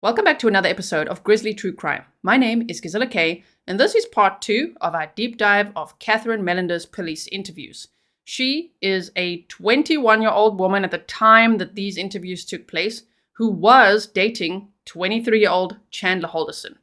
Welcome back to another episode of Grizzly True Crime. My name is Gisela K, and this is part 2 of our deep dive of Cathryn Mellender's police interviews. She is a 21-year-old woman at the time that these interviews took place, who was dating 23-year-old Chandler Halderson.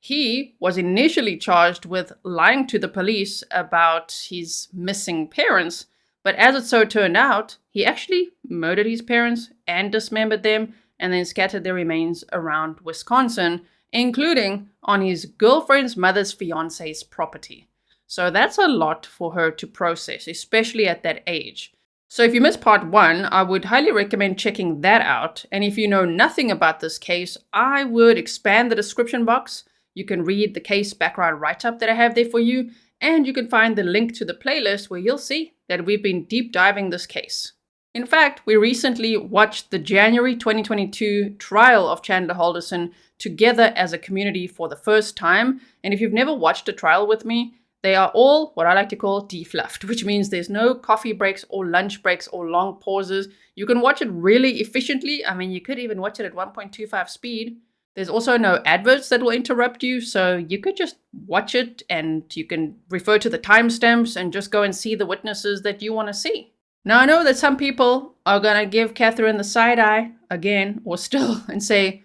He was initially charged with lying to the police about his missing parents, but as it so turned out, he actually murdered his parents and dismembered them, and then scattered their remains around Wisconsin, including on his girlfriend's mother's fiance's property. So that's a lot for her to process, especially at that age. So if you missed part 1, I would highly recommend checking that out. And if you know nothing about this case, I would expand the description box. You can read the case background write-up that I have there for you, and you can find the link to the playlist where you'll see that we've been deep diving this case. In fact, we recently watched the January 2022 trial of Chandler Halderson together as a community for the first time. And if you've never watched a trial with me, they are all what I like to call defluffed, which means there's no coffee breaks or lunch breaks or long pauses. You can watch it really efficiently. I mean, you could even watch it at 1.25 speed. There's also no adverts that will interrupt you, so you could just watch it and you can refer to the timestamps and just go and see the witnesses that you want to see. Now, I know that some people are going to give Cathryn the side eye again, or still, and say,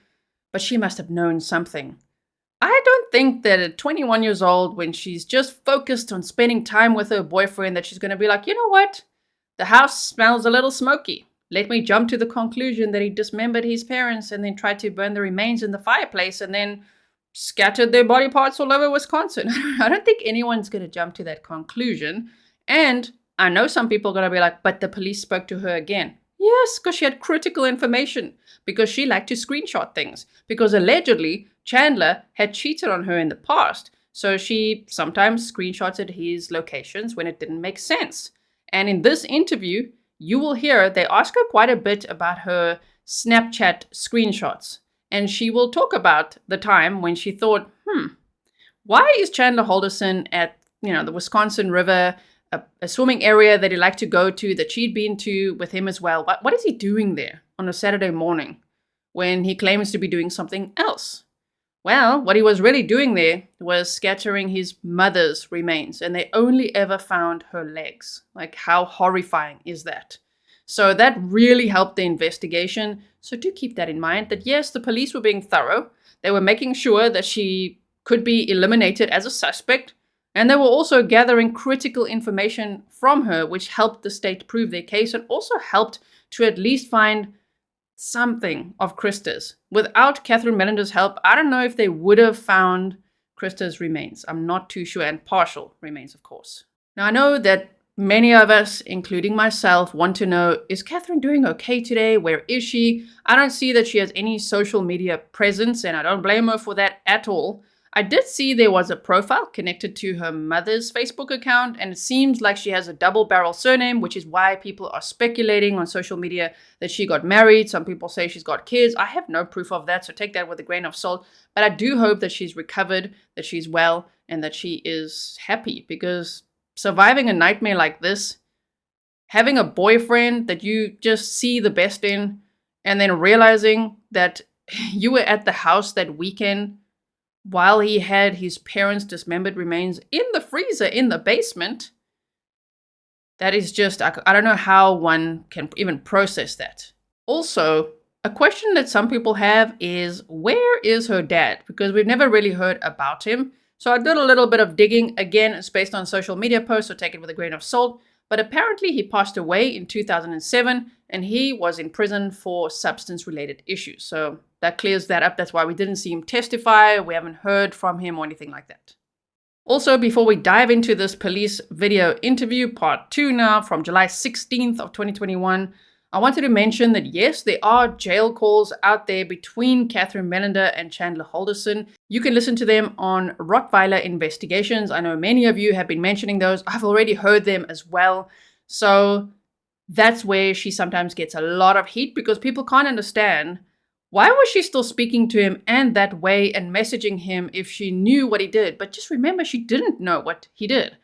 but she must have known something. I don't think that at 21 years old, when she's just focused on spending time with her boyfriend, that she's going to be like, you know what? The house smells a little smoky. Let me jump to the conclusion that he dismembered his parents and then tried to burn the remains in the fireplace and then scattered their body parts all over Wisconsin. I don't think anyone's going to jump to that conclusion. And I know some people are going to be like, but the police spoke to her again. Yes, because she had critical information, because she liked to screenshot things, because allegedly Chandler had cheated on her in the past. So she sometimes screenshotted his locations when it didn't make sense. And in this interview, you will hear they ask her quite a bit about her Snapchat screenshots. And she will talk about the time when she thought, why is Chandler Halderson at, the Wisconsin River, a swimming area that he liked to go to, that she'd been to with him as well? What is he doing there on a Saturday morning when he claims to be doing something else? Well, what he was really doing there was scattering his mother's remains, and they only ever found her legs. Like, how horrifying is that? So that really helped the investigation. So do keep that in mind, that yes, the police were being thorough. They were making sure that she could be eliminated as a suspect. And they were also gathering critical information from her, which helped the state prove their case and also helped to at least find something of Krista's. Without Cathryn Mellender's help, I don't know if they would have found Krista's remains. I'm not too sure, and partial remains, of course. Now, I know that many of us, including myself, want to know, is Cathryn doing okay today? Where is she? I don't see that she has any social media presence, and I don't blame her for that at all. I did see there was a profile connected to her mother's Facebook account, and it seems like she has a double-barrel surname, which is why people are speculating on social media that she got married. Some people say she's got kids. I have no proof of that, so take that with a grain of salt. But I do hope that she's recovered, that she's well, and that she is happy, because surviving a nightmare like this, having a boyfriend that you just see the best in, and then realizing that you were at the house that weekend while he had his parents' dismembered remains in the freezer in the basement, that is just, I don't know how one can even process that. Also, a question that some people have is, where is her dad? Because we've never really heard about him. So I did a little bit of digging. Again, it's based on social media posts, so take it with a grain of salt. But apparently he passed away in 2007, and he was in prison for substance-related issues. So that clears that up. That's why we didn't see him testify. We haven't heard from him or anything like that. Also, before we dive into this police video interview, part 2 now, from July 16th of 2021, I wanted to mention that yes, there are jail calls out there between Cathryn Mellender and Chandler Halderson. You can listen to them on Rottweiler Investigations. I know many of you have been mentioning those. I've already heard them as well. So that's where she sometimes gets a lot of heat, because people can't understand, why was she still speaking to him and that way and messaging him if she knew what he did? But just remember, she didn't know what he did.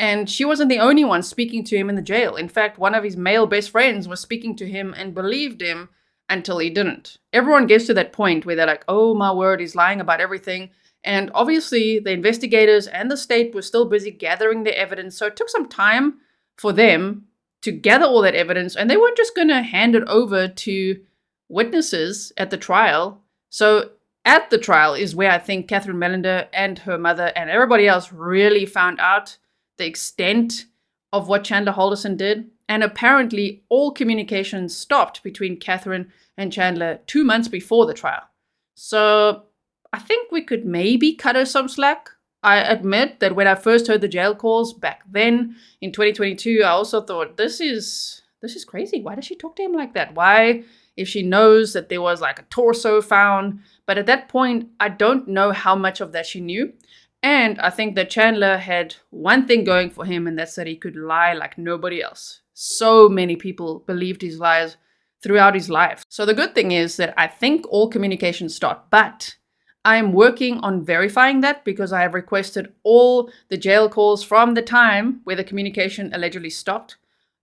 And she wasn't the only one speaking to him in the jail. In fact, one of his male best friends was speaking to him and believed him until he didn't. Everyone gets to that point where they're like, oh my word, he's lying about everything. And obviously the investigators and the state were still busy gathering the evidence. So it took some time for them to gather all that evidence, and they weren't just going to hand it over to witnesses at the trial. So at the trial is where I think Cathryn Mellender and her mother and everybody else really found out the extent of what Chandler Halderson did. And apparently all communication stopped between Cathryn and Chandler 2 months before the trial. So I think we could maybe cut her some slack. I admit that when I first heard the jail calls back then in 2022, I also thought, this is crazy. Why does she talk to him like that? Why, if she knows that there was like a torso found? But at that point, I don't know how much of that she knew. And I think that Chandler had one thing going for him, and that's that he could lie like nobody else. So many people believed his lies throughout his life. So the good thing is that I think all communication stopped, but I am working on verifying that because I have requested all the jail calls from the time where the communication allegedly stopped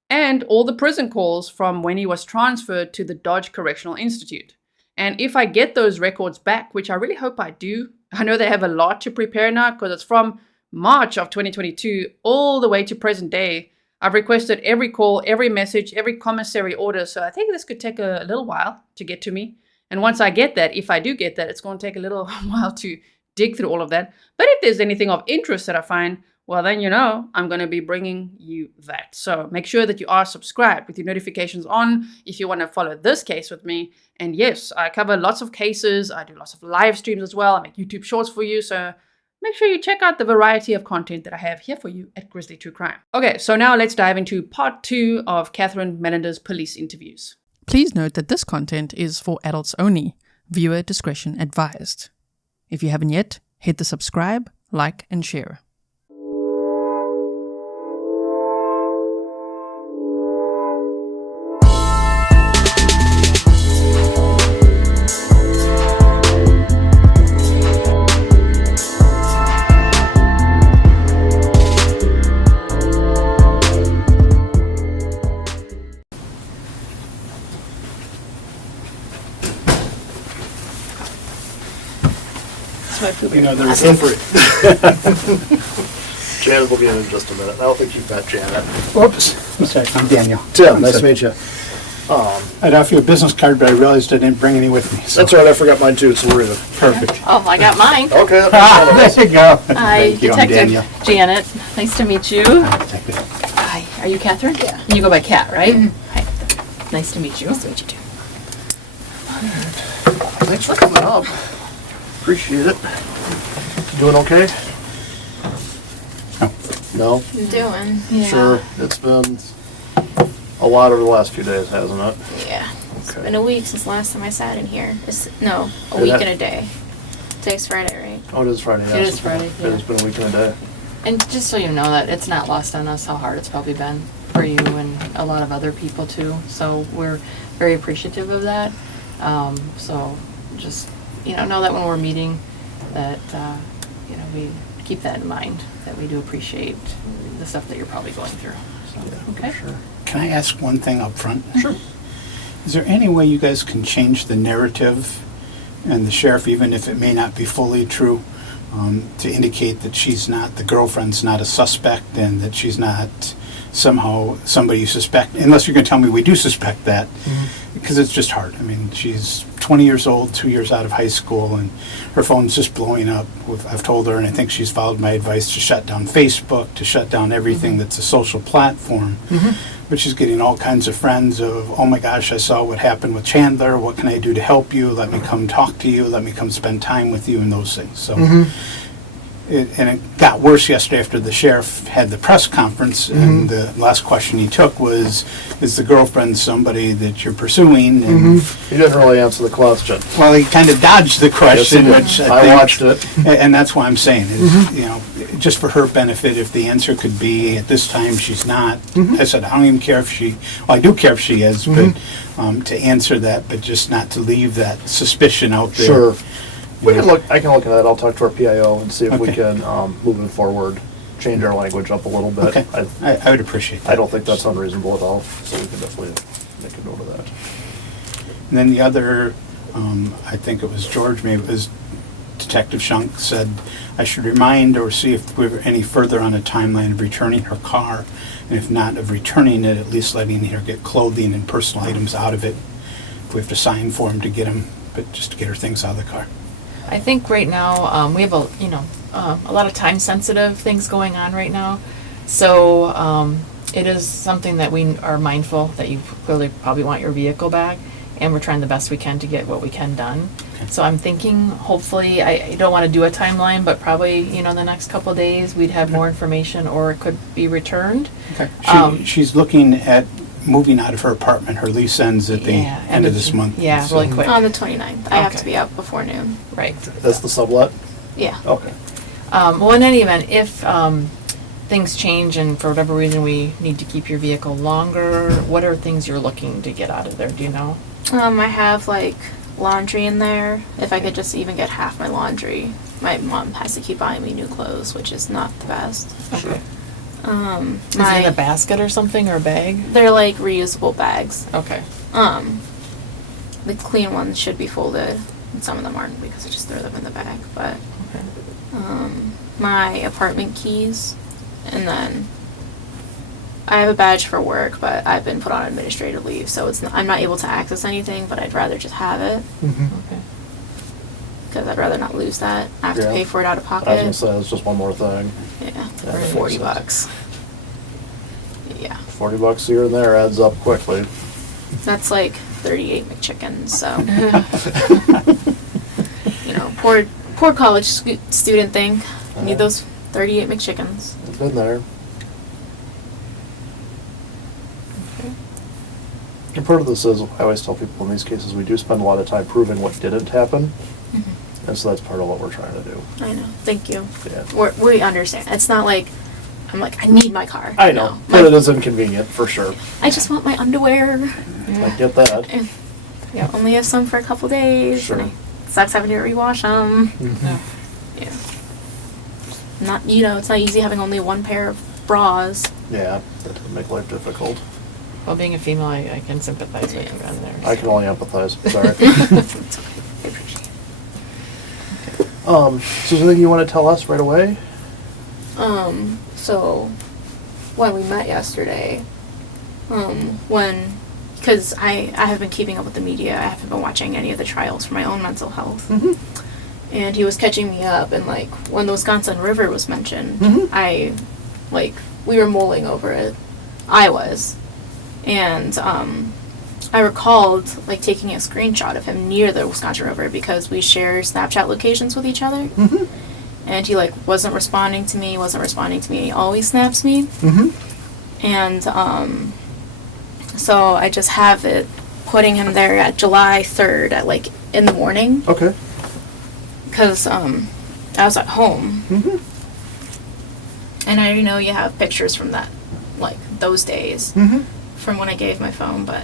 and all the prison calls from when he was transferred to the Dodge Correctional Institute. And if I get those records back, which I really hope I do, I know they have a lot to prepare now because it's from March of 2022 all the way to present day. I've requested every call, every message, every commissary order. So I think this could take a little while to get to me. And once I get that, if I do get that, it's going to take a little while to dig through all of that. But if there's anything of interest that I find, well, then, I'm going to be bringing you that. So make sure that you are subscribed with your notifications on if you want to follow this case with me. And yes, I cover lots of cases. I do lots of live streams as well. I make YouTube shorts for you. So make sure you check out the variety of content that I have here for you at Grizzly True Crime. Okay, so now let's dive into part 2 of Cathryn Mellender's police interviews. Please note that this content is for adults only. Viewer discretion advised. If you haven't yet, hit the subscribe, like, and share. They're appropriate. Janet will be in just a minute. I don't think you've met Janet. Whoops. I'm sorry. I'm Daniel. Tim, nice to meet you. I'd offer you a business card, but I realized I didn't bring any with me. So. That's right. I forgot mine too, so we're even. Perfect. Oh, I got mine. Okay. There you go. Hi, Thank you. I'm Detective Daniel. Janet. Nice to meet you. Hi, Detective. Hi. Are you Cathryn? Yeah. You go by Cat, right? Hi. Nice to meet you. Nice to meet you too. Thanks for coming up. Appreciate it. Doing okay? No? Doing. Yeah. Sure. It's been a lot over the last few days, hasn't it? Yeah. It's Okay. been a week since last time I sat in here. A Yeah, week that- and a day. Today's Friday, right? Oh, it is Friday. It is Friday, It has been a week and a day. And just so you know that it's not lost on us how hard it's probably been for you and a lot of other people too. So we're very appreciative of that. So just, know that when we're meeting that, we keep that in mind, that we do appreciate the stuff that you're probably going through. So, okay? Sure. Can I ask one thing up front? Sure. Is there any way you guys can change the narrative and the sheriff, even if it may not be fully true, to indicate that the girlfriend's not a suspect and that she's not somehow somebody you suspect, unless you're going to tell me we do suspect that, because it's just hard. I mean, she's 20 years old, 2 years out of high school, and her phone's just blowing up. I've told her, and I think she's followed my advice, to shut down Facebook, to shut down everything that's a social platform. But she's getting all kinds of friends of, oh my gosh, I saw what happened with Chandler. What can I do to help you? Let me come talk to you. Let me come spend time with you, and those things. So. It got worse yesterday after the sheriff had the press conference, and the last question he took was, is the girlfriend somebody that you're pursuing? And He didn't really answer the question. well, he kind of dodged the question, Yes, he which did. I watched it. and that's why I'm saying is, just for her benefit, if the answer could be at this time she's not. I said I don't even care if I do care if she is, but to answer that, but just not to leave that suspicion out there. Sure. I can look at that. I'll talk to our PIO and see if we Okay. can, moving forward, change our language up a little bit. Okay, I would appreciate that. I don't think that's unreasonable at all, so we can definitely make a note of that. And then the other, I think it was George, maybe it was Detective Shunk, said I should remind or see if we were any further on a timeline of returning her car, and if not of returning it, at least letting her get clothing and personal items out of it. If we have to sign for them to get them, but just to get her things out of the car. I think right now, we have a lot of time-sensitive things going on right now. So it is something that we are mindful that you really probably want your vehicle back, and we're trying the best we can to get what we can done. Okay. So I'm thinking, hopefully, I don't want to do a timeline, but probably, the next couple of days, we'd have more information, or it could be returned. Okay. She's looking at moving out of her apartment. Her lease ends at the end of this month. Yeah, really quick. On the 29th. I have Okay. to be out before noon. Right. That's the sublet? Yeah. Okay. Well, in any event, if things change and for whatever reason we need to keep your vehicle longer, what are things you're looking to get out of there? Do you know? I have like laundry in there. If I could just even get half my laundry. My mom has to keep buying me new clothes, which is not the best. Okay. Is it in a basket or something, or a bag? They're like reusable bags. Okay. The clean ones should be folded, and some of them aren't because I just throw them in the bag. But Okay. my apartment keys, and then I have a badge for work, but I've been put on administrative leave, so I'm not able to access anything. But I'd rather just have it Okay. because I'd rather not lose that. I have to Yeah. pay for it out of I was pocket. gonna say, it's just one more thing. Yeah, Yeah, for that $40 makes bucks. Yeah, $40 here and there adds up quickly. that's like 38 McChickens. So poor college student thing. Need those 38 McChickens. It's been there. And part of this is, I always tell people in these cases, we do spend a lot of time proving what didn't happen. And so that's part of what we're trying to do. I know. Thank you. Yeah. We understand. It's not like I'm like I need my car. I know, No. but it is inconvenient, for sure. I just want my underwear. I get that. And only have some for a couple days. Sure. And it sucks having to rewash them. Yeah. Yeah. Not it's not easy having only one pair of bras. Yeah, that does make life difficult. Well, being a female, I can sympathize with you on there. I can only empathize, sorry. It's okay. I appreciate it. So is there anything you want to tell us right away? So when we met yesterday, because I have been keeping up with the media, I haven't been watching any of the trials for my own mental health. And he was catching me up, and like when the Wisconsin River was mentioned, we were mulling over it. I was. And I recalled like taking a screenshot of him near the Wisconsin River because we share Snapchat locations with each other. And he wasn't responding to me. He always snaps me. And so I just have it putting him there at July 3rd at in the morning. Okay. Because I was at home. And I know you have pictures from that, those days. From when I gave my phone, but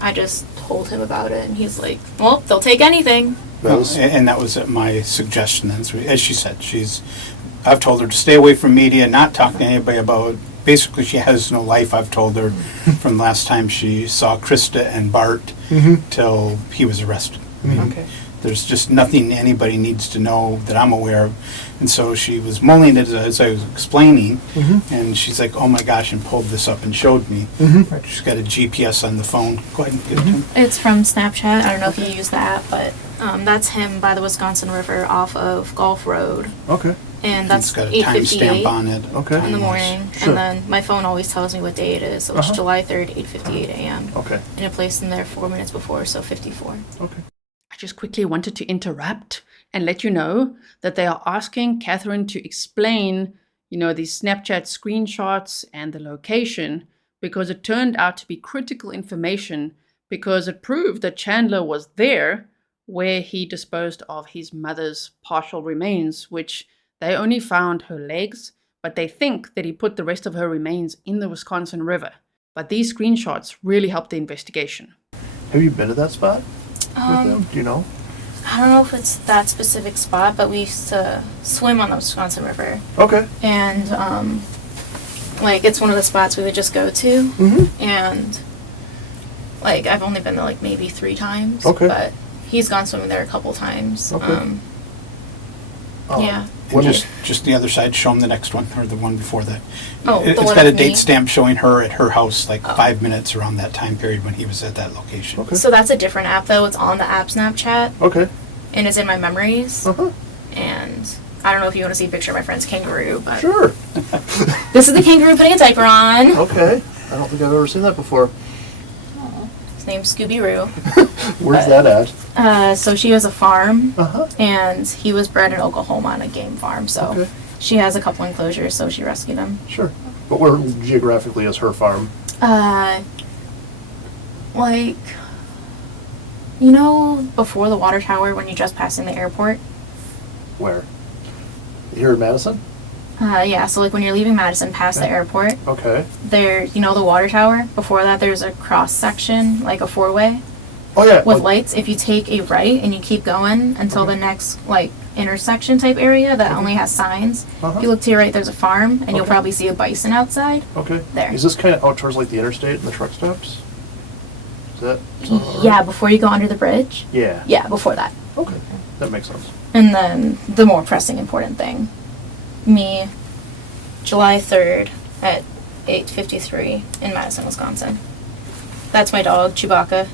I just told him about it, and he's like, well, they'll take anything. And that was my suggestion. As she said, I've told her to stay away from media, not talk to anybody about, basically she has no life. I've told her from last time she saw Krista and Bart till he was arrested. I mean, Okay. there's just nothing anybody needs to know that I'm aware of. And so she was mulling it as I was explaining, and she's like, oh my gosh, and pulled this up and showed me. She's got a GPS on the phone. Go ahead and give it to him. It's from Snapchat. I don't know if you use that, but that's him by the Wisconsin River off of Gulf Road. Okay. And that's It's got a timestamp 8:58 on it. Okay. in the morning. Sure. And then my phone always tells me what day it is, so it's July 3rd, 8:58 a.m. Okay. And it placed in there 4 minutes before, so 54. Okay. I just quickly wanted to interrupt and let you know that they are asking Cathryn to explain, these Snapchat screenshots and the location, because it turned out to be critical information because it proved that Chandler was there where he disposed of his mother's partial remains, which they only found her legs, but they think that he put the rest of her remains in the Wisconsin River. But these screenshots really helped the investigation. Have you been to that spot with them? Do you know? I don't know if it's that specific spot, but we used to swim on the Wisconsin River. Okay. And, it's one of the spots we would just go to. And Like, I've only been there, like, maybe 3 times. Okay. But he's gone swimming there a couple times. Okay. Yeah. And just the other side, show them the next one, or the one before that. Oh, the It's one got a with me? date stamp showing her at her house, like Oh. 5 minutes around that time period when he was at that location. Okay. So that's a different app, though. It's on the app Snapchat, Okay. and it's in my memories. Uh-huh. And I don't know if you want to see a picture of my friend's kangaroo, but Sure. this is the kangaroo putting a diaper on. Okay. I don't think I've ever seen that before. His name's Scooby-Roo. Where's that at? So she has a farm, Uh-huh. and he was bred in Oklahoma on a game farm. So Okay. she has a couple enclosures, so she rescued him. Sure. But where geographically is her farm? Like, you know, before the water tower when you just pass in the airport? Where? Here in Madison? Yeah, so like when you're leaving Madison past the airport, Okay. there, you know, the water tower? Before that, there's a cross section, like a 4-way Oh, yeah. with like- lights. If you take a right and you keep going until the next, like, intersection type area that only has signs, Uh-huh. if you look to your right, there's a farm, and you'll Okay. probably see a bison outside. Okay. There. Is this kind of out towards like the interstate and the truck stops? Is that? sound about right? Yeah, before you go under the bridge. Yeah. Yeah, before that. Okay. That makes sense. And then the more pressing important thing, me, July 3rd at 8:53 in Madison, Wisconsin. That's my dog, Chewbacca.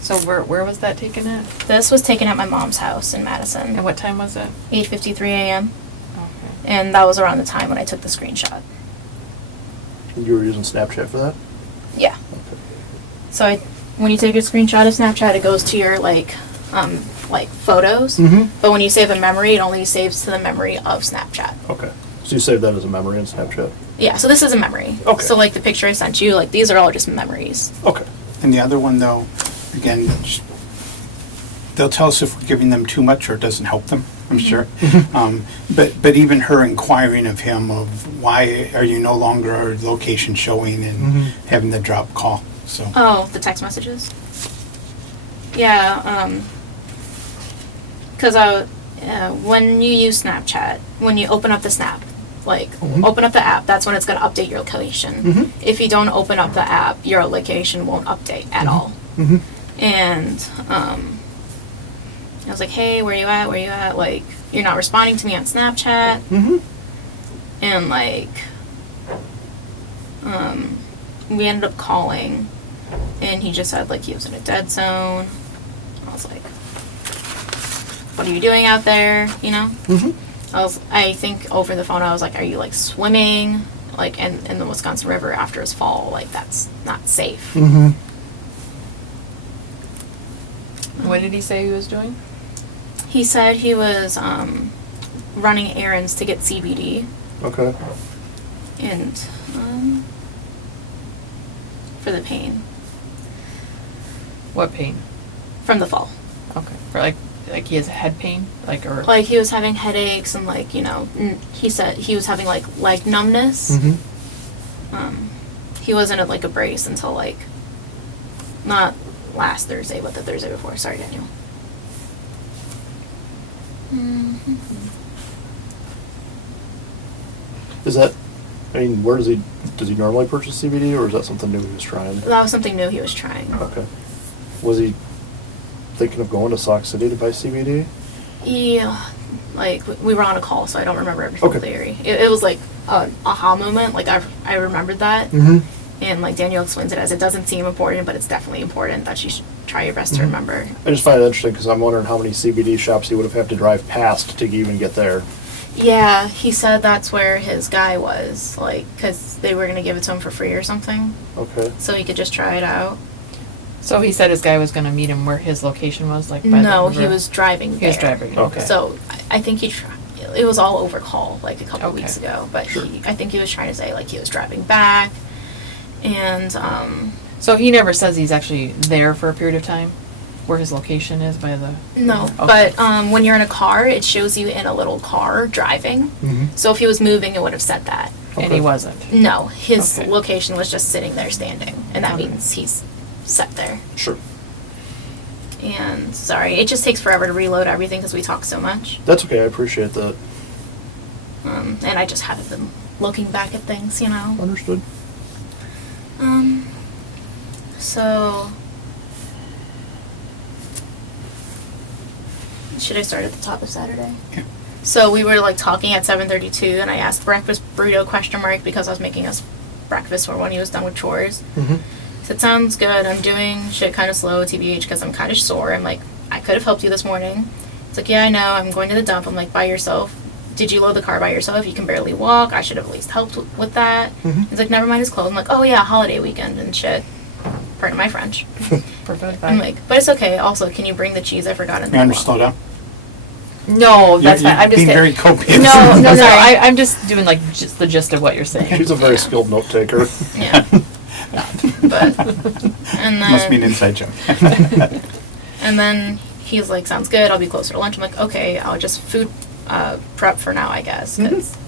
So where was that taken at? This was taken at my mom's house in Madison, And what time was it? 8:53 a.m. Okay. And that was around the time when I took the screenshot. And you were using Snapchat for that? Yeah. So when you take a screenshot of Snapchat, it goes to your like photos. Mm-hmm. But when you save a memory, it only saves to the memory of Snapchat. Okay. So you saved that as a memory in Snapchat? Yeah, so this is a memory. Okay. So like the picture I sent you, like these are all just memories. Okay. And the other one, though, again, they'll tell us if we're giving them too much or it doesn't help them, I'm sure. But even her inquiring of him of why are you no longer location showing and having the drop call. So Oh, the text messages? Yeah, because when you use Snapchat, when you open up the Snap, like open up the app, that's when it's going to update your location. If you don't open up the app, your location won't update at all. And I was like, hey, where you at? Where you at? Like, you're not responding to me on Snapchat. And like, we ended up calling, and he just said like he was in a dead zone. I was like, what are you doing out there? You know? I think over the phone I was like, are you like swimming like in the Wisconsin River after his fall? Like that's not safe. What did he say he was doing? He said he was running errands to get CBD Okay. and for the pain What pain? from the fall. Okay. For like he has head pain, like or Like he was having headaches and like, you know, he said he was having like leg numbness. He wasn't at like a brace until like not last Thursday, but the Thursday before. Sorry, Daniel. Is that? I mean, where does he normally purchase CBD, or is that something new he was trying? That was something new he was trying. Okay. Was he thinking of going to Sauk City to buy CBD? Yeah, like we were on a call, so I don't remember every single Okay. theory. It was like an aha moment. Like I remembered that, and like Daniel explains it as it doesn't seem important, but it's definitely important that you should try your best to remember. I just find it interesting because I'm wondering how many CBD shops he would have had to drive past to even get there. Yeah, he said that's where his guy was, like, because they were gonna give it to him for free or something, Okay. so he could just try it out. so he said his guy was going to meet him where his location was, like by No, the he river? was driving. He was there. driving. Okay. Okay. So I think it was all over call like a couple Okay. weeks ago, but Sure. I think he was trying to say like he was driving back, and So he never says he's actually there for a period of time, where his location is by the. no, Okay. but when you're in a car, it shows you in a little car driving. So if he was moving, it would have said that. And Okay. he wasn't. No, his Okay. location was just sitting there standing, and that Okay. means he's set there. Sure. And sorry, it just takes forever to reload everything because we talk so much. That's okay. I appreciate that. And I just haven't been looking back at things, you know. Understood. So, should I start at the top of Saturday? Yeah. So we were like talking at 7:32, and I asked breakfast burrito ? Because I was making us breakfast for when he was done with chores. Mm-hmm. He said, sounds good. I'm doing shit kind of slow, TBH, because I'm kind of sore. I'm like, I could have helped you this morning. It's like, yeah, I know. I'm going to the dump. I'm like, by yourself? Did you load the car by yourself? You can barely walk. I should have at least helped with that. Mm-hmm. He's like, never mind his clothes. I'm like, oh yeah, holiday weekend and shit. Pardon my French. Perfect. I'm like, but it's okay. Also, can you bring the cheese? I forgot in You the want to slow down? No, that's fine. I'm just being kidding. very copious. No. I'm just doing like just the gist of what you're saying. She's a very skilled note taker. Yeah. But, and then, Must be an inside joke. and then he's like, sounds good. I'll be closer to lunch. I'm like, okay, I'll just food prep for now, I guess. Because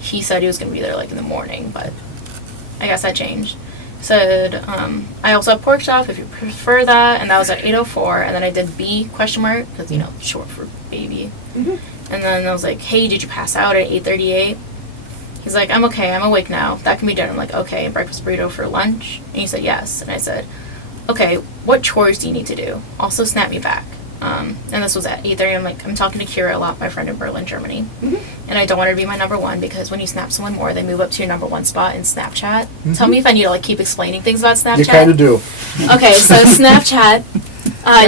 he said he was going to be there like in the morning, but I guess that changed. Said, I also have pork chop if you prefer that, and that was at 8:04, and then I did B ? Because, you know, short for baby. And then I was like, hey, did you pass out at 8:38? He's like, I'm okay, I'm awake now. That can be done. I'm like, okay, breakfast burrito for lunch? And he said, yes. And I said, okay, what chores do you need to do? Also snap me back. And this was at 8:30. I'm like, I'm talking to Kira a lot, my friend in Berlin, Germany. And I don't want her to be my number one because when you snap someone more, they move up to your number one spot in Snapchat. Tell me if I need to like keep explaining things about Snapchat. You kind of do. Okay, so Snapchat,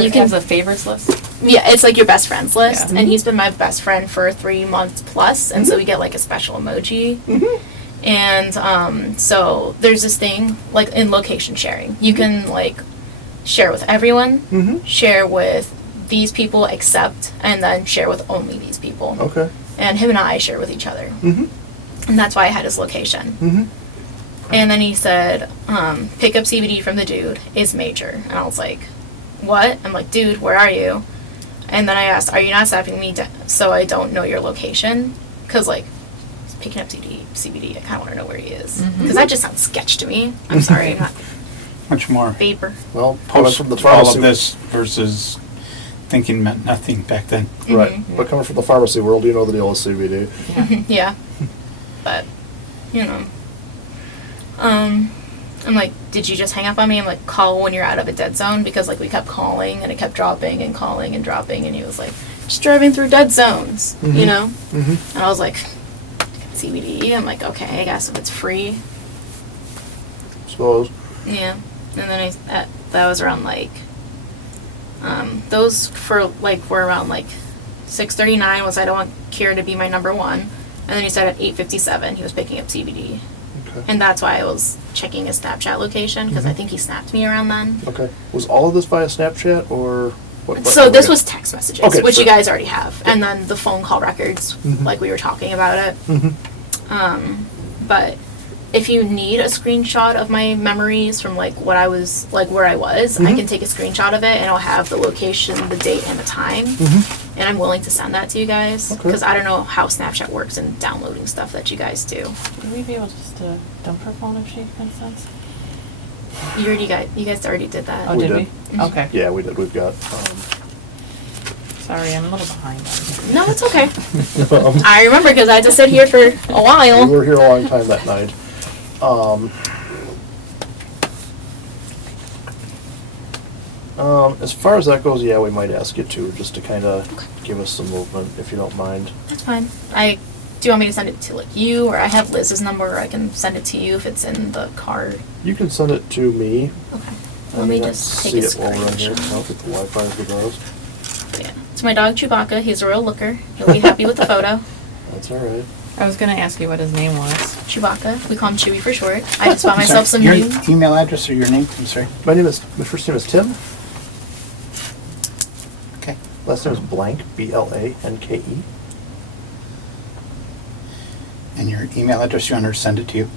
you can have a favorites list. yeah, it's like your best friends list, Yeah. and he's been my best friend for 3 months plus, and so we get like a special emoji. And so there's this thing like in location sharing. You can like share with everyone, share with these people except, and then share with only these people. Okay. And him and I share with each other. And that's why I had his location. And then he said, pick up CBD from the dude is major. And I was like, what? I'm like, dude, where are you? And then I asked, are you not snapping me so I don't know your location? Because, like, he's picking up CBD. I kind of want to know where he is. Because that just sounds sketch to me. I'm sorry, I'm not Much more. vapor. Well, coming Post from the all pharmacy, of this versus thinking meant nothing back then. right? But coming from the pharmacy world, you know the deal with CBD. Yeah. But, you know. I'm like, did you just hang up on me? I'm like, call when you're out of a dead zone, because like we kept calling and it kept dropping and calling and dropping, and he was like, just driving through dead zones, you know? And I was like, CBD. I'm like, okay, I guess if it's free. Suppose. Yeah. And then that was around like, those for like were around like 6:39 was I don't want Kira to be my number one, and then he said at 8:57 he was picking up CBD. Okay. And that's why I was checking his Snapchat location, because I think he snapped me around then. Okay. Was all of this via Snapchat or what? So this was text messages, Okay, which sure. you guys already have, and then the phone call records, like we were talking about it. But if you need a screenshot of my memories from like what I was, like where I was, I can take a screenshot of it, and I'll have the location, the date, and the time. And I'm willing to send that to you guys, Okay. because I don't know how Snapchat works and downloading stuff that you guys do. Would we be able just to dump her phone if she consents? You guys already did that. Oh, We did did. we? Okay. Yeah, we did. We've got. Sorry, I'm a little behind on it. No, it's okay. I remember because I had to sit here for a while. We were here a long time that night. As far as that goes, yeah, we might ask you to, just to kind of give us some movement, if you don't mind. That's fine. Do you want me to send it to like you, or I have Liz's number, or I can send it to you if it's in the card? You can send it to me. Okay. I Let me mean, just see take a it while we're in here. screenshot. I'll get the Wi-Fi for those. Yeah. It's my dog Chewbacca. He's a real looker. He'll be happy with the photo. That's all right. I was gonna ask you what his name was. Chewbacca. We call him Chewy for short. I just bought myself some Your new. email address or your name? I'm sorry. My first name is Tim. Okay. Last name is Blank, Blanke. And your email address, you want her to send it to you?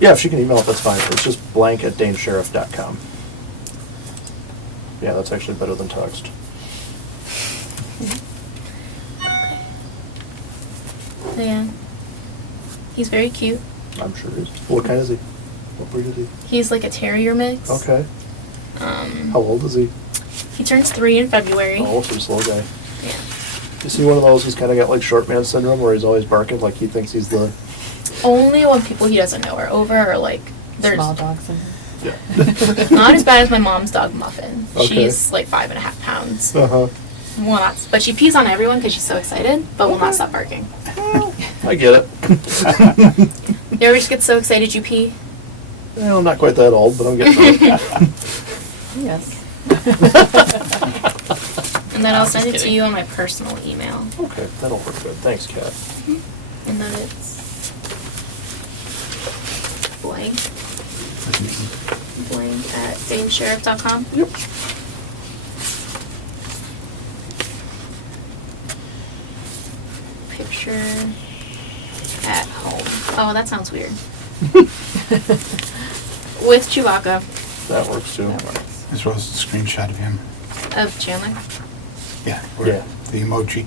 Yeah, if she can email it, that's fine. It's just blank@danesheriff.com. Yeah, that's actually better than text. So yeah. He's very cute. I'm sure it is. What kind is he? What breed is he? He's like a terrier mix. Okay. How old is he? He turns 3 in February. Oh, some slow guy. Yeah. Is he one of those who's kind of got like short man syndrome where he's always barking like he thinks he's the... Only when people he doesn't know are over, or like there's Small dogs. Yeah. Not as bad as my mom's dog Muffin. Okay. She's like 5.5 pounds. Uh-huh. Will not, but she pees on everyone because she's so excited, but will not stop barking. I get it. You ever just get so excited you pee? Well, I'm not quite that old, but I'm getting there. Yes. And then I'll I'm send just it to kidding. you on my personal email. Okay, that'll work good. Thanks, Kat. And then it's blank at damesheriff.com. Yep. Picture at home. Oh, that sounds weird. With Chewbacca That works too. That works. As well as the screenshot of him. of Chandler. Yeah. Yeah. The emoji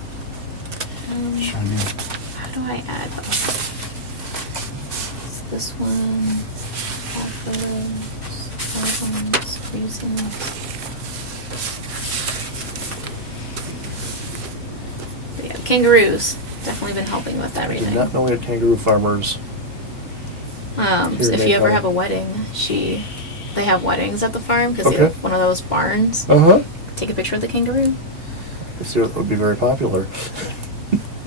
showing you. How do I add those? This one. Albums, reasons. But yeah, kangaroos. Definitely been helping with I did everything. not know we had kangaroo farmers. So Here if they you ever come. have a wedding, they have weddings at the farm because they Okay. have one of those barns. Uh-huh. Take a picture of the kangaroo. That would be very popular.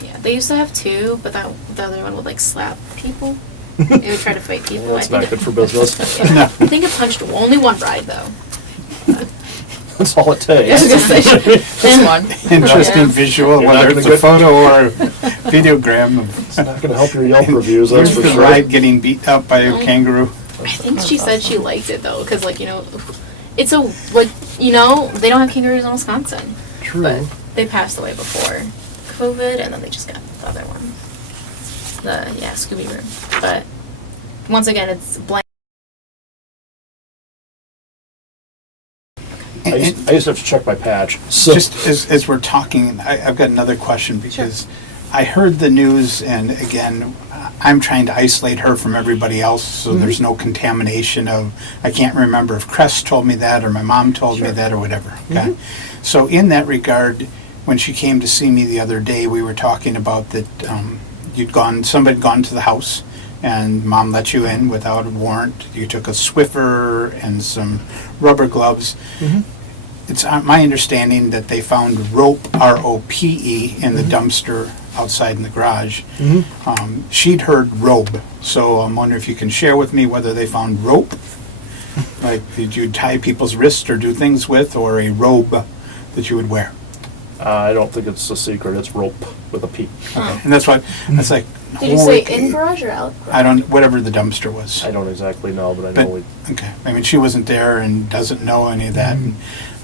Yeah, they used to have two, but the other one would like slap people. It would try to fight people. Well, that's I not think good for business. Yeah. I think it punched only one bride though. That's all it I was takes. gonna say, This one. Interesting Yeah. visual, You're not whether gonna it's a get- photo or a videogram of It's not going to help your Yelp reviews, that's here's for the sure. bride getting beat up by a No. kangaroo. I think she said she liked it though, because it's a like they don't have kangaroos in Wisconsin, True. but they passed away before COVID, and then they just got the other one, Scooby Room. But once again, it's blank. I used to have to check my patch. So Just as we're talking, I've got another question because I heard the news, and again, I'm trying to isolate her from everybody else so there's no contamination of, I can't remember if Crest told me that or my mom told me that or whatever. Okay. So in that regard, when she came to see me the other day, we were talking about that somebody had gone to the house and mom let you in without a warrant. You took a Swiffer and some rubber gloves. It's my understanding that they found rope, R-O-P-E, in the dumpster outside in the garage. She'd heard robe, so I'm wondering if you can share with me whether they found rope, like did you tie people's wrists or do things with, or a robe that you would wear. I don't think it's a secret. It's rope with a P. Okay. And that's like, Did you say holy- in garage or out garage? I don't, whatever the dumpster was. I don't exactly know, but I know But, okay, I mean, she wasn't there and doesn't know any of that. And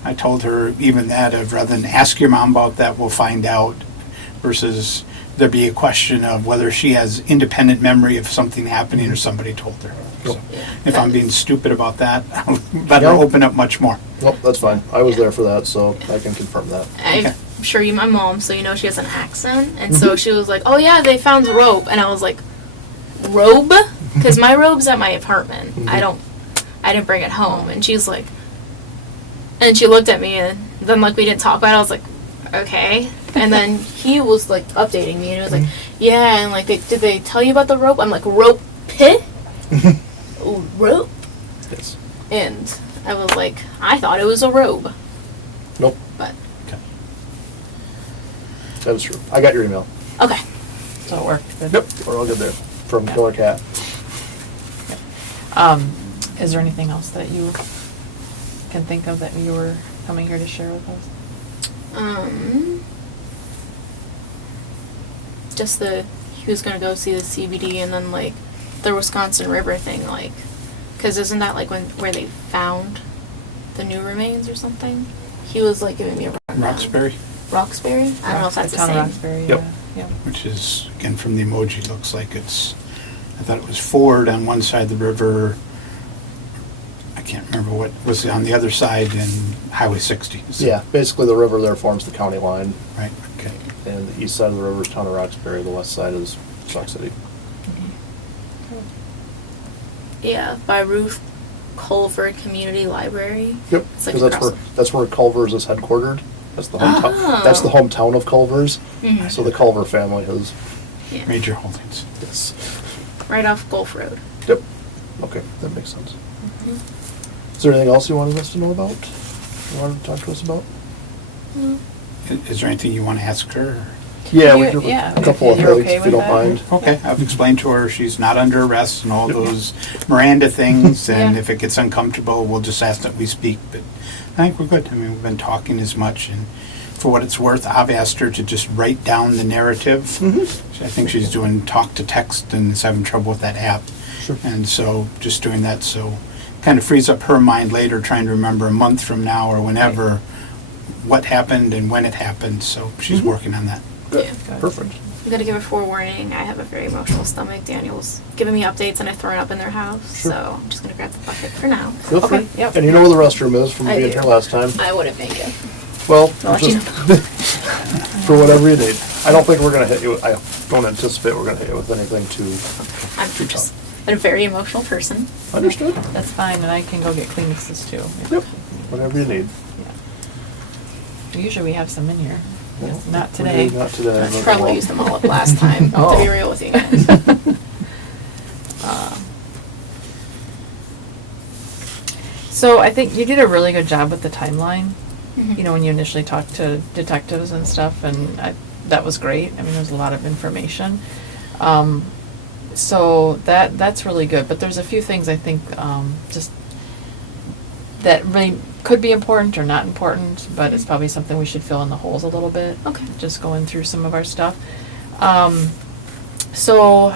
I told her even that, rather than ask your mom about that, we'll find out, versus there be a question of whether she has independent memory of something happening or somebody told her. So, if I'm being stupid about that, I'll let her No. open up much more. Well, that's fine. I was there for that, so I can confirm that. I'm sure you, my mom, so she has an accent, and so she was like, "Oh yeah, they found rope," and I was like, "Robe?" Because my robe's at my apartment. I didn't bring it home, and she's like, and she looked at me, and then we didn't talk about it. I was like, "Okay," and then he was like updating me, and he was like, "Yeah," and did they tell you about the rope? I'm like, "Rope pit, rope," Yes. and I was like, "I thought it was a robe," Nope. but That was true. I got your email. okay. So it worked. Good. Yep. We're all good there. From Killer Cat. Is there anything else that you can think of that you were coming here to share with us? Just he was gonna go see the CBD and then the Wisconsin River thing, cause isn't that where they found the new remains or something? He was giving me a rundown. Roxbury, Roxbury? I don't know if that's the town of same. Roxbury, Yep. yeah. which is, again, from the emoji, looks like it's, I thought it was Ford on one side of the river. I can't remember what was on the other side, and Highway 60. So- Yeah. Basically, the river there forms the county line, Right, okay. and the east side of the river is town of Roxbury. The west side is Sauk City. Yeah, by Ruth Colford Community Library. Yep. It's Because across that's where Culver's is headquartered. That's the hometown. Oh. That's the hometown of Culver's. Mhm. So the Culver family is. Yeah. Major holdings. Yes. Right off Gulf Road. Yep. Okay, that makes sense. Is there anything else you wanted us to know about? You wanted to talk to us about? Is there anything you want to ask her? Yeah, we You- do yeah, a couple of if you're things, okay if you with don't that. mind. Okay, I've explained to her she's not under arrest and all those Miranda things, and Yeah. if it gets uncomfortable, we'll just ask that we speak, but I think we're good. I mean, we've been talking as much, and for what it's worth, I've asked her to just write down the narrative. I think she's doing talk to text and is having trouble with that app. Sure. And so, just doing that, so kind of frees up her mind later, trying to remember a month from now or whenever what happened and when it happened, so she's working on that. Good, Yeah. perfect. I'm gonna give a forewarning. I have a very emotional stomach. Daniel's giving me updates and I've thrown up in their house. Sure. So I'm just gonna grab the bucket for now. Feel Okay, free. yep. And you know where the restroom is from I being do. here last time. I wouldn't make it. Well, I'll let you just for whatever you need. I don't think we're gonna hit you, I don't anticipate we're gonna hit you with anything too I'm just a very emotional person. understood. That's fine, and I can go get Kleenexes too. Yep, whatever you need. Usually we have some in here. Well, Not we today. did Not today. I but probably well. used them all up last time, to Oh. be real with you guys. So I think you did a really good job with the timeline. Mhm. You know, when you initially talked to detectives and stuff, and that was great. I mean, there was a lot of information. So that's really good. But there's a few things I think just that really could be important or not important, but it's probably something we should fill in the holes a little bit. Okay. Just going through some of our stuff. So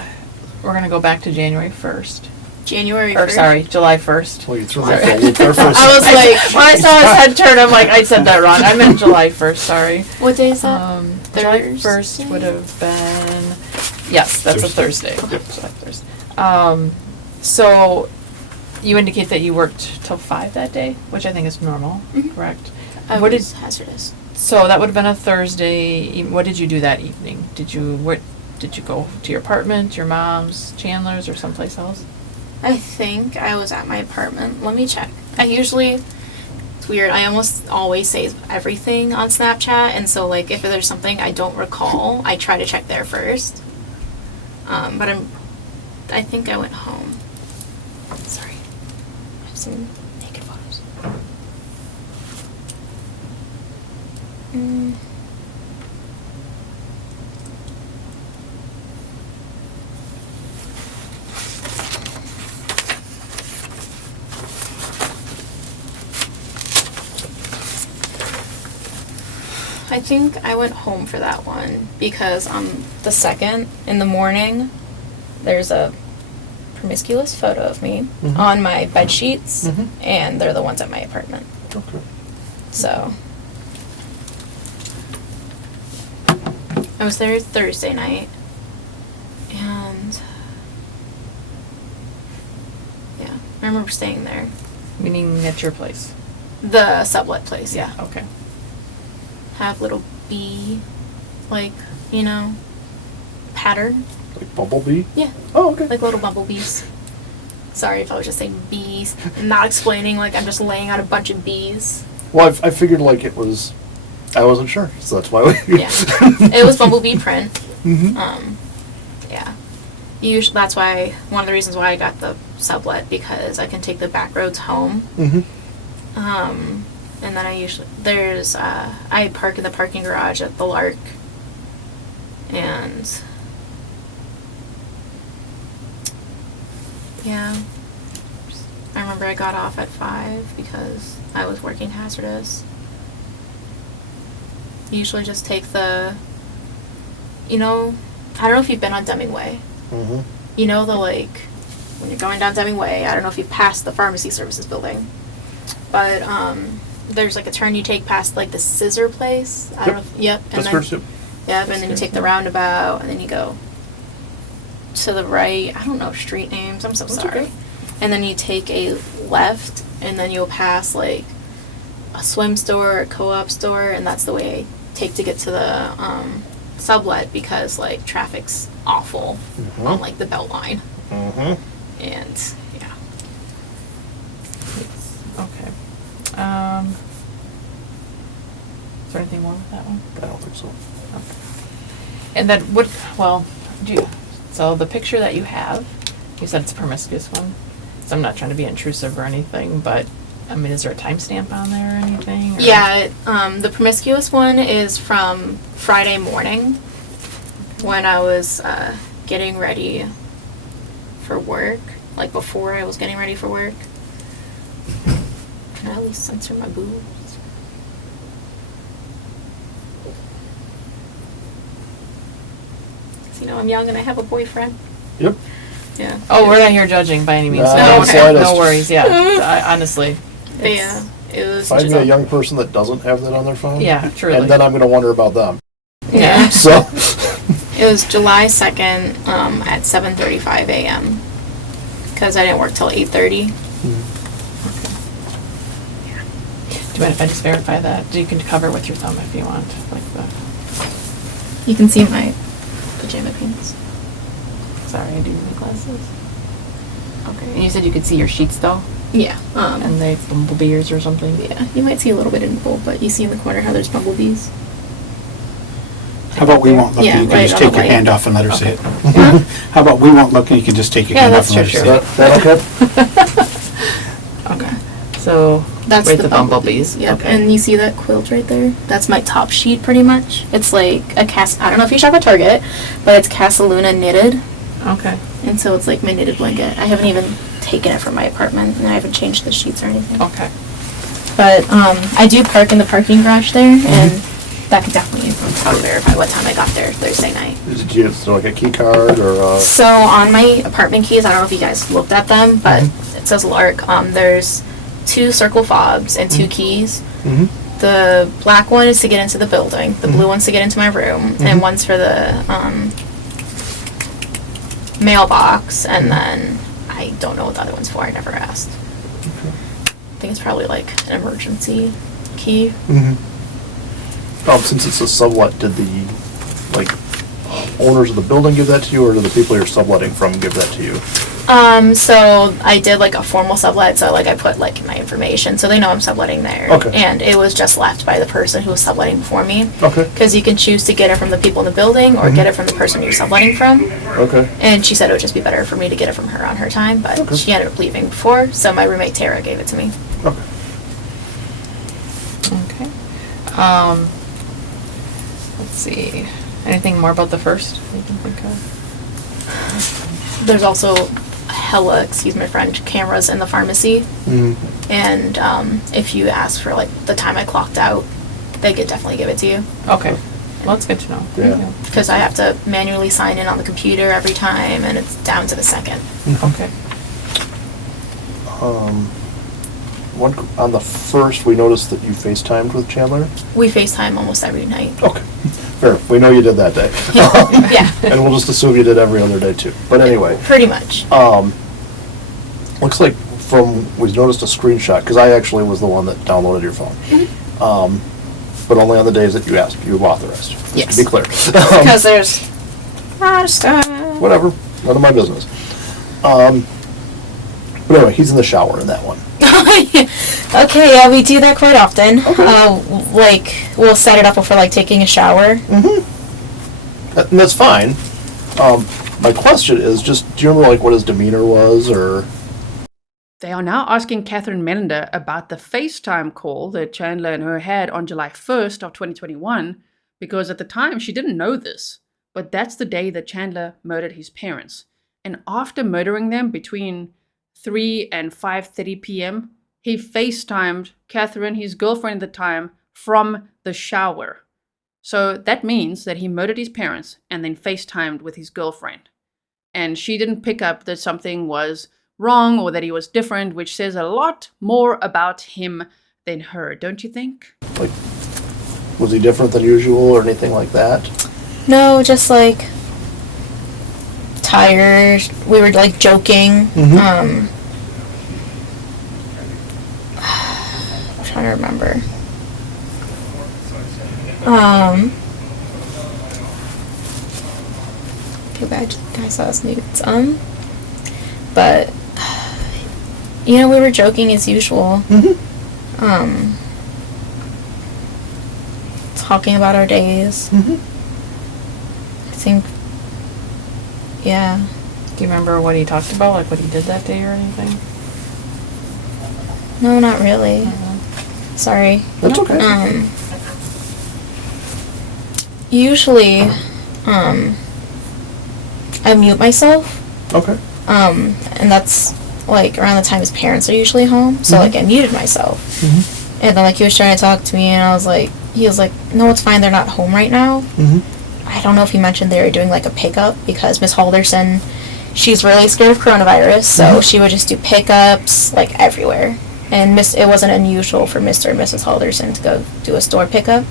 we're gonna go back to January 1st. January Or 1st. sorry, July 1st. Well, you threw me Sorry. for a loop there for a I second. was like, When I saw his head turn, I'm like, I said that wrong. I meant July 1st, sorry. what day is that? July Thursday? 1st would have been, yes, that's a Thursday. July 1st. So you indicate that you worked till 5 that day, which I think is normal, Mhm. correct? I What was did, hazardous. so that would have been a Thursday. What did you do that evening? Did you go to your apartment, your mom's, Chandler's, or someplace else? I think I was at my apartment. Let me check. It's weird. I almost always say everything on Snapchat, and so like if there's something I don't recall, I try to check there first. But I think I went home. Sorry. I have some naked photos. I think I went home for that one because on the 2nd in the morning, there's a promiscuous photo of me Mhm. on my bed sheets, Mhm. and they're the ones at my apartment. Okay. So I was there Thursday night, and yeah, I remember staying there. Meaning at your place? The sublet place, yeah. Okay. Have little bee, like, pattern. Like Bumblebee? Yeah, Oh, okay. like little bumblebees. Sorry if I was just saying bees and not explaining, like I'm just laying out a bunch of bees. Well, I figured like it was, I wasn't sure, so that's why we. Yeah. It was bumblebee print. Mm-hmm. Yeah. Usually, that's why, one of the reasons why I got the sublet, because I can take the back roads home. Mm-hmm. And then I park in the parking garage at the Lark. And yeah, I remember I got off at 5 because I was working hazardous. Usually just take I don't know if you've been on Deming Way. Mm-hmm. When you're going down Deming Way, I don't know if you've passed the pharmacy services building, but there's like a turn you take past like the scissor place. I don't know. Yep. And That's then, first. Yep, and then you take the roundabout, and then you go to the right. I don't know street names. I'm so That's sorry. okay. And then you take a left, and then you'll pass like a swim store, a co-op store, and that's the way I take to get to the sublet, because like traffic's awful Mhm. on like the Beltline, Mm-hmm. and yeah. Okay. Is there anything more with that one? I don't think so. And then so the picture that you have, you said it's a promiscuous one. So I'm not trying to be intrusive or anything, but I mean, is there a timestamp on there or anything? Or? Yeah, the promiscuous one is from Friday morning when I was getting ready for work, like before I was getting ready for work. Can I at least censor my boobs? Because, I'm young and I have a boyfriend. Yep. Yeah. Oh, we're not here judging by any means. No, No worries. Yeah, honestly. But yeah, it was Find just me a young person that doesn't have that on their phone. Yeah, truly. And then I'm going to wonder about them. Yeah. So. It was July 2nd at 7:35 a.m. because I didn't work till 8:30. Do you mind if I just verify that? You can cover with your thumb if you want, like the. You can see my pajama pants. Sorry, I do need my glasses. Okay. And you said you could see your sheets though, Yeah. and they bumblebees or something. Yeah, you might see a little bit in the bowl, but you see in the corner how there's bumblebees. How about we won't look Yeah, and you can right just on take the your light. hand off and let her see it? Huh? How about we won't look and you can just take your Yeah, hand off that's and let true, her see sure. it? That okay? Okay. So That's right, the the bumblebees. Yep. Okay. And you see that quilt right there? That's my top sheet, pretty much. It's like a I don't know if you shop at Target, but it's Casaluna knitted, Okay. and so it's like my knitted blanket. I haven't even taken it from my apartment, and I haven't changed the sheets or anything. Okay. But I do park in the parking garage there, and that could definitely probably verify what time I got there Thursday night. Did you have like a key card or? So on my apartment keys, I don't know if you guys looked at them, but it says Lark. There's 2 circle fobs and 2 keys. Mm-hmm. The black one is to get into the building. The blue one's to get into my room, and one's for the mailbox. And then I don't know what the other one's for. I never asked. I think it's probably like an emergency key. Mm-hmm. Since it's a sublet, did the owners of the building give that to you, or do the people you're subletting from give that to you? So I did like a formal sublet, so like I put like my information, so they know I'm subletting there. Okay. And it was just left by the person who was subletting before me. Okay. Because you can choose to get it from the people in the building or get it from the person you're subletting from. Okay. And she said it would just be better for me to get it from her on her time, but Okay. she ended up leaving before, so my roommate Tara gave it to me. Okay. Okay. Let's see. Anything more about the first you can think of? There's also excuse my French, cameras in the pharmacy. And if you ask for like the time I clocked out, they could definitely give it to you. Okay. Well, that's good to know. Yeah. Because I have to manually sign in on the computer every time, and it's down to the second. Okay. On the first, we noticed that you FaceTimed with Chandler. We FaceTime almost every night. Okay. Fair. We know you did that day. Yeah, And we'll just assume you did every other day too. But anyway, pretty much. looks like we noticed a screenshot, because I actually was the one that downloaded your phone. But only on the days that you authorized. Just Yes. to be clear. Because there's a lot of stuff. Whatever. None of my business. But anyway, he's in the shower in that one. Okay, yeah, we do that quite often. We'll set it up for like taking a shower. And that's fine. My question is just, do you remember what his demeanor was, or? They are now asking Cathryn Mellender about the FaceTime call that Chandler and her had on July 1st of 2021, because at the time she didn't know this, but that's the day that Chandler murdered his parents. And after murdering them between 3 and 5:30 p.m., he FaceTimed Cathryn, his girlfriend at the time, from the shower. So that means that he murdered his parents and then FaceTimed with his girlfriend. And she didn't pick up that something was wrong or that he was different, which says a lot more about him than her, don't you think? Was he different than usual or anything like that? No, just tired. We were joking. I'm trying to remember. Okay, I saw his nudes. But we were joking as usual. Talking about our days. I think, yeah. Do you remember what he talked about, what he did that day or anything? No, not really. Sorry. That's okay. Usually, I mute myself. Okay. And that's like around the time his parents are usually home. So like I muted myself. And then like he was trying to talk to me, and he was like, no, it's fine. They're not home right now. I don't know if he mentioned they were doing like a pickup, because Miss Halderson, she's really scared of coronavirus, so she would just do pickups like everywhere. And it wasn't unusual for Mr. and Mrs. Halderson to go do a store pickup.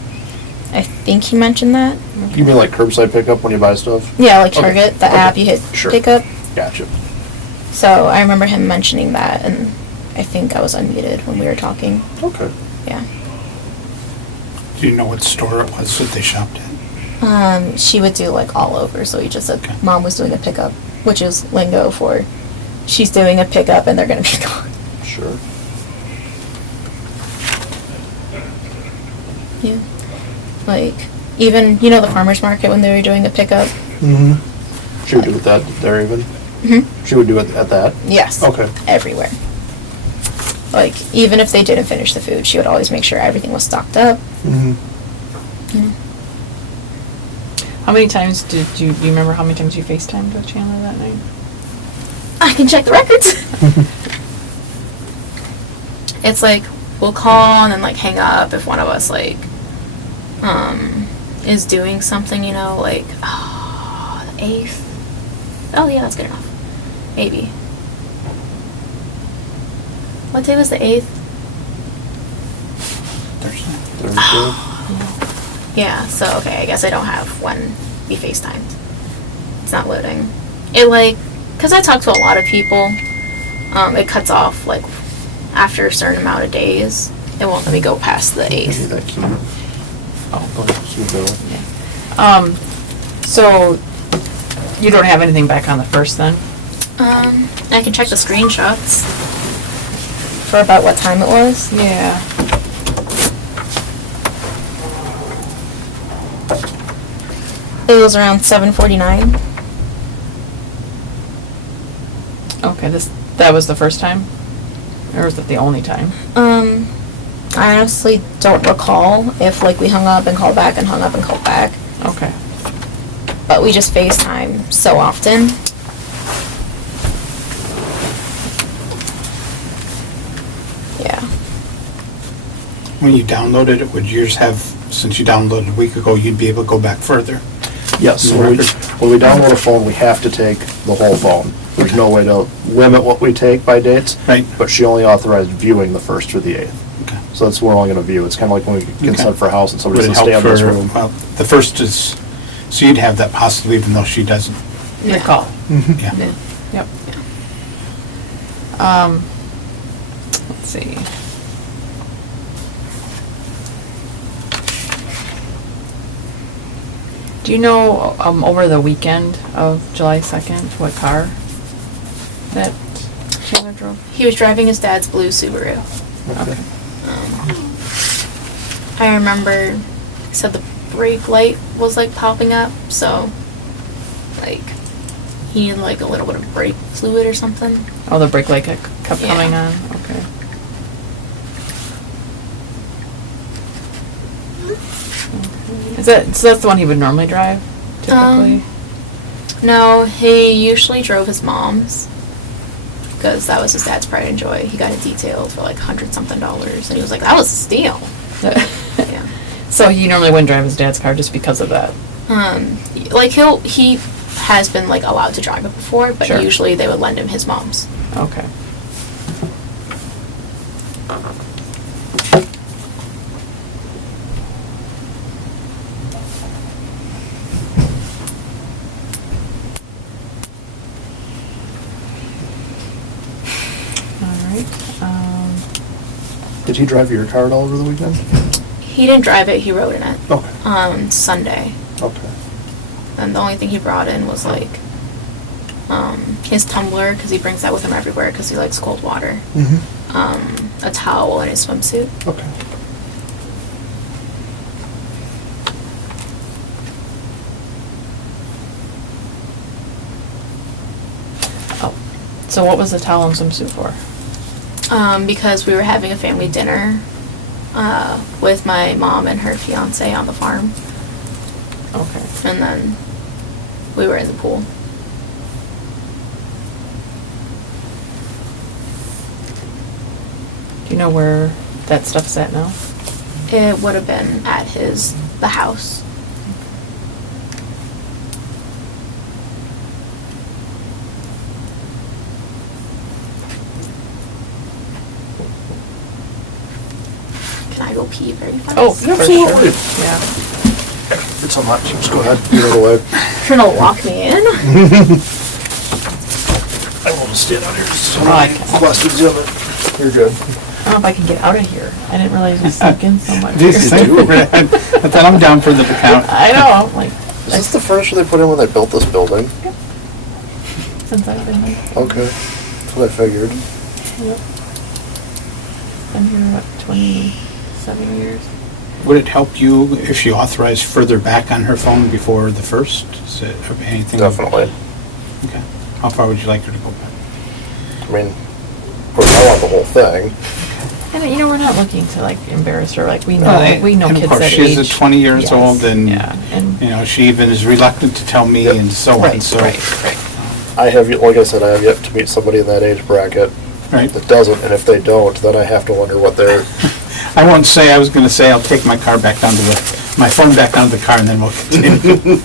I think he mentioned that. You mean like curbside pickup when you buy stuff? Yeah, like Target, the app, you hit pickup. Gotcha. So I remember him mentioning that, and I think I was unmuted when we were talking. Okay. Yeah. Do you know what store it was that they shopped at? She would do like all over, so he just said Mom was doing a pickup, which is lingo for she's doing a pickup and they're gonna be gone. Sure. Yeah. Like, even, you know, the farmer's market when they were doing a pickup? She would do it that there even? She would do it at that? Yes. Okay. Everywhere. Like, even if they didn't finish the food, she would always make sure everything was stocked up. How many times do you remember how many times you FaceTimed with Chandler that night? I can check the records. It's like, we'll call and then like hang up if one of us like, is doing something, you know, like, oh, the 8th. Oh yeah, that's good enough. Maybe. What day was the 8th? Thursday. Yeah, so okay, I guess I don't have when we FaceTimed. It's not loading. It like, cause I talk to a lot of people, it cuts off like after a certain amount of days. It won't let me go past the 8th. That key. Oh, key bill. So you don't have anything back on the 1st then? I can check the screenshots for about what time it was. Yeah. It was around 7:49. Okay, that was the first time? Or was it the only time? I honestly don't recall if like we hung up and called back and hung up and called back. Okay. But we just FaceTime so often. Yeah. When you downloaded it, would yours have, since you downloaded a week ago, you'd be able to go back further? Yes, so when we download a phone, we have to take the whole phone. There's no way to limit what we take by dates. Right. But she only authorized viewing the 1st through the 8th. Okay. So that's what we're only going to view. It's kind of like when we consent for a house and somebody Would it doesn't stay in help this for, room. well, the 1st is, so you'd have that possibly even though she doesn't. Recall. Yeah. Yep. Let's see. Do you know, over the weekend of July 2nd, what car that Chandler drove? He was driving his dad's blue Subaru. Okay. I remember he said the brake light was like popping up, so like he needed like a little bit of brake fluid or something. Oh, the brake light kept Yeah. coming on? Okay. So that's the one he would normally drive, typically? No, he usually drove his mom's because that was his dad's pride and joy. He got it detailed for like $100-something, and he was like, "That was a steal." Yeah. So he normally wouldn't drive his dad's car just because of that? Like he has been like allowed to drive it before, but Sure. usually they would lend him his mom's. Okay. Did he drive your car at all over the weekend? He didn't drive it; he rode in it. Okay. Sunday. Okay. And the only thing he brought in was like his tumbler, because he brings that with him everywhere because he likes cold water. A towel and his swimsuit. Okay. Oh. So what was the towel and swimsuit for? Because we were having a family dinner with my mom and her fiance on the farm. Okay. And then we were in the pool. Do you know where that stuff's at now? It would have been at the house. Can I go pee very fast? Oh, for Absolutely. sure. Yeah. It's on that. Just go ahead. Get it away. You're gonna lock me in? I will just stand out here. So Oh, I many can. questions in it. You're good. I don't know if I can get out of here. I didn't realize we sunk in so much. I thought I'm down for the count. I know, like, Is this the furniture they put in when they built this building? since I've been here. Okay. That's what I figured. Yep. Been here, what, 27 years? Would it help you if she authorized further back on her phone before the first? Is it of anything? Definitely. Okay. How far would you like her to go back? I mean, of course, I want the whole thing. And, you know, we're not looking to, like, embarrass her, like, we know And kids of course, that she's age. 20 years Yes, old, and yeah, and, you know, she even is reluctant to tell me, Yep. and so on. right, So, right. I have, like I said, I have yet to meet somebody in that age bracket right. that doesn't, and if they don't, then I have to wonder what they're. I won't say. I was going to say I'll take my car back down to my phone back down to the car, and then we'll continue.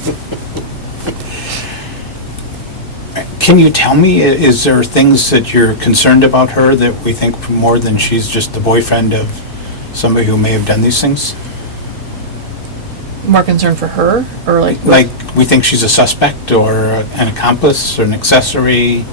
Can you tell me, is there things that you're concerned about her that we think more than she's just the boyfriend of somebody who may have done these things? More concern for her, or like? Like, we think she's a suspect, or an accomplice, or an accessory?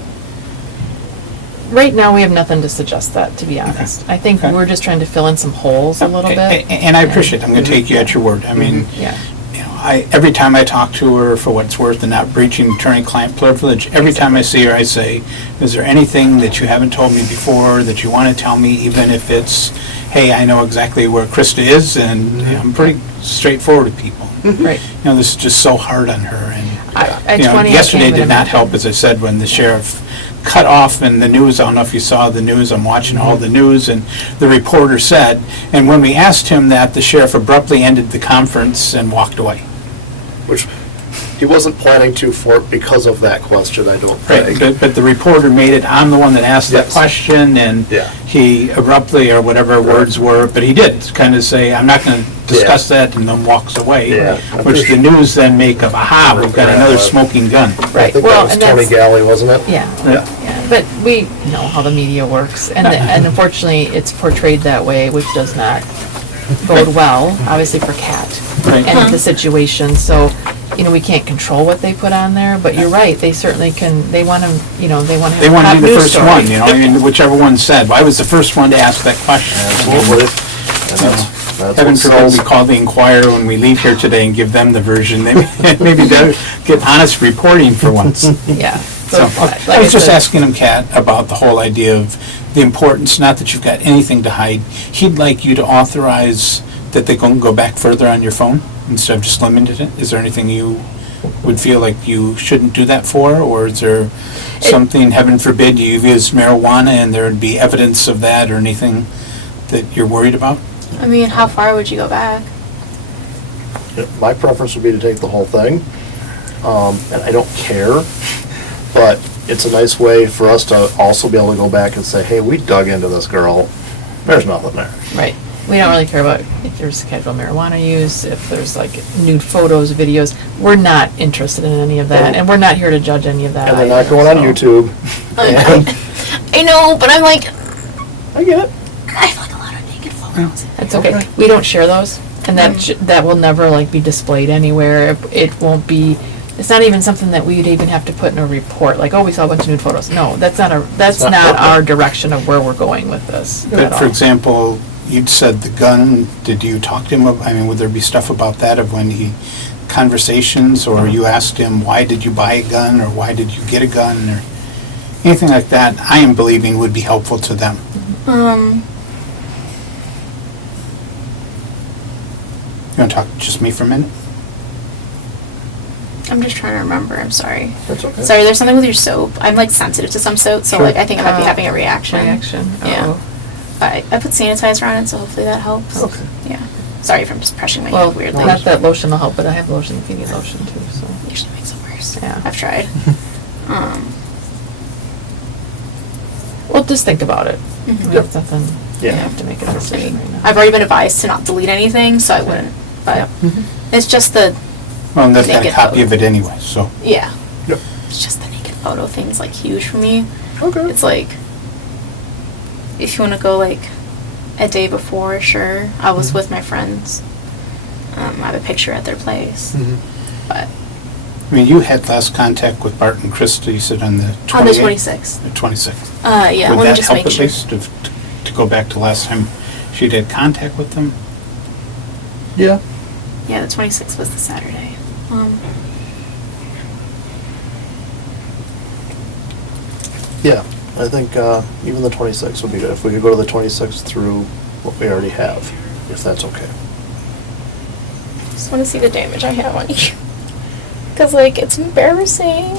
Right now, we have nothing to suggest that, to be honest. I think Okay. we're just trying to fill in some holes a little bit. And I appreciate it. I'm going to take you at your word. I mean, Yeah, you know, every time I talk to her, for what it's worth, and not breaching attorney-client privilege, every time I see her, I say, is there anything that you haven't told me before that you want to tell me, even if it's, hey, I know exactly where Krista is, and you know, I'm pretty straightforward with people. right. You know, this is just so hard on her, and At you know, 20, I yesterday can't even did not imagine. help, as I said, when the sheriff cut off in the news. I don't know if you saw the news. I'm watching all the news, and the reporter said, and when we asked him that, the sheriff abruptly ended the conference and walked away. Which he wasn't planning to for it because of that question, I don't Right, think. but the reporter made it, I'm the one that asked that Yes. question, and Yeah. he abruptly, or whatever words were, but he did kind of say, I'm not going to discuss that, and then walks away. Yeah. Which the news then make of, aha, we've got another smoking gun. I Right, think well, that was and Tony that's, Galley, wasn't it? yeah, Yeah. yeah, but we know how the media works, and and unfortunately, it's portrayed that way, which does not bode well, obviously for Kat Right. and the situation, so, you know, we can't control what they put on there, but you're right, they certainly can, they want to, you know, they want to have They a want to hot be the news first story. one, you know, I mean, whichever one said. Well, I was the first one to ask that question. Absolutely. And that's Heaven what forbid we sells. call the Inquirer when we leave here today and give them the version. Maybe they'll get honest reporting for once. Yeah. So, like I was just said, asking him, Kat, about the whole idea of the importance, not that you've got anything to hide. He'd like you to authorize that they can go back further on your phone instead of just limited it. Is there anything you would feel like you shouldn't do that for? Or is there something, heaven forbid, you use marijuana and there'd be evidence of that or anything that you're worried about? I mean, how far would you go back? My preference would be to take the whole thing, and I don't care, but it's a nice way for us to also be able to go back and say, hey, we dug into this girl, there's nothing there. Right. We don't really care about if there's casual marijuana use, if there's like nude photos, videos. We're not interested in any of that, and we're not here to judge any of that. And they're not either, going on so. YouTube. And I know, but I'm like, I get it. I have like a lot of naked photos. That's okay. Okay. We don't share those, and that will never like be displayed anywhere. It won't be. It's not even something that we'd even have to put in a report. Like, oh, we saw a bunch of nude photos. No, that's not not our direction of where we're going with this. But at for all. example, you'd said the gun, did you talk to him, I mean, would there be stuff about that of when conversations, or you asked him, why did you buy a gun, or why did you get a gun, or anything like that, I am believing would be helpful to them. You want to talk just me for a minute? I'm just trying to remember. I'm sorry. That's okay. Sorry, there's something with your soap. I'm like sensitive to some soap, so Sure. like I think I might be having a reaction. reaction. Yeah. Oh. I put sanitizer on it, so hopefully that helps. Okay. Yeah. Sorry if I'm just brushing my Well, hand weirdly. not that lotion will help, but I have lotion if you need lotion too, so. Usually makes it worse. Yeah. I've tried. Well, just think about it. Mhm. I mean, it's nothing, you Yeah. have to make a decision right now. I've already been advised to not delete anything, so I wouldn't. But Yep. it's just the, Well, and they've got a Naked copy photo. of it anyway, so. yeah. Yep. It's just the naked photo thing's like huge for me. Okay. It's like, if you want to go like a day before, sure. I was with my friends. I have a picture at their place. Mhm. But I mean, you had last contact with Bart and Krista, you said on the 28th? on the 26th. The 26th. Yeah, Would let me that just help make at sure. least to go back to last time she did contact with them? Yeah. Yeah, the 26th was the Saturday. Yeah. I think even the 26th would be good. If we could go to the 26th through what we already have, if that's okay. Just want to see the damage I have on you. Because, like, it's embarrassing.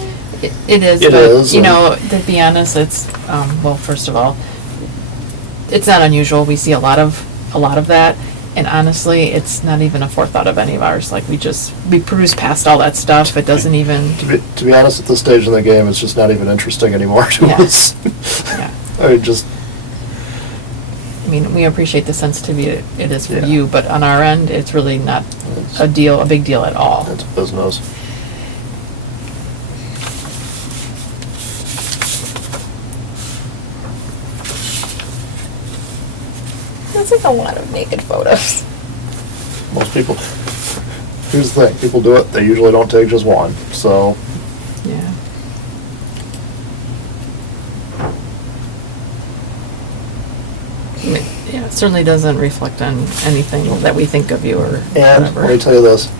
It is, It but, is, you and- know, to be honest, it's, well, first of all, it's not unusual. We see a lot of that. And honestly, it's not even a forethought of any of ours. Like, we cruise past all that stuff. It doesn't even, To be honest, at this stage in the game, it's just not even interesting anymore to Yeah. us. yeah. I mean, just, I mean, we appreciate the sensitivity it is for Yeah. you, but on our end, it's really not a big deal at all. it's business. That's like a lot of naked photos. Most people, here's the thing, people do it, they usually don't take just one, so. Yeah. I mean, yeah, it certainly doesn't reflect on anything that we think of you or And whatever. let me tell you this,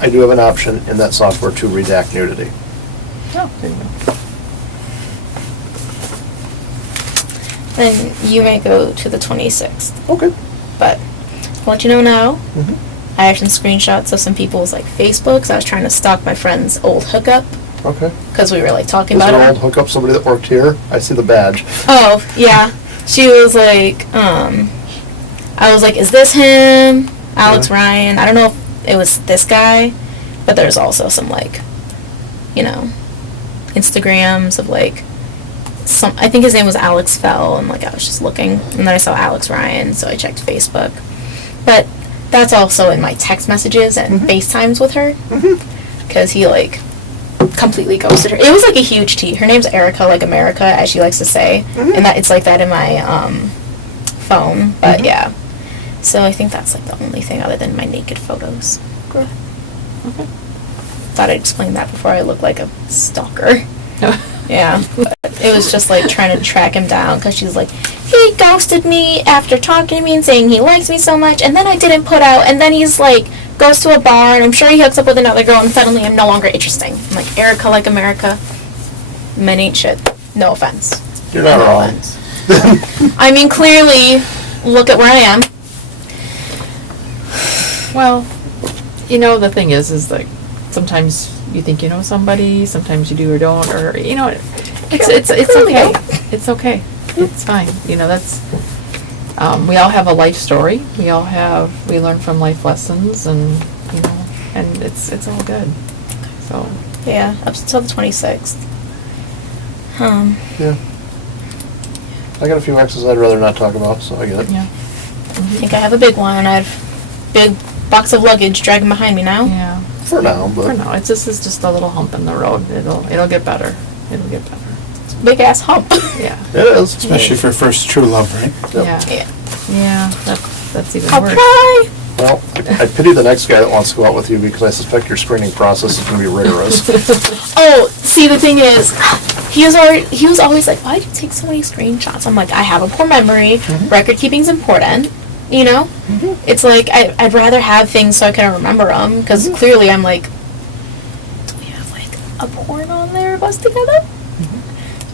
I do have an option in that software to redact nudity. Oh, there you go. Then you may go to the 26th. Okay. But I'll let you know now. Mhm. I have some screenshots of some people's like Facebooks. I was trying to stalk my friend's old hookup Okay. because we were like talking Is about there her. old hookup somebody that worked here? I see the badge. Oh, yeah. She was like, I was like, is this him? Alex Yeah. Ryan. I don't know if it was this guy, but there's also some like, you know, Instagrams of like, I think his name was Alex Fell, and like I was just looking, and then I saw Alex Ryan, so I checked Facebook. But that's also in my text messages and FaceTimes with her, because he like completely ghosted her. It was like a huge tea. Her name's Erica, like America, as she likes to say, and that it's like that in my phone. But yeah, so I think that's like the only thing other than my naked photos. Okay. Okay. Thought I'd explain that before I look like a stalker. Yeah, but it was just like trying to track him down because she's like, he ghosted me after talking to me and saying he likes me so much, and then I didn't put out, and then he's like, goes to a bar, and I'm sure he hooks up with another girl, and suddenly I'm no longer interesting. I'm like, Erica, like America, men ain't shit. No offense. You're not No wrong. offense. I mean, clearly, look at where I am. Well, you know, the thing is like, sometimes you think you know somebody, sometimes you do or don't, or, you know, it's okay. It's okay. It's fine. You know, that's, we all have a life story. We learn from life lessons, and, you know, and it's all good. So, Yeah, up until the 26th. Yeah. I got a few exes I'd rather not talk about, so I get it. yeah. I think I have a big one. I have big box of luggage dragging behind me now. Yeah. For now, but. For now, it's just a little hump in the road. It'll get better. It'll get better. Big ass hump. Yeah. It is. Especially for first true love, right? Yep. Yeah. Yeah. Yeah. That's even I'll worse. cry. Well, I pity the next guy that wants to go out with you because I suspect your screening process is going to be rigorous. Oh, see, the thing is, he was always like, why do you take so many screenshots? I'm like, I have a poor memory. Record keeping's important. You know? It's like, I'd rather have things so I can remember them, because clearly I'm like, do we have like a porn on there of us together?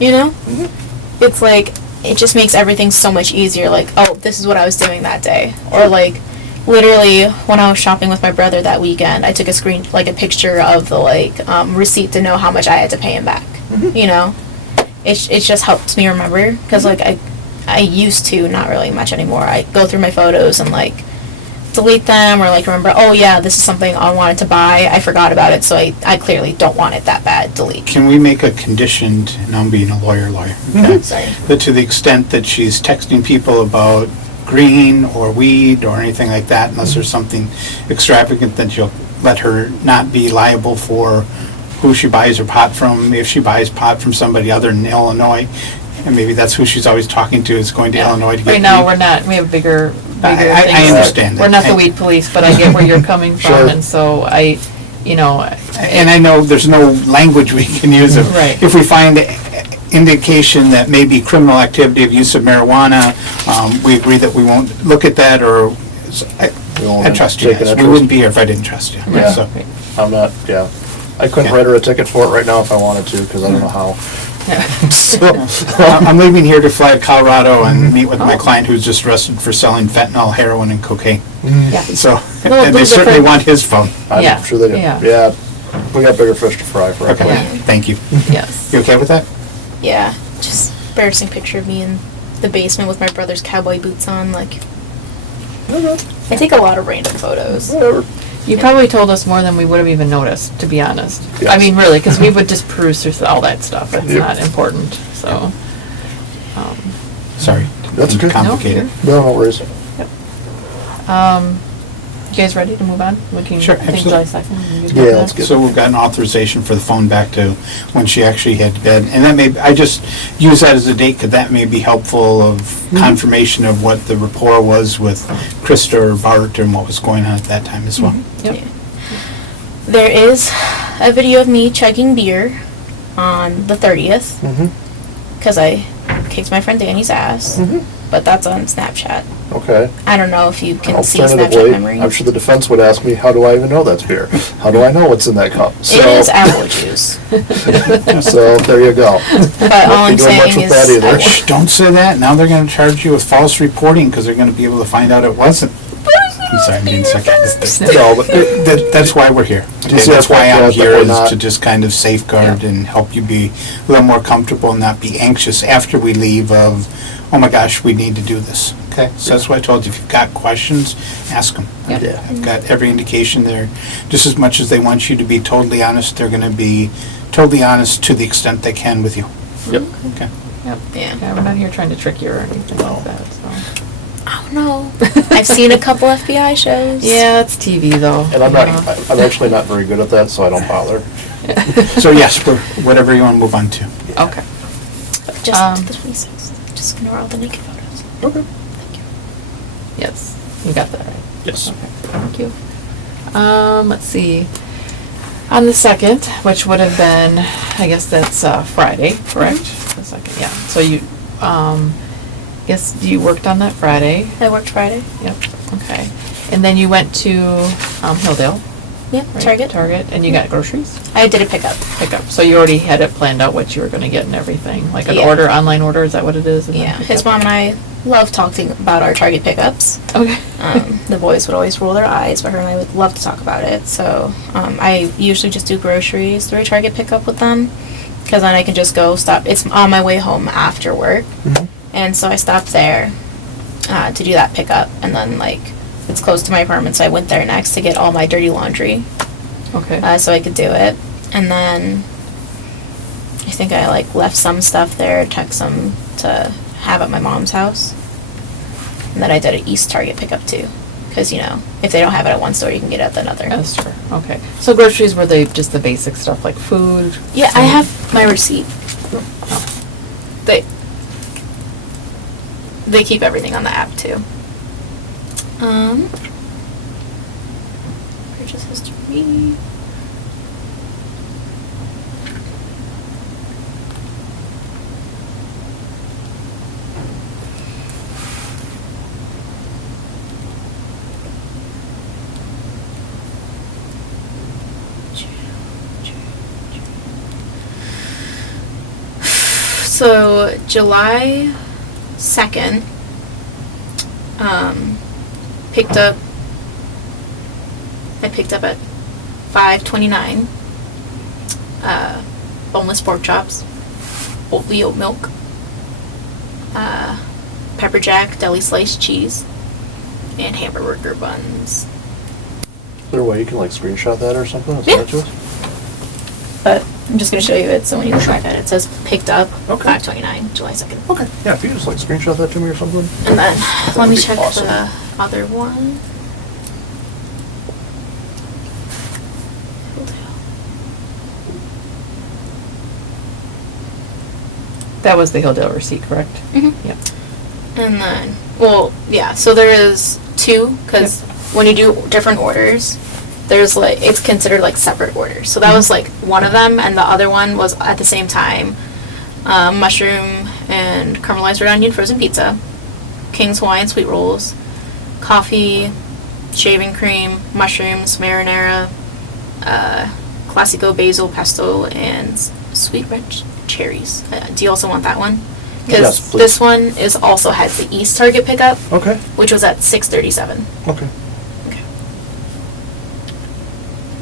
You know? It's like, it just makes everything so much easier. Like, oh, this is what I was doing that day. Or like, literally, when I was shopping with my brother that weekend, I took a picture of the receipt to know how much I had to pay him back. You know? It just helps me remember, because like I used to, not really much anymore. I go through my photos and like delete them, or like remember, oh yeah, this is something I wanted to buy, I forgot about it, so I clearly don't want it that bad, delete. Can we make a conditioned, and I'm being a lawyer, okay? Sorry. But to the extent that she's texting people about green or weed or anything like that, unless there's something extravagant, that you'll let her not be liable for who she buys her pot from. If she buys pot from somebody other than Illinois, and maybe that's who she's always talking to, is going to Illinois to get Right now, weed. we're not, we have bigger I things. understand that. We're not the weed police, but I get where you're coming from, Sure. and so And I know there's no language we can use. Right. If we find indication that may be criminal activity of use of marijuana, we agree that we won't look at that, or We won't I trust you take an guys. We interest. wouldn't be here if I didn't trust you. Yeah. So, I'm not, yeah. I couldn't Okay. write her a ticket for it right now if I wanted to, because I don't know how. So, I'm leaving here to fly to Colorado and meet with my Oh. client who's just arrested for selling fentanyl, heroin, and cocaine. yeah. So, Well, and they those certainly different- want his phone. Yeah, I'm sure they do. yeah. Yeah, we got bigger fish to fry, frankly. Okay, thank you. Yes. You okay with that? Yeah, just embarrassing picture of me in the basement with my brother's cowboy boots on. Like, I take a lot of random photos. Whatever. You probably told us more than we would have even noticed, to be honest. I Yes. mean, really, because we would just peruse through all that stuff. It's Yep. not important, so. Sorry. That's Didn't okay. complicate it. No, no worries. You guys ready to move on? We can Sure, think absolutely. July 2nd. and get Yeah, that? let's get- So we've got an authorization for the phone back to when she actually had bed, and that may, I just use that as a date, because that may be helpful of confirmation of what the rapport was with Krista or Bart and what was going on at that time as well. Yep. There is a video of me chugging beer on the 30th Mm-hmm. because I kicked my friend Danny's ass, but that's on Snapchat. Okay. I don't know if you can see Snapchat Alternatively, memory. I'm sure the defense would ask me, how do I even know that's beer? How do I know what's in that cup? So, It is apple juice. so there you go. But all I'm Don't go much saying with is, that either. Shh, don't say that. Now they're going to charge you with false reporting because they're going to be able to find out it wasn't. I'm sorry, I'm being sarcastic. No, but That's why we're here. And You see that's our why I'm point, here, that we're is not- to just kind of safeguard Yeah. and help you be a little more comfortable and not be anxious after we leave of, oh my gosh, we need to do this. Okay, so that's why I told you, if you've got questions, ask them. Yeah. Yeah. I've got every indication there. Just as much as they want you to be totally honest, they're going to be totally honest to the extent they can with you. Yep. Okay. Yep. Yeah. Yeah, we're not here trying to trick you or anything like that, so. I don't know. I've seen a couple FBI shows. Yeah, it's TV though. And I'm you not, know. I'm actually not very good at that, so I don't bother. So yes, whatever you want to move on to. Okay. Just the 26th. Just ignore all the naked photos. Okay. Yes, you got that right. Yes. Okay, thank you. Let's see. On the 2nd, which would have been, I guess that's Friday, correct? The 2nd, yeah. So you, guess you worked on that Friday. I worked Friday. Yep, okay. And then you went to Hilldale, Yeah, right? Target. Target, and you got groceries? I did a pickup. Pickup. So you already had it planned out what you were gonna get and everything? Like an Yeah. order, online order, is that what it is? And then Yeah, pick his up? mom and I love talking about our Target pickups. Okay. The boys would always roll their eyes, but her and I would love to talk about it. So I usually just do groceries through a Target pickup with them, because then I can just go stop. It's on my way home after work, and so I stopped there to do that pickup, and then like it's close to my apartment, so I went there next to get all my dirty laundry, Okay. so I could do it, and then I think I like left some stuff there, took some to have at my mom's house. And then I did an East Target pickup too. Because, you know, if they don't have it at one store, you can get it at another. That's true. Okay. So groceries, were they just the basic stuff like food? Yeah, I have my receipt. They keep everything on the app too. Purchase history. So July 2nd, I picked up at 5:29, boneless pork chops, oat milk, pepper jack, deli sliced cheese, and hamburger buns. Is there a way you can like screenshot that or something? And send it to us? But I'm just going to show you it, so when you look back at it, it says picked up Okay. 5/29, July 2nd. Okay. Yeah, if you just like screenshot that to me or something. And then let me would be check awesome. the other one. That was the Hilldale receipt, correct? Mm-hmm. Yep. And then, well, yeah, so there is two, because when you do different orders, there's like, it's considered like separate orders. So that was like one of them, and the other one was at the same time, mushroom and caramelized red onion frozen pizza, King's Hawaiian sweet rolls, coffee, shaving cream, mushrooms, marinara, classico basil pesto, and sweet red cherries. Do you also want that one? Because Yes, please. this one is also has the East Target pickup, Okay. which was at 6:37. Okay. Okay.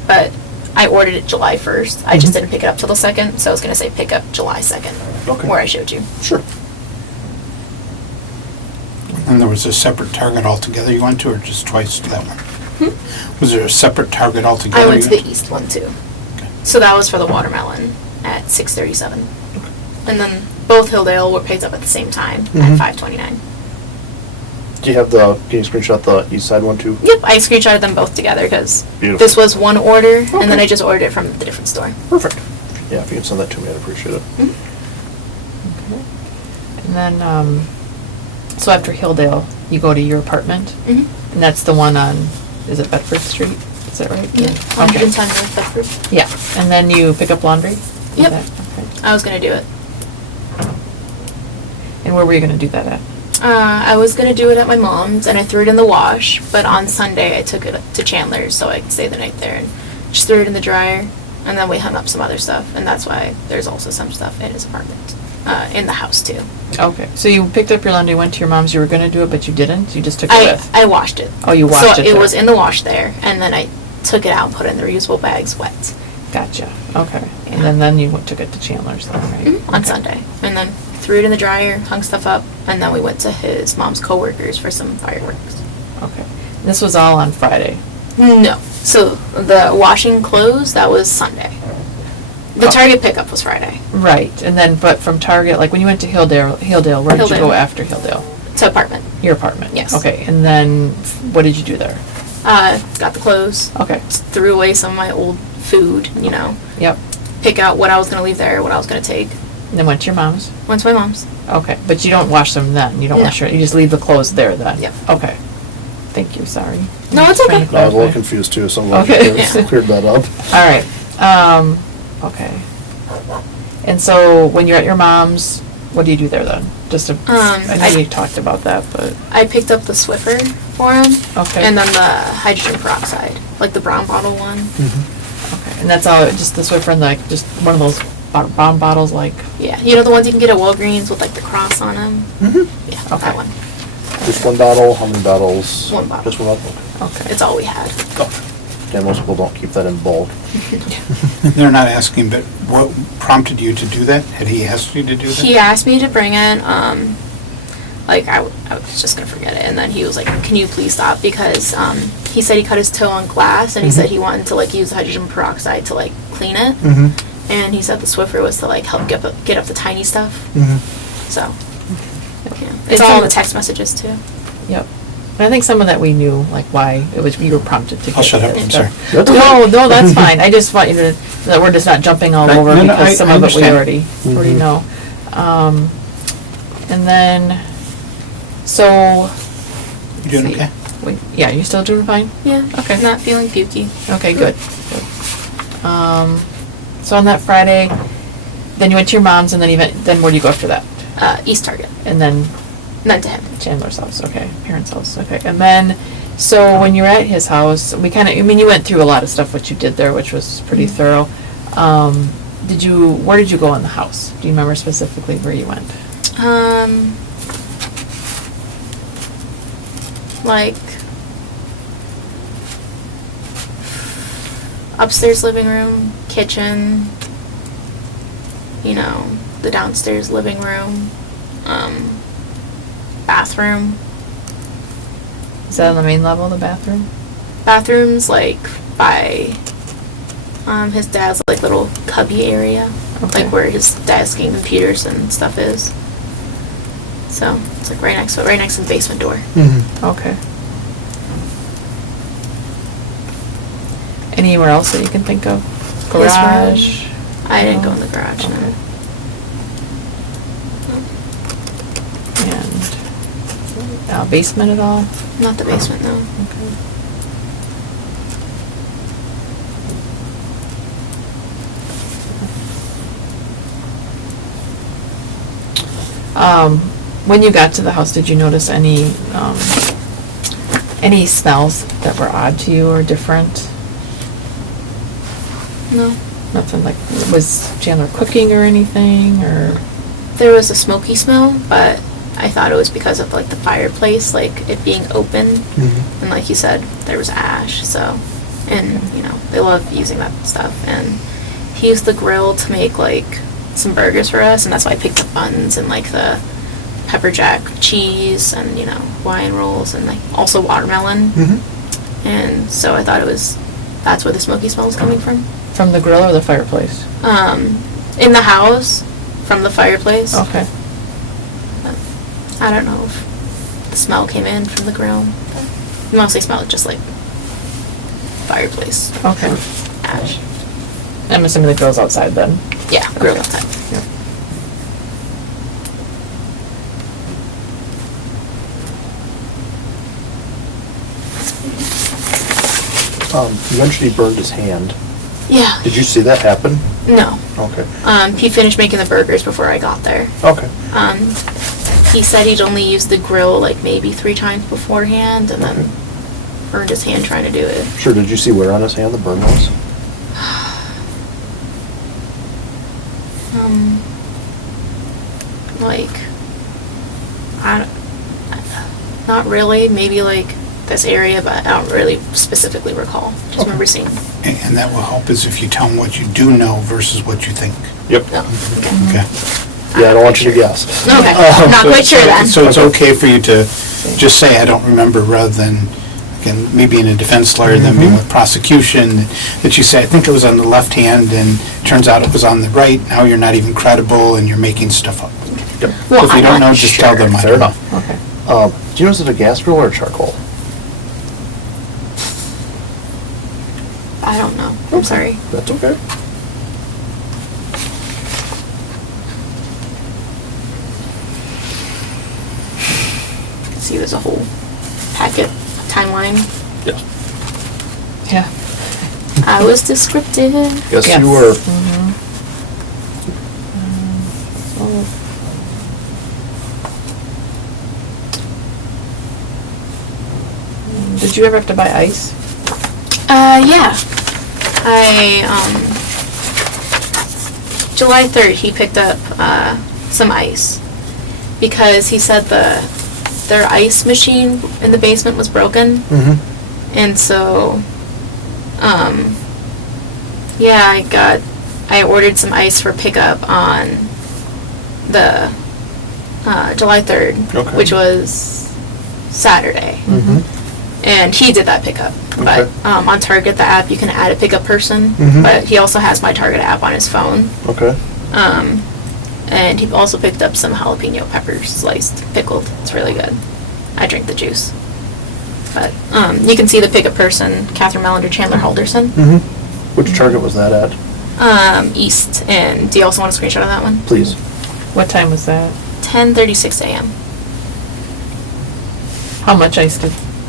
But I ordered it July 1st. I just didn't pick it up till the 2nd, so I was going to say pick up July 2nd, Okay. where I showed you. Sure. And there was a separate Target altogether you went to, or just twice to that one? Was there a separate Target altogether? I went to you the East one too. Okay. So that was for the watermelon at 6:37. And then both Hilldale were picked up at the same time at 5:29. Can you screenshot the east side one too? Yep, I screenshotted them both together because Beautiful. this was one order, and then Okay. I just ordered it from the different store. Perfect. Yeah, if you can send that to me, I'd appreciate it. And then, so after Hilldale, you go to your apartment, Mhm. and that's the one on, is it Bedford Street? Is that right? Yeah, Okay. 110 North Bedford. Yeah, and then you pick up laundry? Yep. Okay. I was gonna do it. And where were you gonna do that at? I was gonna do it at my mom's, and I threw it in the wash. But on Sunday, I took it to Chandler's so I could stay the night there, and just threw it in the dryer. And then we hung up some other stuff, and that's why there's also some stuff in his apartment, in the house too. Okay, so you picked up your laundry, went to your mom's, you were gonna do it, but you didn't? You just took it with? I washed it. Oh, you washed so it it there. was in the wash there, and then I took it out and put it in the reusable bags wet. Gotcha, okay. Yeah. And then you took it to Chandler's then, right? On Okay. Sunday, and then threw it in the dryer, hung stuff up, and then we went to his mom's coworkers for some fireworks. Okay. This was all on Friday? No, so the washing clothes, that was Sunday. The Oh. Target pickup was Friday. Right, and then, but from Target, like when you went to Hilldale, where did you go Hilldale. after Hilldale? To apartment. Your apartment? Yes. Okay, and then what did you do there? Got the clothes, Okay, threw away some of my old food, yep. pick out what I was going to leave there, what I was going to take. And then went to your mom's? Went to my mom's. Okay, but you don't wash them then? You don't No. wash your, you just leave the clothes there then? Yep. Okay. Thank you, sorry. No, I'm it's just trying okay. to I was a little clarify. confused too, so I'm glad Okay. you Yeah. cleared that up. All right, okay. And so when you're at your mom's, what do you do there then? Just to, I know you talked about that, but, I picked up the Swiffer for him, okay. and then the hydrogen peroxide, like the brown bottle one. Okay, and that's all, just the Swiffer and like, just one of those bomb bottles, like, Yeah, the ones you can get at Walgreens with like the cross on them. Yeah, Okay. that one. Just one bottle, how many bottles? One bottle. Just one bottle? okay. It's all we had. Okay. Yeah, most people don't keep that in bulk. They're not asking, but what prompted you to do that? Had he asked you to do that? He asked me to bring it, like I was just gonna forget it, and then he was like, "Can you please stop?" Because he said he cut his toe on glass, and he said he wanted to like use hydrogen peroxide to like clean it, and he said the Swiffer was to like help get up the tiny stuff. So, yeah, it's all in the text messages too. Yep. And I think some of that we knew, like why it was, you were prompted to get. I'll shut up, it. I'm sorry. That's No, that's fine. I just want you to, that we're just not jumping all Right. over No, no, because some I of it we understand. already know. And then, so. You doing let's see. okay? Wait, yeah, you still doing fine? Yeah. Okay. Not feeling pukey. Okay, good. So on that Friday, then you went to your mom's and then where do you go after that? East Target. And then Not to him. Chandler's house, okay, parents' house, okay. And then, so when you were at his house, you went through a lot of stuff, what you did there, which was pretty thorough. Where did you go in the house? Do you remember specifically where you went? Like upstairs living room, kitchen, the downstairs living room, bathroom. Is that on the main level, the bathroom? Bathroom's like by his dad's like little cubby area, Okay. like where his desk and computers and stuff is. So it's like right next to the basement door. Okay. Anywhere else that you can think of? Garage? I didn't go in the garage. Okay. No. And basement at all? Not the basement, no. Okay. When you got to the house, did you notice any smells that were odd to you or different? No. Nothing like, was Chandler cooking or anything, or? There was a smoky smell, but I thought it was because of like the fireplace, like it being open, and like you said, there was ash. So, and you know they love using that stuff. And he used the grill to make like some burgers for us, and that's why I picked up buns and like the pepper jack cheese and you know Hawaiian rolls and like also watermelon. And so I thought that's where the smoky smell was coming from. From the grill or the fireplace? In the house, from the fireplace. Okay. I don't know if the smell came in from the grill. You mostly smell it just like fireplace. Okay. Ash. I'm assuming the grill's outside then? Yeah, grilled Okay. outside. Yeah. You mentioned he burned his hand. Yeah. Did you see that happen? No. Okay. He finished making the burgers before I got there. Okay. He said he'd only used the grill like maybe 3 times beforehand and then burned his hand trying to do it. Sure, did you see where on his hand the burn was? Like, not really. Maybe like this area, but I don't really specifically recall. Just remember seeing. And that will help is if you tell them what you do know versus what you think. Yep. No. Okay. Yeah, I don't want you to guess. Okay. Not quite sure then. So it's okay for you to just say, I don't remember, rather than, again, maybe in a defense lawyer, then being with prosecution, that you say, I think it was on the left hand, and turns out it was on the right. Now you're not even credible, and you're making stuff up. Yep. Well, If you I'm don't not know, just tell them I Fair don't know. enough. Okay. Do you know, is it a gas grill or a charcoal? I don't know. I'm sorry. That's okay. See, there's a whole packet timeline. Yeah. Yeah. I was descriptive. Yes, Yes. you were. Did you ever have to buy ice? Yeah. July 3rd, he picked up, some ice. Because he said their ice machine in the basement was broken. And so, yeah, I ordered some ice for pickup on the, July 3rd, Okay. which was Saturday. And he did that pickup. But Okay. on Target, the app, you can add a pickup person. But he also has my Target app on his phone. Okay. And he also picked up some jalapeno peppers, sliced, pickled. It's really good. I drink the juice. But you can see the pickup person, Cathryn Mellender, Chandler Halderson. Which Target was that at? East. And do you also want a screenshot of that one? Please. What time was that? 10:36 a.m. How much ice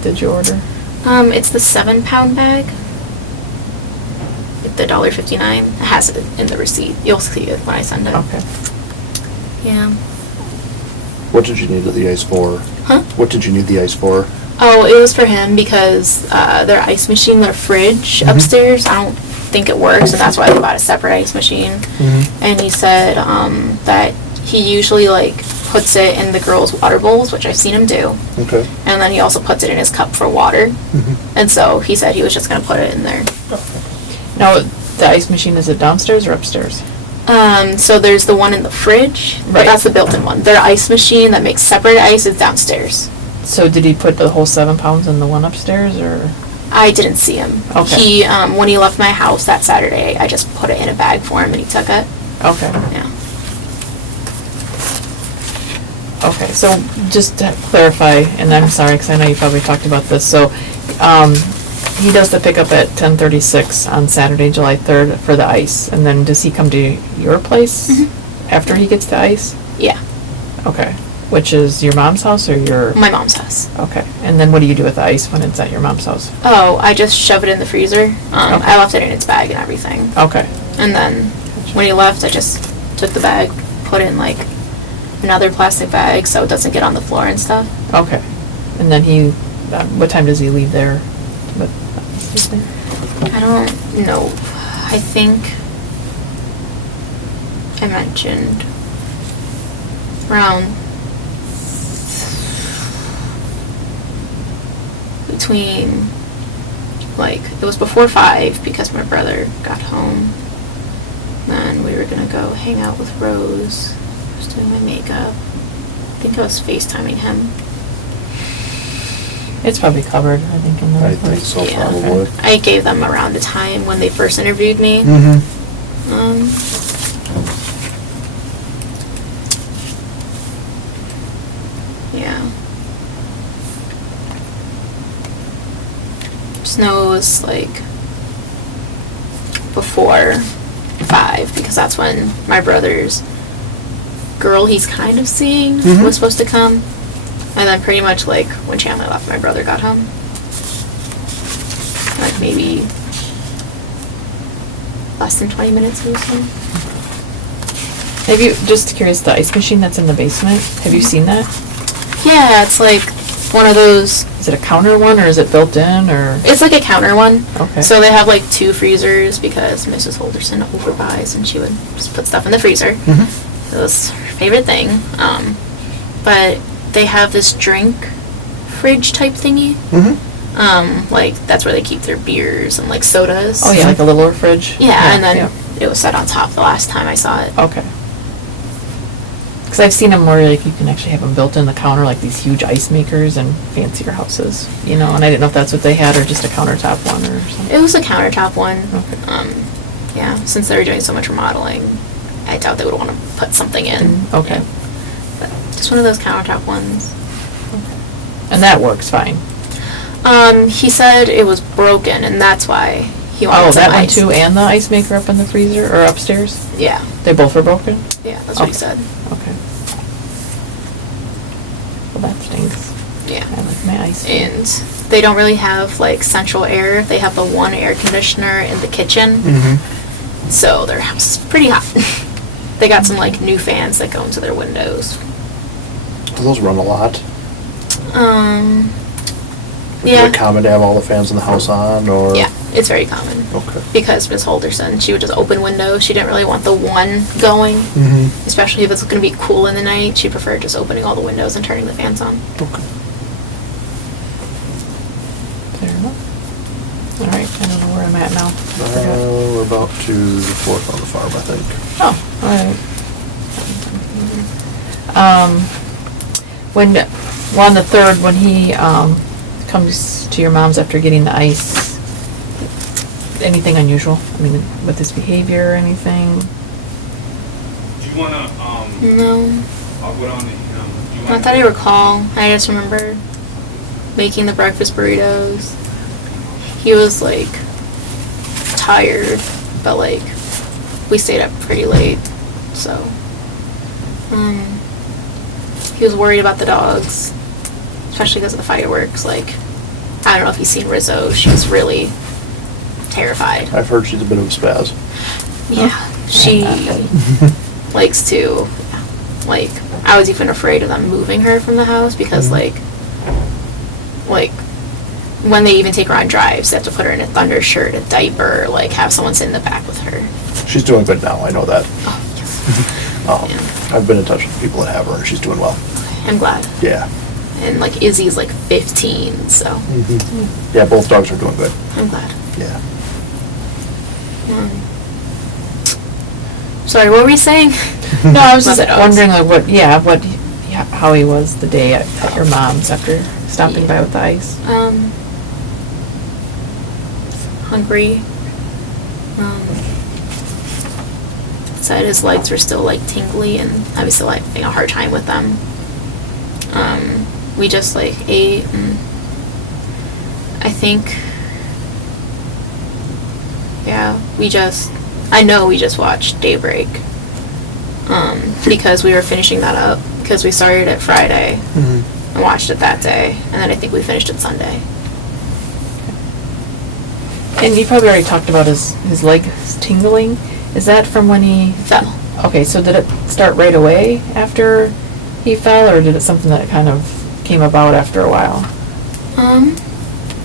did you order? It's the 7-pound bag. The $1.59. It has it in the receipt. You'll see it when I send it. Okay. Yeah. What did you need the ice for? Huh? What did you need the ice for? Oh, it was for him because their ice machine, their fridge upstairs, I don't think it works, and that's why they bought a separate ice machine. And he said that he usually like puts it in the girls' water bowls, which I've seen him do. Okay. And then he also puts it in his cup for water. And so he said he was just going to put it in there. Now, the ice machine, is it downstairs or upstairs? So there's the one in the fridge, but Right. that's the built-in one. Their ice machine that makes separate ice is downstairs. So did he put the whole 7 pounds in the one upstairs, or? I didn't see him. Okay. He, when he left my house that Saturday, I just put it in a bag for him and he took it. Okay. Yeah. Okay, so just to clarify, and I'm sorry, because I know you probably talked about this, so, he does the pickup at 10:36 on Saturday, July 3rd for the ice, and then does he come to your place after he gets the ice? Yeah. Okay, which is your mom's house or your? My mom's house. Okay, and then what do you do with the ice when it's at your mom's house? Oh, I just shove it in the freezer. I left it in its bag and everything. Okay, And then when he left, I just took the bag, put it in like another plastic bag so it doesn't get on the floor and stuff. okay, and then he, what time does he leave there? What- I don't know. I think I mentioned around between, like, it was before 5 because my brother got home. Then we were gonna go hang out with Rose. I was doing my makeup. I think I was FaceTiming him. It's probably covered, I think, in the. I think so, Yeah. probably. I gave them around the time when they first interviewed me. Mm-hmm. Yeah. Snow was like before 5 because that's when my brother's girl he's kind of seeing was supposed to come. And then pretty much like when Chandler left, my brother got home. Like maybe less than 20 minutes he was home. Have you, just curious, the ice machine that's in the basement, have you seen that? Yeah, it's like one of those. Is it a counter one, or is it built in, or? It's like a counter one. Okay. So they have like 2 freezers because Mrs. Halderson overbuys and she would just put stuff in the freezer. It was her favorite thing. But they have this drink fridge type thingy. Like that's where they keep their beers and like sodas. Oh, yeah, like a little fridge? Yeah, and then it was set on top the last time I saw it. Okay. Because I've seen them where like you can actually have them built in the counter, like these huge ice makers in fancier houses, you know, and I didn't know if that's what they had or just a countertop one or something. It was a countertop one. Okay. Yeah, since they were doing so much remodeling, I doubt they would want to put something in. Okay. Yeah. But just one of those countertop ones. And that works fine. He said it was broken, and that's why he wanted Oh, some that one ice. too, and the ice maker up in the freezer, or upstairs? Yeah, They both are broken? yeah, that's what he Okay. said. Okay. Well, that stinks. Yeah. I like my ice. And they don't really have, like, central air. They have the one air conditioner in the kitchen. So their house is pretty hot. They got some, like, new fans that go into their windows. Do those run a lot? Is Yeah. it common to have all the fans in the house on, or? Yeah, it's very common. Okay. Because Miss Halderson, she would just open windows. She didn't really want the one going, especially if it's going to be cool in the night. She preferred just opening all the windows and turning the fans on. Okay. Fair enough. All right, I don't know where I'm at now. We're about to the 4th on the farm, I think. Oh, all right. When, well, on the 3rd, when he comes to your mom's after getting the ice, anything unusual? I mean, with his behavior or anything? Do you wanna, No, I'll go down the, do you not wanna? that I recall. I just remember making the breakfast burritos. He was like tired, but like we stayed up pretty late, so he was worried about the dogs, especially because of the fireworks. Like, I don't know if you've seen Rizzo. She's really terrified. I've heard she's a bit of a spaz. Yeah, she likes to, like, I was even afraid of them moving her from the house because, like, when they even take her on drives, they have to put her in a thunder shirt, a diaper, like, have someone sit in the back with her. She's doing good now, I know that. Oh, yes. I've been in touch with the people that have her, and she's doing well. I'm glad. Yeah. And, like, Izzy's, like, 15, so Yeah, both dogs are doing good. I'm glad. Yeah. Sorry, what were you saying? No, I was just Mother dogs. wondering, like, how he was the day at your mom's after stopping by with the ice. Hungry. Said his legs were still like tingly, and I was still having a hard time with them. We just like ate, and I think, yeah, I know we just watched Daybreak, because we were finishing that up, because we started it Friday and watched it that day, and then I think we finished it Sunday. And you probably already talked about his legs tingling. Is that from when he Fell. Okay, so did it start right away after he fell, or did it something that kind of came about after a while?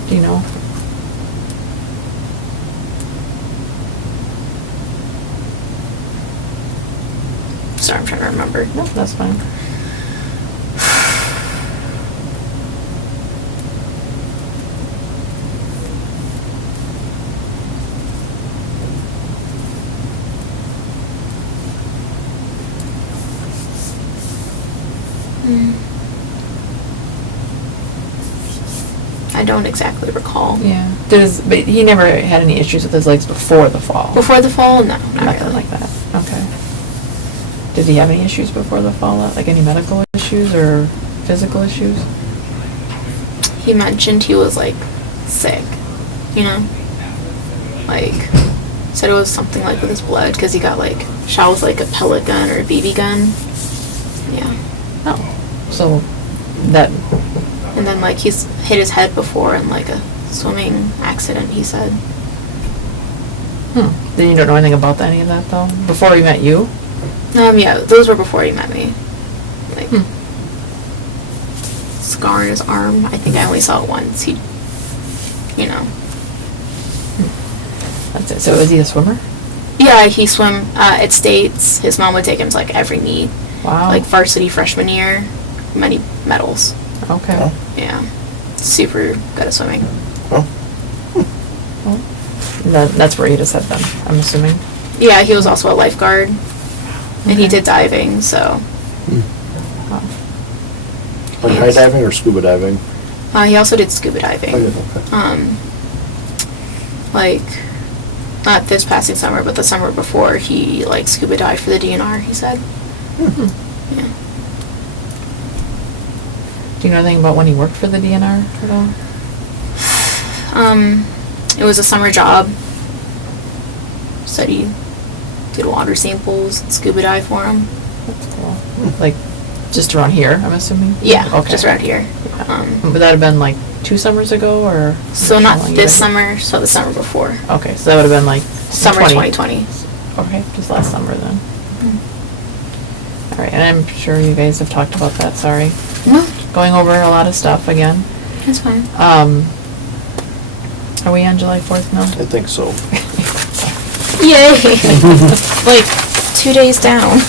Do you know? Sorry, I'm trying to remember. No, that's fine. I don't exactly recall. Yeah. But he never had any issues with his legs before the fall? Before the fall, no, not Nothing really. like that. Okay. Did he have any issues before the fall? Like any medical issues or physical issues? He mentioned he was like sick, you know, like said it was something like with his blood because he got like shot with like a pellet gun or a BB gun. Yeah. Oh. So that. And then like he's hit his head before in like a swimming accident, he said. Then you don't know anything about any of that though? Before he met you? Yeah, those were before he met me. Like scar on his arm. I think I only saw it once. He, you know. That's it. So is he a swimmer? Yeah, he swam at States. His mom would take him to like every meet. Wow. Like varsity freshman year, many medals. Okay. Oh. Yeah, super good at swimming. Oh. Well, that's where he just said then, I'm assuming. Yeah, he was also a lifeguard, and he did diving. So Wow. Like high diving or scuba diving? he also did scuba diving. Okay. Like not this passing summer, but the summer before, he like scuba dived for the DNR. He said. Yeah. Do you know anything about when he worked for the DNR at all? It was a summer job. Said he did water samples and scuba dive for him. That's cool. Like, just around here, I'm assuming? Yeah, Okay. just around here. Would that have been like 2 summers ago, or? So how not long you this guys- summer, so the summer before. Okay, so that would have been like. Summer 2020. Okay, just last summer then. All right, and I'm sure you guys have talked about that, sorry. No, Going over a lot of stuff again. it's fine. Are we on July 4th now? I think so. Yay! Like 2 days down.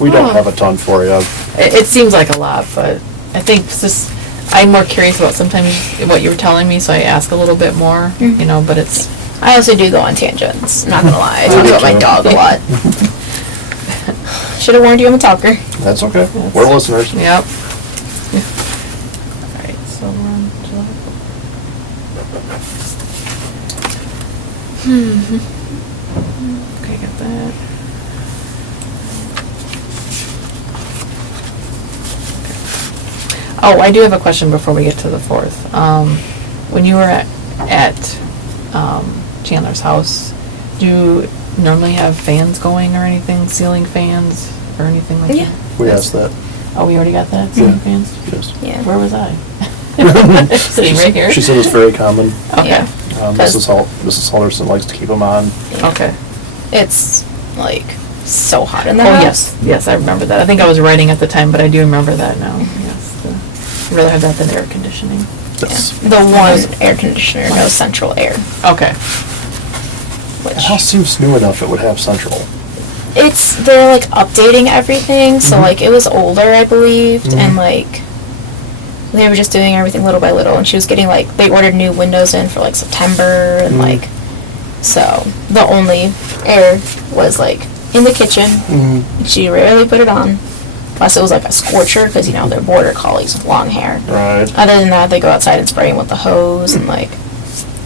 We don't Oh. have a ton for you. It seems like a lot, but I think it's just, I'm more curious about sometimes what you were telling me, so I ask a little bit more, you know, but it's, I also do go on tangents. I'm not gonna lie. I talk about my dog a lot. Should have warned you I'm a talker. That's okay. We're listeners. yep. Alright, so we're on July 4th. Okay, got that. Oh, I do have a question before we get to the 4th. When you were at Chandler's house, do you normally have fans going or anything, ceiling fans or anything like Yeah. that? We asked that. Oh, we already got that, ceiling fans? Yes. Yeah. Where was I? Sitting right here? She said it's very common. Okay, Yeah. Mrs. Halderson likes to keep them on. okay. It's like so hot in the Oh, house. yes, I remember that. I think I was writing at the time, but I do remember that now, yes. I'd rather have that than air conditioning. Yes. The one air conditioner, no central air. Okay. Which The house seems new enough it would have central. they're like updating everything, so like it was older, I believed, and like they were just doing everything little by little, and she was getting like, they ordered new windows in for like September, and like, so the only air was like in the kitchen. She rarely put it on. Plus, it was like a scorcher because, you know, they're border collies with long hair. Right. Other than that, they go outside and spray them with the hose, and like,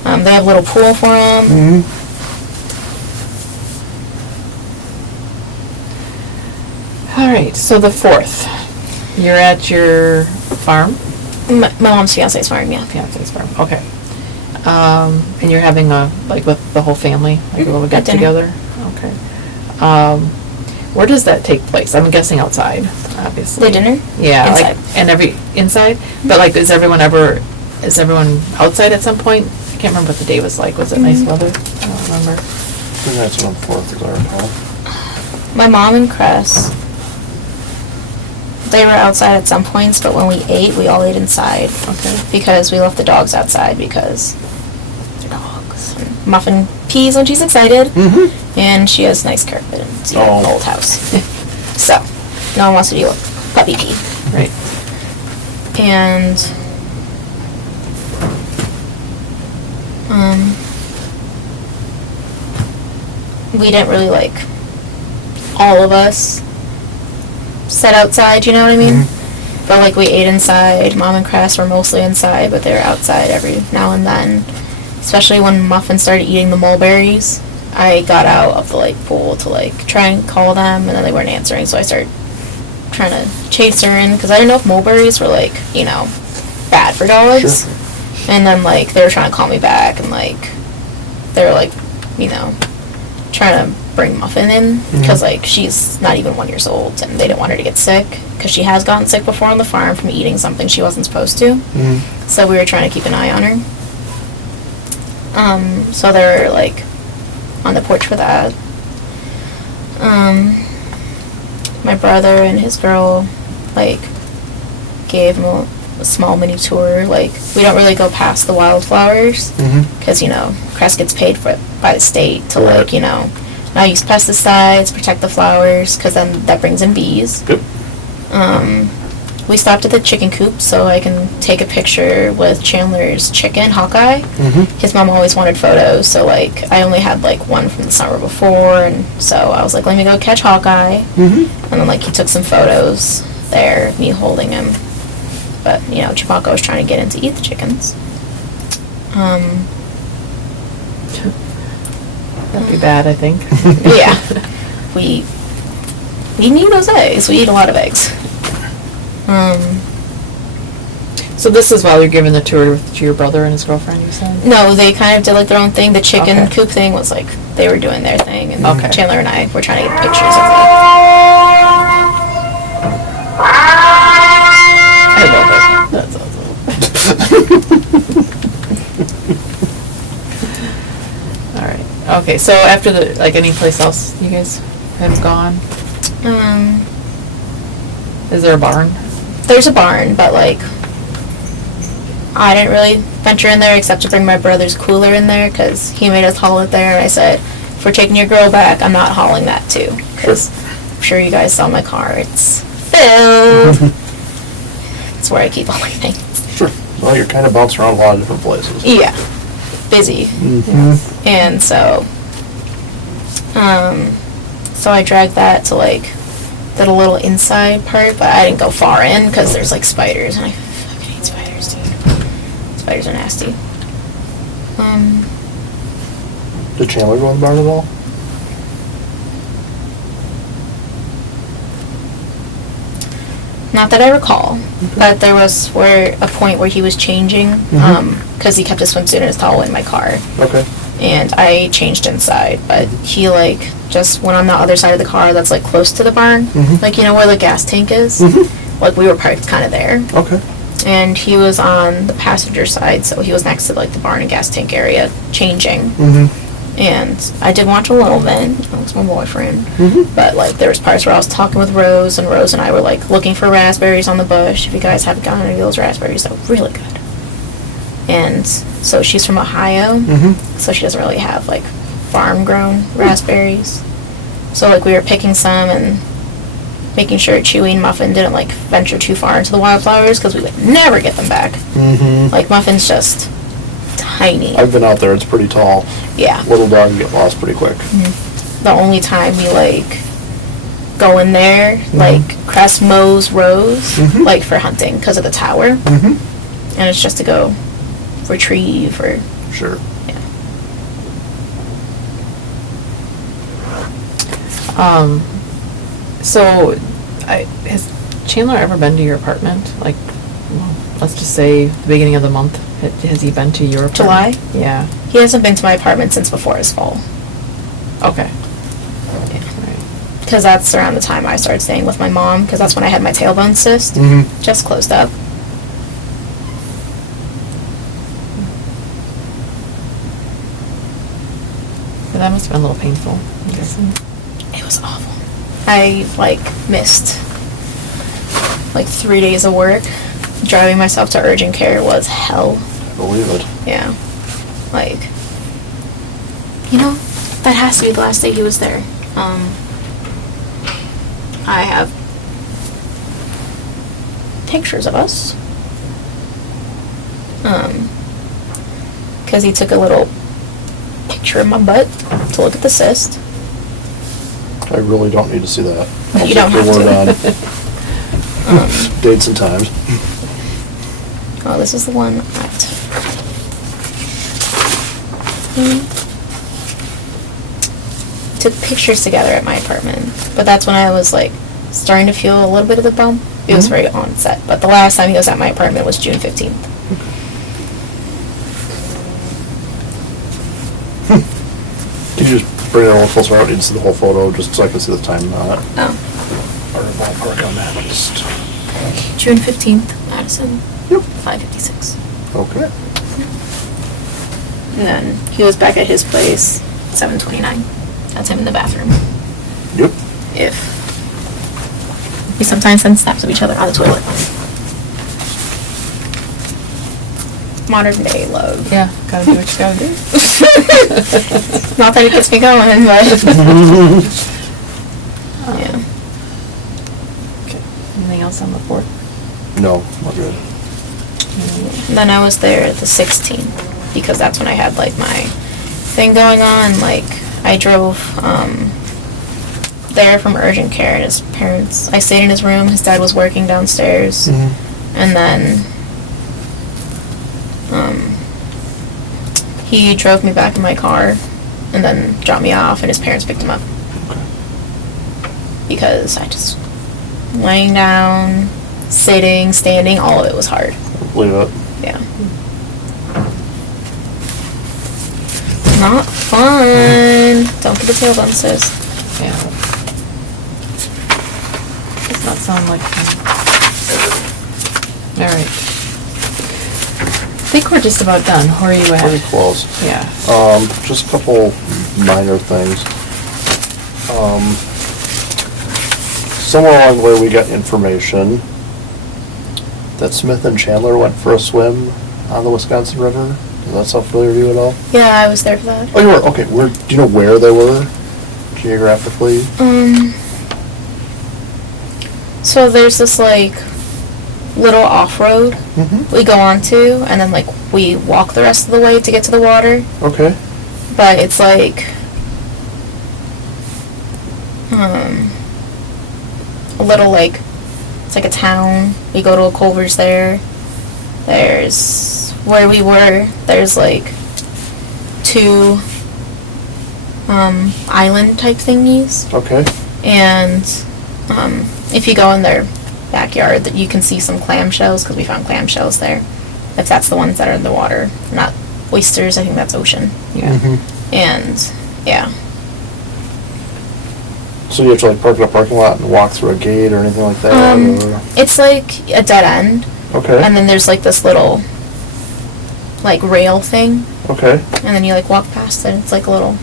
they have a little pool for them. All right, so the 4th, you're at your farm? My mom's fiance's farm, yeah. Fiance's farm, okay. And you're having like with the whole family, like a little At dinner. get-together? Okay. Where does that take place? I'm guessing outside, obviously. The dinner? Yeah. Inside. Like, and inside? But like, is everyone outside at some point? I can't remember what the day was like. Was it nice weather? I don't remember. I think that's on 4th, as I recall. My mom and Chris, they were outside at some points, but when we ate, we all ate inside. Okay. Because we left the dogs outside because they're dogs. And Muffin pees when she's excited, and she has nice carpet, and it's an old house. So, no one wants to deal with puppy pee. Right. And, we didn't really, like, all of us sit outside, you know what I mean? But, like, we ate inside. Mom and Chris were mostly inside, but they were outside every now and then. Especially when Muffin started eating the mulberries. I got out of the, like, pool to, like, try and call them, and then they weren't answering, so I started trying to chase her in, because I didn't know if mulberries were, like, you know, bad for dogs. Sure. And then, like, they were trying to call me back, and, like, they were, like, you know, trying to bring Muffin in, because, like, she's not even 1 year old, and they didn't want her to get sick, because she has gotten sick before on the farm from eating something she wasn't supposed to. So we were trying to keep an eye on her. So they were, like, on the porch for that. My brother and his girl, like, gave him a small mini tour. Like, we don't really go past the wildflowers, because, you know, Crest gets paid for it by the state to, like, you know, not use pesticides, protect the flowers, because then that brings in bees. Yep. We stopped at the chicken coop so I can take a picture with Chandler's chicken, Hawkeye. His mom always wanted photos, so, like, I only had, like, one from the summer before, and so I was like, let me go catch Hawkeye. And then, like, he took some photos there, me holding him. But, you know, Chewbacca was trying to get in to eat the chickens. That'd be bad, I think. Yeah. We need those eggs. We eat a lot of eggs. So this is while you're giving the tour to your brother and his girlfriend, you said? No, they kind of did, like, their own thing. The chicken Okay. coop thing was, like, they were doing their thing. And Okay. Chandler and I were trying to get pictures of I love it. That's awesome. All right. Okay, so after the, like, any place else you guys have gone? them. Is there a barn? There's a barn, but, like, I didn't really venture in there except to bring my brother's cooler in there because he made us haul it there. And I said, if we're taking your girl back, I'm not hauling that too. Because I'm sure you guys saw my car. It's filled. It's where I keep all my things. Sure. Well, you're kind of bouncing around a lot of different places. Yeah. Busy. And so, so I dragged that to, like, the little inside part, but I didn't go far in because there's, like, spiders, and I fucking hate spiders, dude. Spiders are nasty. Did Chandler go in the barn at all? Not that I recall, but there was a point where he was changing, because he kept his swimsuit and his towel in my car. Okay. And I changed inside, but he, like, just went on the other side of the car that's, like, close to the barn, like, you know, where the gas tank is? Like, we were parked kind of there. Okay. And he was on the passenger side, so he was next to, like, the barn and gas tank area, changing. And I did watch a little bit. That was my boyfriend. But, like, there was parts where I was talking with Rose, and Rose and I were, like, looking for raspberries on the bush. If you guys haven't gotten any of those raspberries, they're really good. And so she's from Ohio, so she doesn't really have, like, farm-grown raspberries. So, like, we were picking some and making sure Chewy and Muffin didn't, like, venture too far into the wildflowers, because we would never get them back. Like, Muffin's just tiny. I've been out there. It's pretty tall. Yeah. Little dog, you get lost pretty quick. the only time we like go in there, like Crest mows rows, like for hunting because of the tower, and it's just to go retrieve or Sure. So, has Chandler ever been to your apartment? Like, well, let's just say the beginning of the month. Has he been to your apartment? July? Yeah. He hasn't been to my apartment since before his fall. Okay. Because that's around the time I started staying with my mom, because that's when I had my tailbone cyst. Just closed up. But that must have been a little painful, I'm guessing. It was awful. I, like, missed, like, 3 days of work. Driving myself to urgent care was hell. I believe it. Yeah. Like, you know, that has to be the last day he was there. I have pictures of us. Because he took a little picture of my butt to look at the cyst. I really don't need to see that. You don't take have your word to. on dates and times. Oh, this is the one at... Took pictures together at my apartment. But that's when I was, like, starting to feel a little bit of the bump. It was very onset. But the last time he was at my apartment was June 15th. Can you just bring it a little closer? I don't need to see the whole photo, just so I can see the time on it. Oh. Or the ballpark on that, just... June 15th, Madison. Yep. 5:56. Okay. And then he was back at his place, 7:29. That's him in the bathroom. Yep. If we sometimes send snaps of each other on the toilet. Modern day love. Yeah, gotta do what you gotta do. Not that it gets me going, but yeah. Okay. Anything else on the board? No, we're good. Then I was there the 16th because that's when I had like my thing going on. Like I drove there from urgent care and his parents. I stayed in his room. His dad was working downstairs, and then he drove me back in my car and then dropped me off, and his parents picked him up because I just laying down, sitting, standing, all of it was hard. I believe it. Yeah. Not fun. Don't get a tailbone cyst. Yeah. Does not sound like fun. Alright. I think we're just about done. Where are you at? Pretty close. Yeah. Just a couple minor things. Somewhere along the way we got information that Smith and Chandler went for a swim on the Wisconsin River. Does that sound familiar to you at all? Yeah, I was there for that. Oh, you were? Okay. Do you know where they were geographically? So there's this like little off-road we go on to, and then like we walk the rest of the way to get to the water. Okay. But it's like a little like it's like a town. We go to a Culver's there. There's where we were. There's like 2 island type thingies. Okay. And if you go in their backyard, that you can see some clamshells because we found clamshells there. If that's the ones that are in the water, not oysters. I think that's ocean. Yeah. And yeah. So you have to like park in a parking lot and walk through a gate or anything like that? or? It's like a dead end. Okay. And then there's like this little like rail thing. Okay. And then you like walk past it. It's like a little,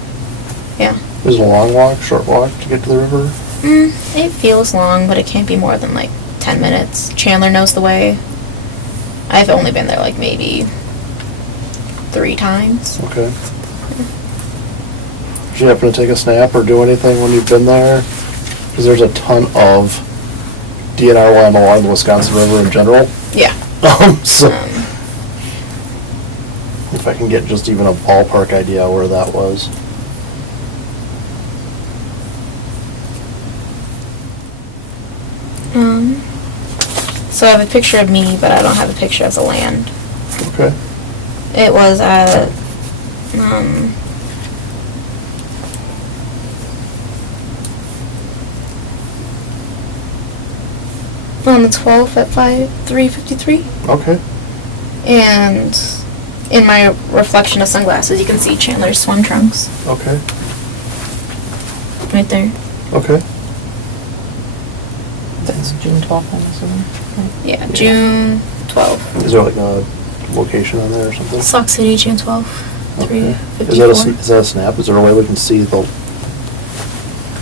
yeah. Is it a long walk, short walk to get to the river? It feels long, but it can't be more than like 10 minutes. Chandler knows the way. I've only been there like maybe 3 times. Okay. Did you happen to take a snap or do anything when you've been there? Because there's a ton of DNR land along the Wisconsin River in general. Yeah. So if I can get just even a ballpark idea where that was. So I have a picture of me, but I don't have a picture of the land. Okay. It was at, on the 12th at 3:53. Okay. And in my reflection of sunglasses, you can see Chandler's swim trunks Okay. right there. Okay. That's June 12th, I'm assuming. Right? Yeah, June 12th. Is there like a location on there or something? Sauk City, June 12th, Okay. 3:54. Is that a snap? Is there a way we can see the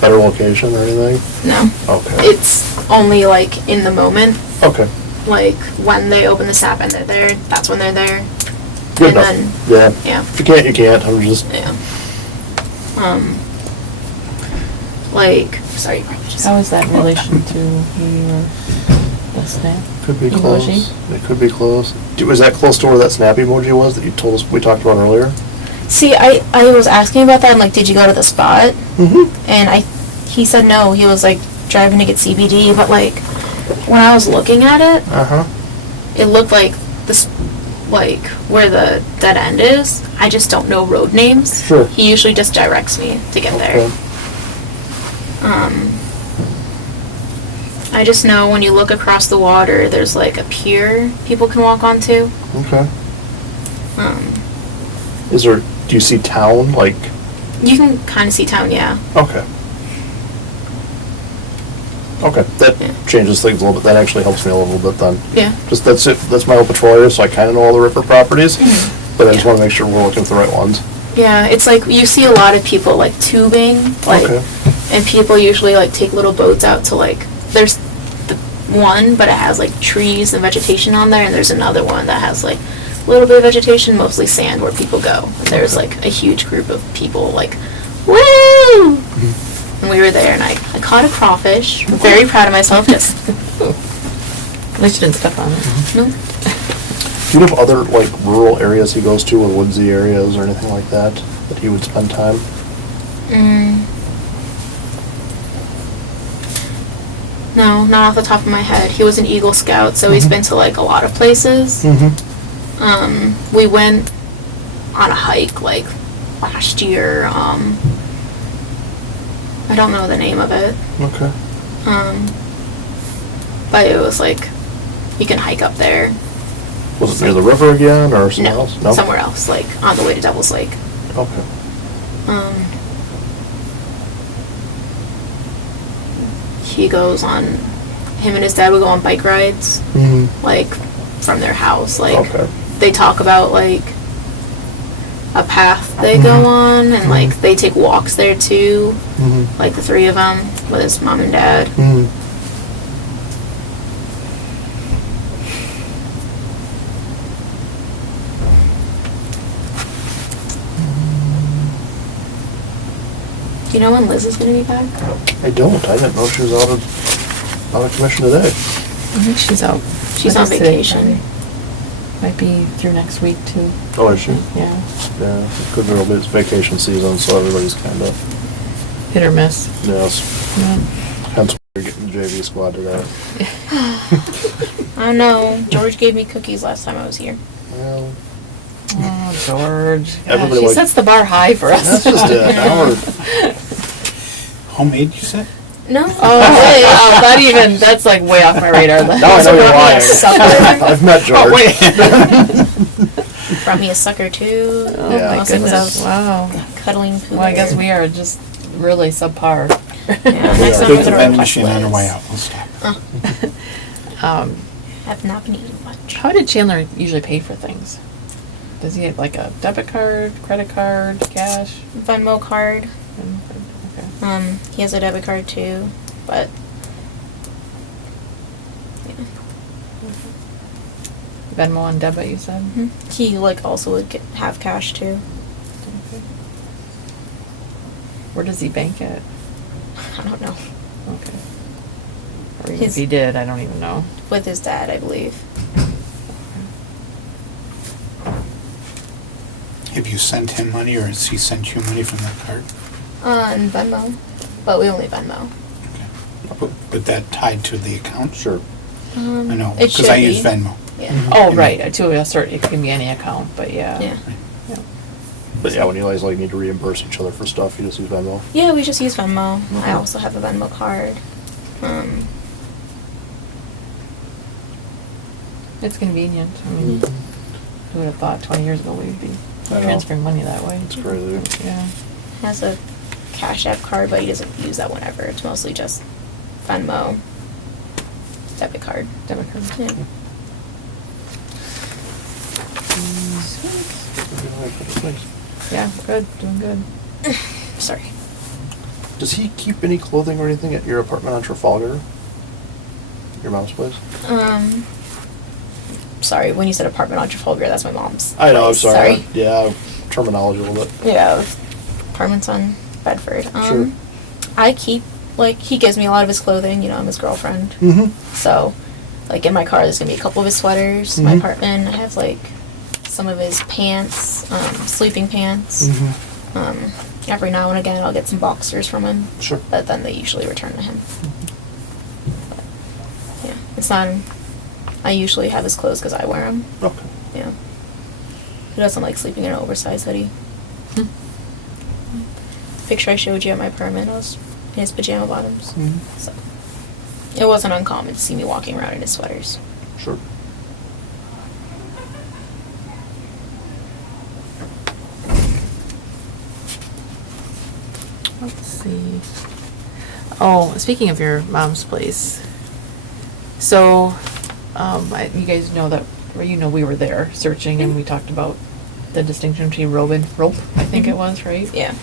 better location or anything? No. Okay. It's only like in the moment. Okay. Like when they open the snap and they're there, that's when they're there. Good And enough. Yeah. Yeah. If you can't, you can't. I'm just. Yeah. Like, sorry, you probably just. How is that in relation to your what's that? Could be Emoji? close. It could be close. Was that close to where that snap emoji was that you told us we talked about earlier? See, I was asking about that. I'm like, did you go to the spot? Mm-hmm. And he said no. He was like driving to get CBD, but like when I was looking at it, Uh-huh. it looked like this, like where the dead end is. I just don't know road names. Sure. He usually just directs me to get there. Okay. I just know when you look across the water, there's like a pier people can walk onto. Okay. Um, Do you see town, like? you can kind of see town, yeah. Okay. Okay, that Yeah. changes things a little bit. That actually helps me a little bit then. Yeah. Just, that's it. That's my old patrol area, so I kind of know all the river properties. But I just Yeah. want to make sure we're looking at the right ones. Yeah, it's like you see a lot of people like tubing, like, Okay. and people usually like take little boats out to like, there's the one, but it has like trees and vegetation on there, and there's another one that has like a little bit of vegetation, mostly sand where people go. And there's Okay. like a huge group of people like, woo! And we were there, and I caught a crawfish. I'm very proud of myself. Just At least you didn't step on it. no. Do you have other, like, rural areas he goes to, or woodsy areas, or anything like that he would spend time? No, not off the top of my head. He was an Eagle Scout, so he's been to like a lot of places. Mm-hmm. We went on a hike like last year. I don't know the name of it. Okay. But it was like you can hike up there. Was it near the river again, or somewhere else? No? Somewhere else, like on the way to Devil's Lake. Okay. He goes on. Him and his dad would go on bike rides, Mm-hmm. like from their house. Like Okay. they talk about like a path they go on, and like they take walks there too. Mm-hmm. Like the three of them with his mom and dad. Mm-hmm. Do you know when Liz is gonna be back? I don't. I didn't know she was out of commission today. I think she's out. She's What on is today, vacation. Friday? Might be through next week too. Oh, is she? Yeah. Yeah. Could be. It's vacation season, so everybody's kind of, Hit or miss. yes. Yeah. Hence, we're getting the JV squad today. I don't know. George gave me cookies last time I was here. Well, Oh, George. Everybody She likes- sets the bar high for us. that's just it. Now we're, Homemade, you said? No. Oh, wait, not even. That's like way off my radar. now I know you're lying. Sucker. I've met George. Brought me a sucker too. Oh Yeah. my Also, 'cause I goodness! was Wow. cuddling poo. Well, I guess we are just really subpar. Yeah, next time Take I'm Take the gonna vending request machine on our Liz. way out. We'll stop. Have not been eating much. How did Chandler usually pay for things? Does he have like a debit card, credit card, cash? Venmo card. Okay. He has a debit card too, but Venmo and debit, you said? he like also would have cash too. Okay. Where does he bank at? I don't know. Okay. Or even if His- he did, I don't even know. With his dad, I believe. Have you sent him money, or has he sent you money from that card? And Venmo, but we only Venmo. Okay. But that tied to the account? Sure. I know, It because I should use be. Venmo. Yeah. Oh, right, to a certain, it can be any account, but yeah. Yeah. Yeah. But yeah, when you guys like need to reimburse each other for stuff, you just use Venmo. Yeah, we just use Venmo. I also have a Venmo card. It's convenient. I mean, who would have thought 20 years ago we'd be I know. transferring money that way? It's crazy. Yeah. Has a Cash App card, but he doesn't use that whenever. It's mostly just Venmo, debit card. Debit card. Yeah. Yeah, good, doing good. Sorry. Does he keep any clothing or anything at your apartment on Trafalgar? Your mom's place? Sorry, when you said apartment on Trafalgar, that's my mom's. I know, I'm place. sorry. Yeah, terminology a little bit. Yeah, apartments on Bedford. Sure. I keep, like, he gives me a lot of his clothing, you know, I'm his girlfriend. Mm-hmm. So, like, in my car, there's gonna be a couple of his sweaters. My apartment, I have, like, some of his pants, sleeping pants. Every now and again, I'll get some boxers from him. Sure. But then they usually return to him. But, yeah, it's not. I usually have his clothes because I wear them. Okay. Yeah. He doesn't like sleeping in an oversized hoodie. The picture I showed you at my apartment, I was in his pajama bottoms. So it wasn't uncommon to see me walking around in his sweaters. Sure. Let's see. Oh, speaking of your mom's place, so you guys know that, or you know, we were there searching, and we talked about the distinction between rope, I think it was, right? Yeah.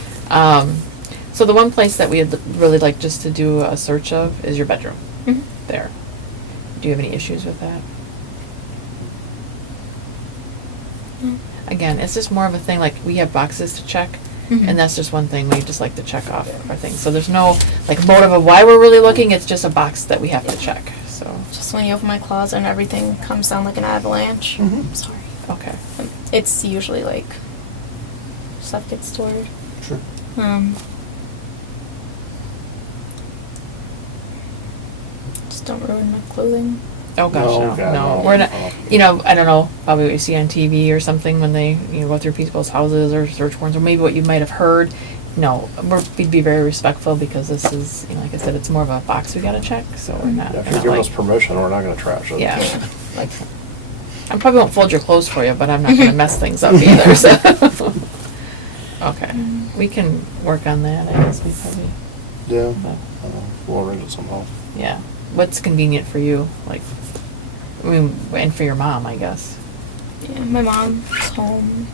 So the one place that we would really like just to do a search of is your bedroom. There. Do you have any issues with that? Again, it's just more of a thing, like, we have boxes to check, and that's just one thing we just like to check off our things. So there's no, like, motive of why we're really looking, it's just a box that we have to check, so. Just when you open my closet and everything comes down like an avalanche. I'm sorry. Okay. It's usually like stuff gets stored. Sure. Just don't ruin my clothing. Oh gosh, No, no, God, no, no. we're not, No. you know, I don't know, probably what you see on TV or something when they, you know, go through people's houses or search warrants, or maybe what you might have heard. No, we'd be very respectful, because this is, you know, like I said, it's more of a box we gotta check, so we're not. Yeah, if we're you're not giving like- us permission, we're not gonna trash it. Yeah. Like, I probably won't fold your clothes for you, but I'm not gonna mess things up either, so. Okay, we can work on that, I guess we probably, Yeah. but, We'll arrange it somehow. yeah. What's convenient for you, like, I mean, and for your mom, I guess. yeah, my mom's home.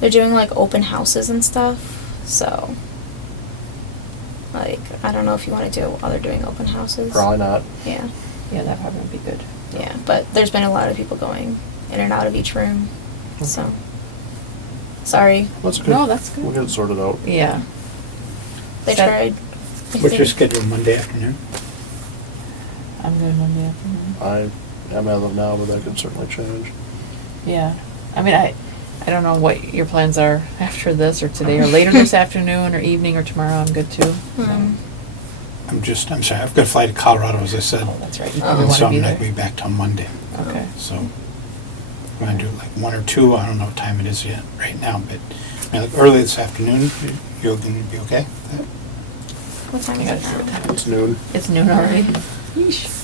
They're doing like open houses and stuff, so like I don't know if you want to do it while they're doing open houses. Probably not. Yeah, Yeah, that probably would be good. yeah, but there's been a lot of people going in and out of each room, so sorry. That's good. No, that's good. We'll get it sorted out. Yeah. They Set- tried. I What's your think- schedule Monday afternoon? I'm good Monday afternoon. I am as of now, but that could certainly change. Yeah. I mean, I don't know what your plans are after this or today or later this afternoon or evening or tomorrow. I'm good too. I'm sorry, I've got to fly to Colorado, as I said. Oh, that's right. You Oh. probably And want so to be I'm there. not going to be back till Monday. Okay. So I'm going to do like 1 or 2. I don't know what time it is yet right now, but I mean, like early this afternoon, you're going to be okay? What time I is gotta it see what now? time. It's noon. It's noon already. Yeesh.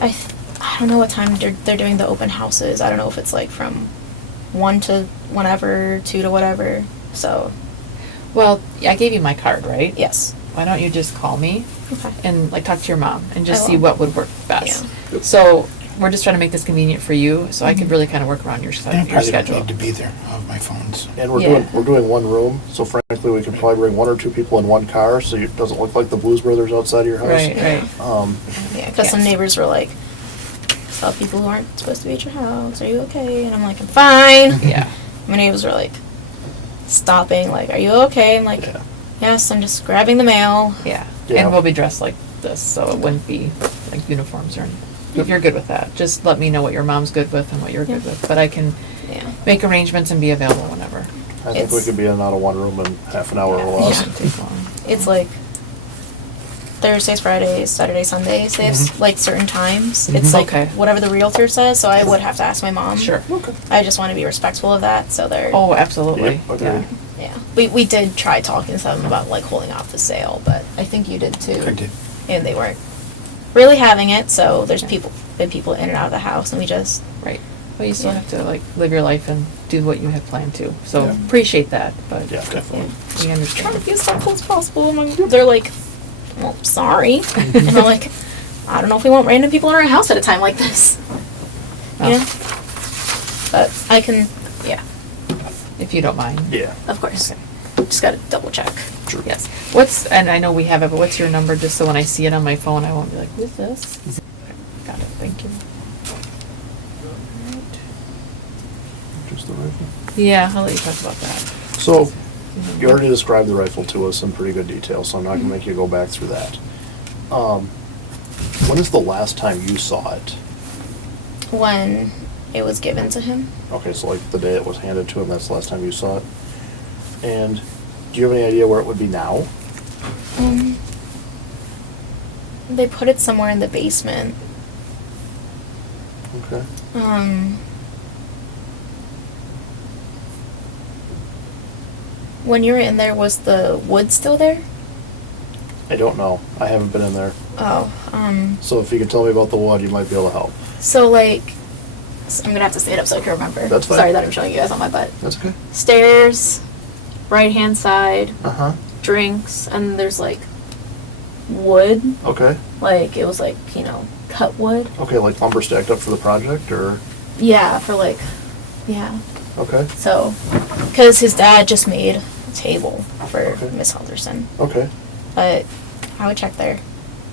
I don't know what time they're doing the open houses. I don't know if it's like from 1 to whenever, 2 to whatever. So Well, I gave you my card, right? yes. Why don't you just call me Okay. and like talk to your mom and just I see will. what would work best. Yep. So we're just trying to make this convenient for you, so I could really kind of work around your, I your probably schedule. don't need to be there. I have my phones. And we're Yeah. doing one room, so frankly, we could probably bring 1 or 2 people in one car, so it doesn't look like the Blues Brothers outside of your house. Right, right. Yeah, because some Yes. neighbors were like, saw people who aren't supposed to be at your house. Are you okay? And I'm like, I'm fine. Yeah. My neighbors were like, stopping, like, are you okay? I'm like, Yeah. yes, I'm just grabbing the mail. Yeah. Yeah. And we'll be dressed like this, so it wouldn't be like uniforms or anything. If you're good with that, just let me know what your mom's good with and what you're good Yeah. with. But I can Yeah. make arrangements and be available whenever. I think we It's- could be in and out of one room in half an hour or It less. shouldn't take long. It's like Thursdays, Fridays, Saturdays, Sundays. They have like certain times. It's like Okay. whatever the realtor says. So I would have to ask my mom. Sure. Okay. I just want to be respectful of that. So they're Oh, absolutely. Yep, Yeah. agreed. yeah. We did try talking to them about like holding off the sale, but I think you did too. I did. And they weren't really having it. So there's been people in and out of the house, and we just Right. But you still Yeah. have to like live your life and do what you had planned to. So Yeah. appreciate that, but Yeah, definitely. we trying to understand. be as helpful as possible. And they're like, well, sorry. And I'm like, I don't know if we want random people in our house at a time like this. Oh. Yeah. But I can, yeah, If you don't mind. Yeah. of course. Okay. Just gotta double check. True. Yes. And I know we have it, but what's your number, just so when I see it on my phone, I won't be like, who's this? Got it, thank you. Just the rifle. Yeah, I'll let you talk about that. So, you already described the rifle to us in pretty good detail, so I'm not Mm-hmm. gonna make you go back through that. When is the last time you saw it? When it was given to him. Okay, so like the day it was handed to him, that's the last time you saw it? And do you have any idea where it would be now? They put it somewhere in the basement. Okay. When you were in there, was the wood still there? I don't know. I haven't been in there. Oh, So if you could tell me about the wood, you might be able to help. so like, I'm gonna have to stand up so I can remember. That's fine. Sorry that I'm showing you guys on my butt. That's okay. Stairs, right hand side, Uh-huh. drinks, and there's like wood. Okay. Like it was like, cut wood. Okay, like lumber stacked up for the project, or? Yeah, for like, yeah. Okay. So, because his dad just made a table for Okay. Miss Halderson, Okay. but I would check there.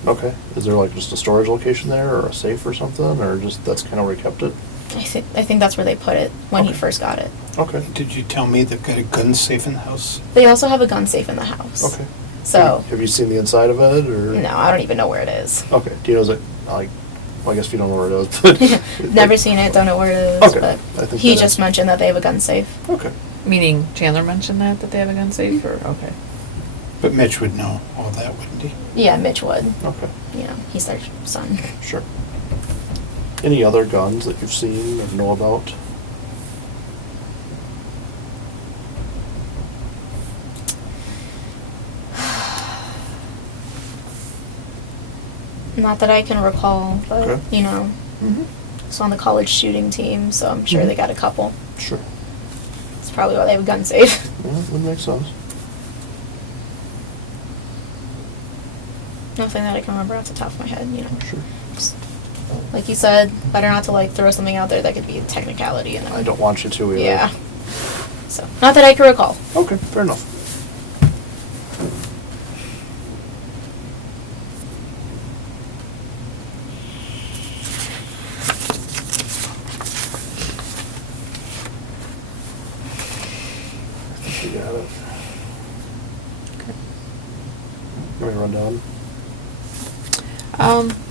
Okay. Is there like just a storage location there, or a safe or something, or just that's kind of where he kept it? I think that's where they put it when he Okay. first got it. Okay. Did you tell me they've got a gun safe in the house? They also have a gun safe in the house. Okay. So, Have you seen the inside of it, or? no, I don't even know where it is. Okay. Do you know, is it like? Well, I guess if you don't know where it is, but. Never seen it, don't know where it is. Okay, I But think he that just is- mentioned that they have a gun safe. Okay. Meaning Chandler mentioned that they have a gun safe, or, okay. But Mitch would know all that, wouldn't he? Yeah, Mitch would. Okay. He's their son. Sure. Any other guns that you've seen or know about? Not that I can recall, but Okay. Mm-hmm. it's on the college shooting team, so I'm sure Mhm. they got a couple. Sure. That's probably why they have a gun safe. Yeah, that makes sense. Nothing that I can remember off the top of my head, Sure. Just, like you said, better not to like throw something out there that could be a technicality. And I don't want you to either. Yeah. So, not that I can recall. Okay, fair enough. I think we got it. Let me run down,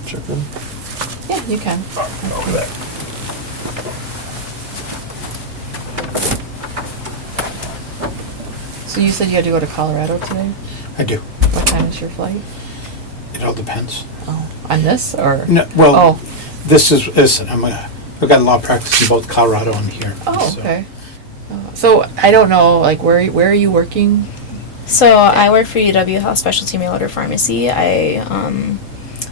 check in. Yeah, you can. Over there. So you said you had to go to Colorado today? I do. What time is your flight? It all depends. Oh, on this, or? No, well, Oh, this is, listen, I've got law practice in both Colorado and here. oh, so- okay. So I don't know, like, where are you working? So I work for UW Health Specialty Mail Order Pharmacy.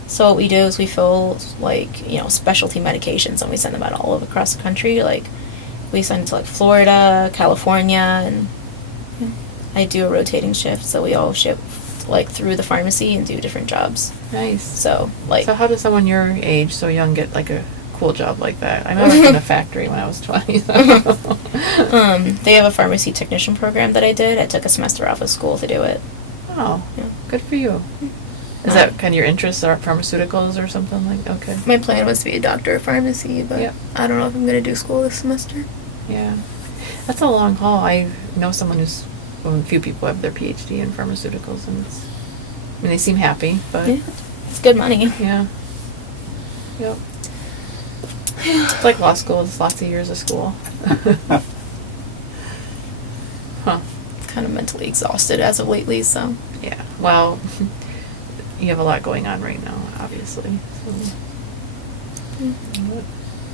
So what we do is we fill specialty medications and we send them out all over across the country. Like we send to like Florida, California, and I do a rotating shift. So we all ship like through the pharmacy and do different jobs. Nice. So like So how does someone your age, so young, get like a cool job like that? I worked in a factory when I was 20. they have a pharmacy technician program that I did. I took a semester off of school to do it. Oh, Yeah. good for you. Is that kind of your interests, are pharmaceuticals or something like? Okay. My plan was to be a doctor of pharmacy, but Yep. I don't know if I'm going to do school this semester. Yeah, that's a long haul. I know someone a few people have their PhD in pharmaceuticals, and they seem happy, but Yeah. It's good money. yeah. Yep. It's like law school. It's lots of years of school. Huh. Kind of mentally exhausted as of lately, so. Yeah. Well, you have a lot going on right now, obviously. So.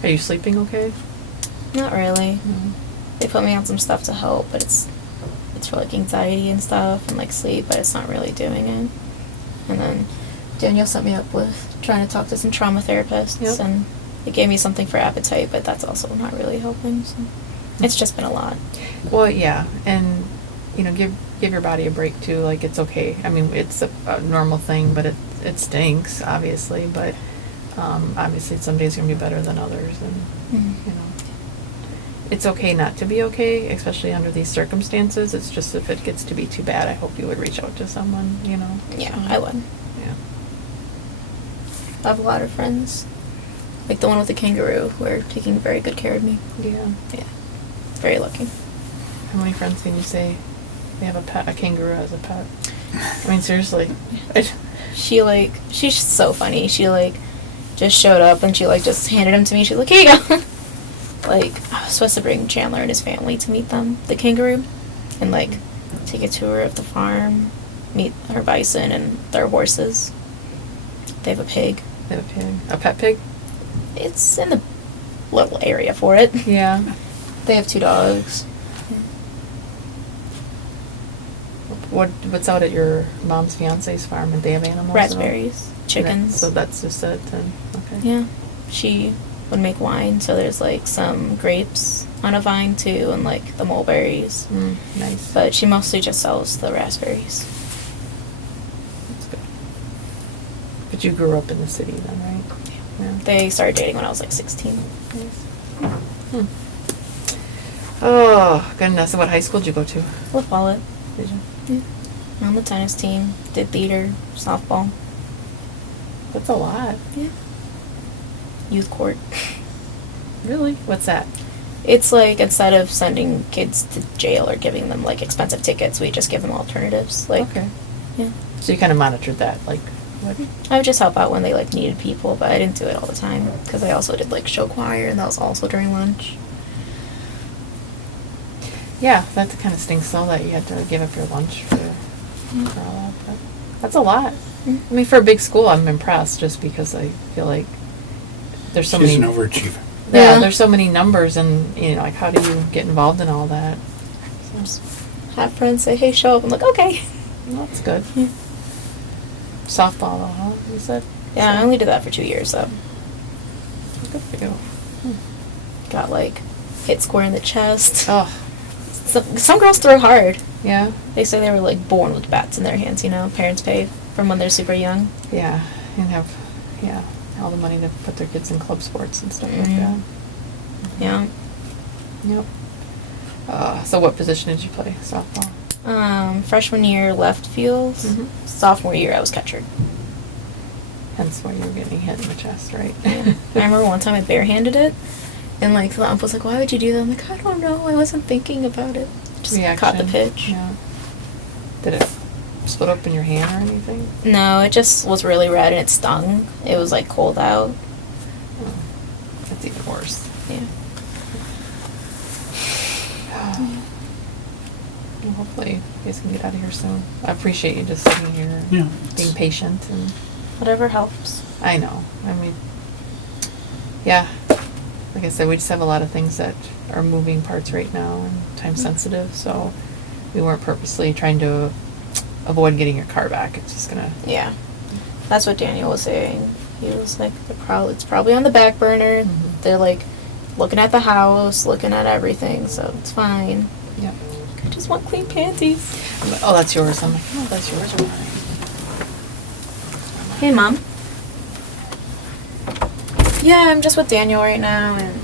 Are you sleeping okay? Not really. No. They put me on some stuff to help, but it's for like anxiety and stuff and like sleep, but it's not really doing it. And then Daniel set me up with trying to talk to some trauma therapists, Yep. and they gave me something for appetite, but that's also not really helping. So it's just been a lot. Well, yeah, and give your body a break too. Like, it's okay. I mean, it's a normal thing, but it stinks, obviously. But obviously, some days are gonna be better than others, and it's okay not to be okay, especially under these circumstances. It's just if it gets to be too bad, I hope you would reach out to someone. Yeah, I would. Yeah. I have a lot of friends, like the one with the kangaroo, who are taking very good care of me. Yeah. Yeah, very lucky. How many friends can you say they have a kangaroo as a pet? I mean, seriously. She's so funny. She just showed up and she just handed him to me. She's like, here you go. I was supposed to bring Chandler and his family to meet them, the kangaroo, and take a tour of the farm, meet her bison and their horses. They have a pig. They have a pig. A pet pig? It's in the little area for it. Yeah. They have 2 dogs. What's out at your mom's fiance's farm? And they have animals? Raspberries, chickens. So that's just it then. Okay. Yeah. She would make wine, so there's some grapes on a vine too, and the mulberries. Nice. But she mostly just sells the raspberries. That's good. But you grew up in the city then, right? Yeah. They started dating when I was 16. Nice. Oh, goodness. So what high school did you go to? With Wallet. Did you? Yeah. On the tennis team, did theater, softball. That's a lot. Yeah. Youth court. Really? What's that? It's instead of sending kids to jail or giving them expensive tickets, we just give them alternatives. Okay. Yeah. So you kind of monitored that, what? I would just help out when they needed people, but I didn't do it all the time because I also did show choir, and that was also during lunch. Yeah, that kind of stinks though that you had to give up your lunch for all that. But that's a lot. I mean, for a big school, I'm impressed just because I feel like there's so She's many. an overachiever. Yeah, Yeah. there's so many numbers, and how do you get involved in all that? So, Have friends say, hey, show up. I'm okay. well, that's good. Yeah. Softball, though, huh? You said. Yeah, I only did that for 2 years, though. Good for you. Got hit square in the chest. Oh, Some girls throw hard. yeah, They say they were born with bats in their hands, Parents pay from when they're super young. yeah, and have all the money to put their kids in club sports and stuff like Mhm. that. Yeah. Yep. So what position did you play? Softball. Freshman year, left field. Mhm. Sophomore year, I was catcher. Hence why you were getting hit in the chest, right? Yeah. I remember one time I barehanded it, and the ump was why would you do that? I'm I don't know, I wasn't thinking about it. Just caught the pitch. Yeah. Did it split up in your hand or anything? No, it just was really red and it stung. It was cold out. Oh, that's even worse. Yeah. Well, hopefully you guys can get out of here soon. I appreciate you just sitting here and Yeah. being patient. And Whatever helps. I know. I mean, yeah. Like I said, we just have a lot of things that are moving parts right now and time sensitive. So we weren't purposely trying to avoid getting your car back. It's just gonna. Yeah. That's what Daniel was saying. He was it's probably on the back burner. Mhm. They're looking at the house, looking at everything, so it's fine. Yep. I just want clean panties. Oh, that's yours. I'm like, oh, that's yours or mine? Hey, Mom. Yeah, I'm just with Daniel right now and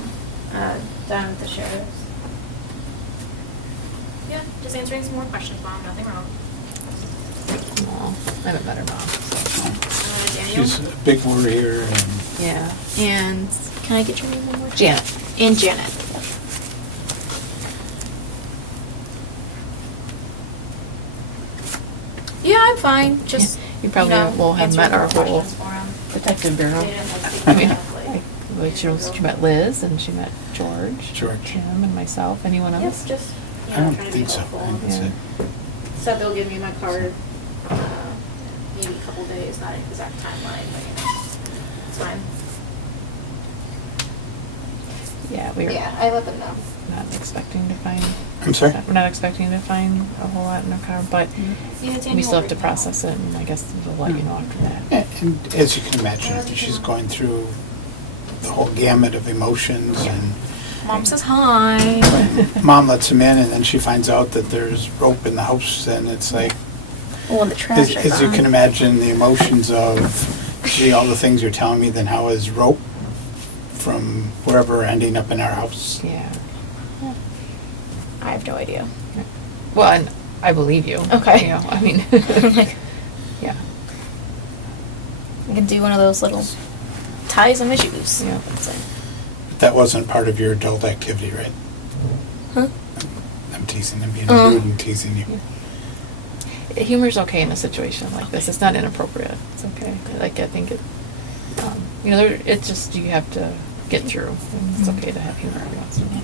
down at the sheriff's. Yeah, just answering some more questions, Mom. Nothing wrong. No, I haven't met her mom. So. Daniel? She's a big warrior, and Yeah. And can I get your name one more time? Janet. And Janet. Yeah, I'm fine. Just You probably will have answer met more our whole questions for him. detective bureau. They didn't I mean, like, she met Liz and she met George. George. Tim and myself. Anyone else? Yes, just I don't trying to be think so. helpful. I think that's Yeah. it. Said they'll give me my card. Maybe couple days, not an exact timeline, but it's fine. Yeah, we were Yeah, I let them know. not expecting to find. I'm sorry? We're not expecting to find a whole lot in our car, but Yeah, it's we still have to annual process it, and I guess we'll let you know after that. And as you can imagine, she's going through the whole gamut of emotions, and Mom says hi. Mom lets him in, and then she finds out that there's rope in the house, and it's like, Oh, and the trash. as you can imagine, the emotions of, see all the things you're telling me, then how is rope from wherever ending up in our house? Yeah. I have no idea. Well, and I believe you. Okay. You know, I mean, I'm like, yeah. I can do one of those little ties on my shoes. Yeah. It's like, That wasn't part of your adult activity, right? huh? I'm teasing, I'm being Oh. rude and teasing you. Humor's okay in a situation like this. It's not inappropriate. It's okay. Like, I think it, you know, it's just, you have to get through. And it's okay to have humor every once in a while.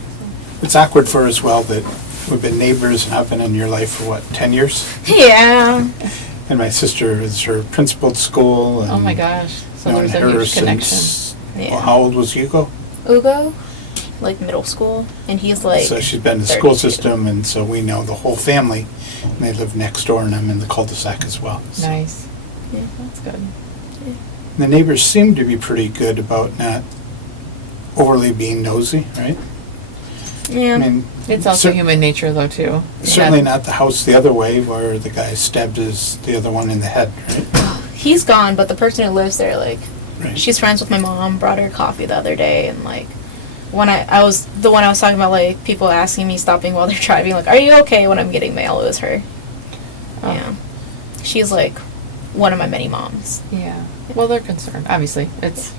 It's awkward for us, well, that we've been neighbors and I've been in your life for what, 10 years? Yeah. And my sister is her principal at school. And Oh my gosh. So known there's a her huge connection. since- Yeah. Well, how old was Hugo? Ugo, like middle school, and he's like. So she's been in the school 32. system, and so we know the whole family. And they live next door, and I'm in the cul-de-sac as well. So. Nice. Yeah. That's good. The neighbors seem to be pretty good about not overly being nosy, right? Yeah. I mean, It's also cer- human nature, though, too. certainly Yeah. not the house the other way where the guy stabbed the other one in the head, right? He's gone, but the person who lives there, like, Right. she's friends with my mom. Brought her coffee the other day, and like, when I was the one I was talking about, like people asking me stopping while they're driving, like, "Are you okay?" When I'm getting mail, it was her. Oh. Yeah, she's like one of my many moms. Yeah. Well, they're concerned. Obviously, it's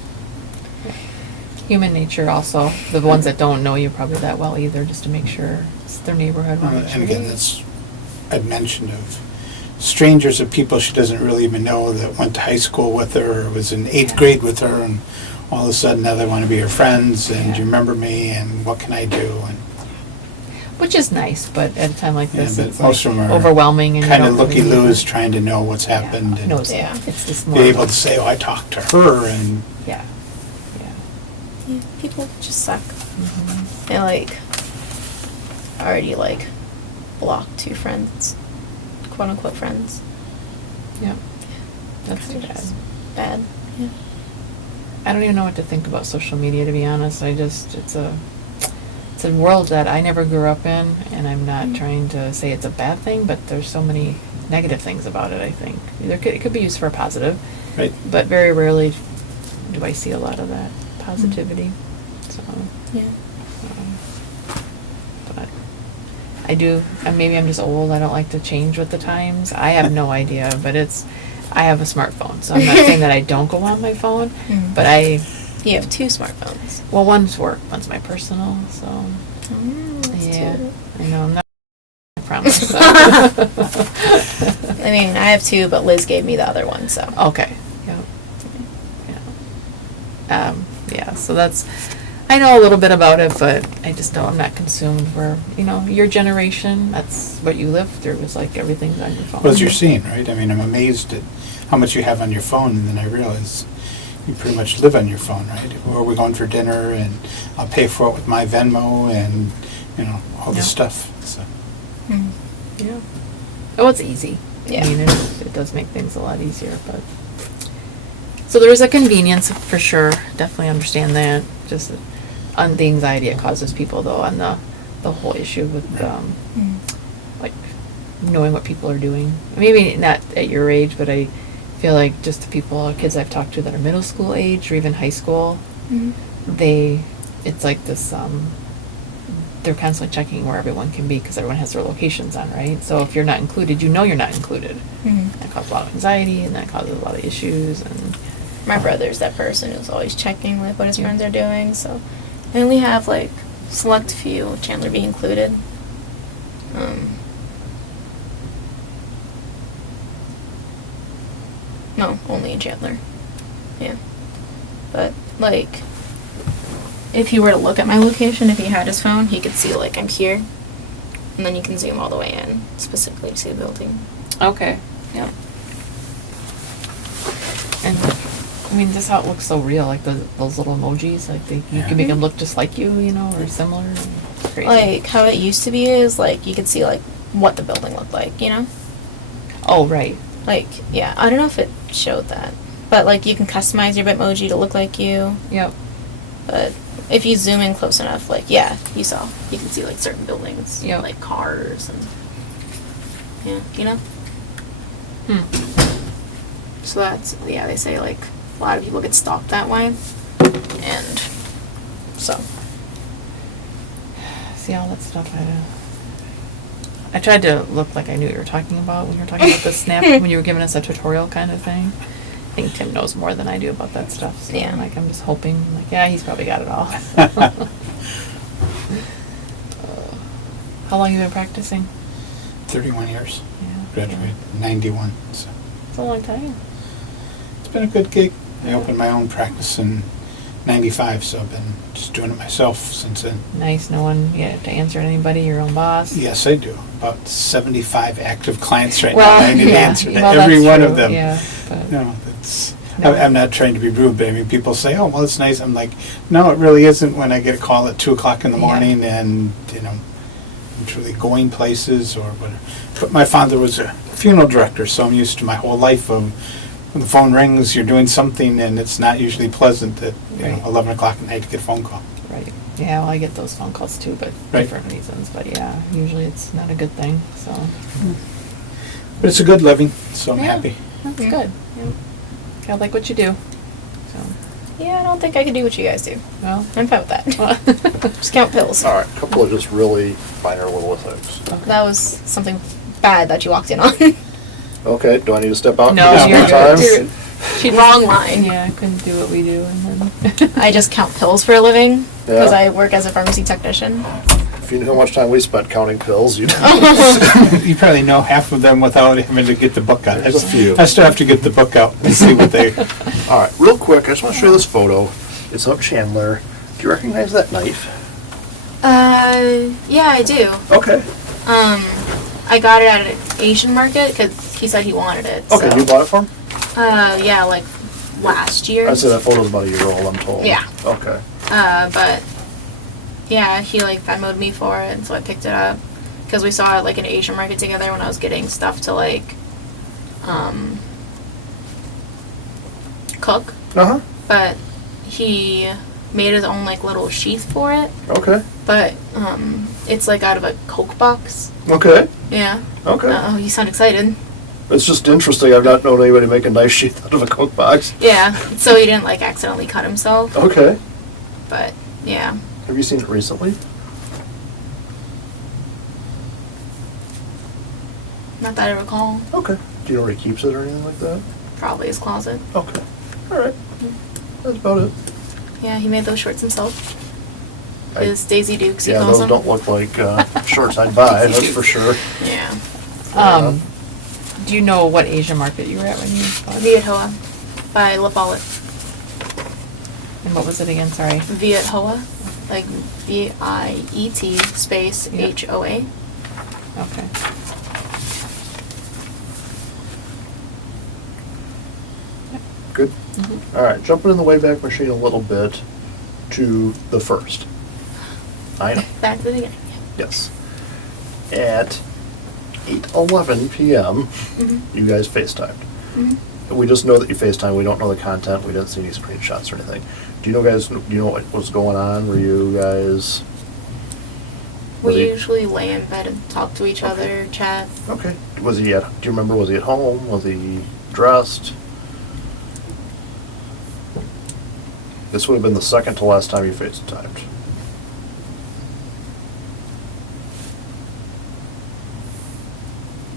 human nature. Also, the ones that don't know you probably that well either, just to make sure it's their neighborhood. wanna make And sure again, they- that's, I'd mentioned of strangers of people she doesn't really even know that went to high school with her or was in 8th grade with her, and all of a sudden now they want to be her friends, and Yeah. do you remember me, and what can I do? And which is nice, but at a time like Yeah, this, but it's most like of 'em are overwhelming and you kind of don't really looky-loos even- trying to know what's happened and Nosy. Yeah. It's just be more. able to say, oh, I talked to her, and Yeah. Yeah. Yeah, people just suck. Mhm. I like already like blocked 2 friends, quote unquote friends. Yeah. That's too Kinda bad. just Bad. Yeah. I don't even know what to think about social media, to be honest. It's a world that I never grew up in, and I'm not trying to say it's a bad thing, but there's so many negative things about it, I think. It could be used for a positive, right? but very rarely do I see a lot of that positivity. So, Yeah. but I do, and maybe I'm just old, I don't like to change with the times. I have no idea, but I have a smartphone, so I'm not saying that I don't go on my phone, Mm. but You have 2 smartphones. well, one's work, one's my personal, so, That's yeah, 2. I know, I'm not, I promise. So. I mean, I have 2, but Liz gave me the other one, so. Okay, yeah, yeah, so that's, I know a little bit about it, but I just know I'm not consumed where, your generation, that's what you lived through, is like everything's on your phone. Well, as you're seeing, right? I mean, I'm amazed at how much you have on your phone, and then I realize you pretty much live on your phone, right? Or we're going for dinner, and I'll pay for it with my Venmo, and, all Yeah. this stuff, so. Mm. Yeah. Oh, it's easy. Yeah. I mean, it does make things a lot easier, but. So there is a convenience for sure. Definitely understand that. Just on the anxiety it causes people, though, on the whole issue with, Mm. like, knowing what people are doing. Maybe not at your age, but I feel like just the kids I've talked to that are middle school age or even high school, Mhm. it's like this, they're constantly checking where everyone can be because everyone has their locations on, right? So if you're not included, you're not included. Mhm. That causes a lot of anxiety, and that causes a lot of issues, and My brother's that person who's always checking like what his friends are doing, so I only have like select few, Chandler being included. No, only in Chandler. Yeah. But like if he were to look at my location, if he had his phone, he could see like I'm here. And then you can zoom all the way in, specifically to see the building. okay, yep. And I mean, just how it looks so real, like those little emojis, like you can make them look just like you, you know, or similar. It's crazy. Like how it used to be is like you could see like what the building looked like, you know? Oh, right. Like, yeah, I don't know if it showed that. But like you can customize your Bitmoji to look like you. Yep. But if you zoom in close enough, like, yeah, you can see like certain buildings, Yep. like cars and, yeah, you know? So that's, yeah, they say like a lot of people get stalked that way. And so. See all that stuff. I tried to look like I knew what you were talking about when you were talking about the snap, when you were giving us a tutorial kind of thing. I think Tim knows more than I do about that stuff. So Yeah. I'm just hoping, like, yeah, he's probably got it all. How long have you been practicing? 31 years. Yeah. Graduated in 91. So It's a long time. it's been a good gig. I opened my own practice in 95, so I've been just doing it myself since then. Nice knowing you have to answer to anybody, your own boss. Yes, I do. About 75 active clients right Well, now. I need to yeah. answer to Well, every that's one true, of them. Yeah, but No, that's. No. I'm not trying to be rude, but I mean, people say, "Oh, well, it's nice." I'm like, no, it really isn't. When I get a call at 2:00 in the Yeah. morning, and I'm truly going places or whatever. But my father was a funeral director, so I'm used to my whole life of when the phone rings, you're doing something, and it's not usually pleasant at Right. 11:00 at night to get a phone call. right. Yeah, well, I get those phone calls too, but Right. different reasons. But yeah, usually it's not a good thing. So But it's a good living, so I'm Yeah. happy. that's Yeah. good. Yeah. Kind of like what you do. So Yeah, I don't think I could do what you guys do. well. I'm fine with that. Just count pills. All right, a couple of just really minor little things. That was something bad that you walked in on. Okay, do I need to step out? No, just you're one good. time? She Wrong line. Yeah, I couldn't do what we do, and then I just count pills for a living because Yeah. I work as a pharmacy technician. If you knew how much time we spent counting pills, you'd. You probably know half of them without having to get the book out. There's a few. I still have to get the book out and see what they. All right, real quick, I just want to show you this photo. It's of Chandler. Do you recognize that knife? Yeah, I do. Okay. I got it at an Asian market because he said he wanted it. Okay, so. you bought it for him? Yeah, like last year. I'd say that photo's about a year old, I'm told. Yeah. Okay. But yeah, he like Venmo'd me for it, and so I picked it up because we saw it like in an Asian market together when I was getting stuff to like cook. Uh-huh. But he made his own like little sheath for it. Okay. But it's like out of a Coke box. Okay. Yeah. Okay. Oh, you sound excited. It's just interesting. I've not known anybody make a knife sheath out of a Coke box. Yeah. So he didn't like accidentally cut himself. Okay. But yeah. Have you seen it recently? Not that I recall. Okay. Do you know where he keeps it or anything like that? Probably his closet. Okay. All right. That's about it. Yeah, he made those shorts himself. I- His Daisy Dukes, he Yeah, calls those them. don't look like shorts I'd buy, that's for sure. Yeah. do you know what Asian market you were at when you bought it? Viet Hoa by La Follette. And what was it again? Sorry. Viet Hoa. Like VIET space Yeah. HOA. Okay. Good. All right, jumping in the Wayback Machine a little bit to the first. I know. Back to the beginning. Yes. At 8:11 p.m., you guys FaceTimed. We just know that you FaceTimed. We don't know the content. We didn't see any screenshots or anything. Do you know what was going on? Were you guys... was We he- usually lay in bed and talk to each other, chat. Okay. Do you remember, was he at home? Was he dressed? This would have been the second to last time you FaceTimed.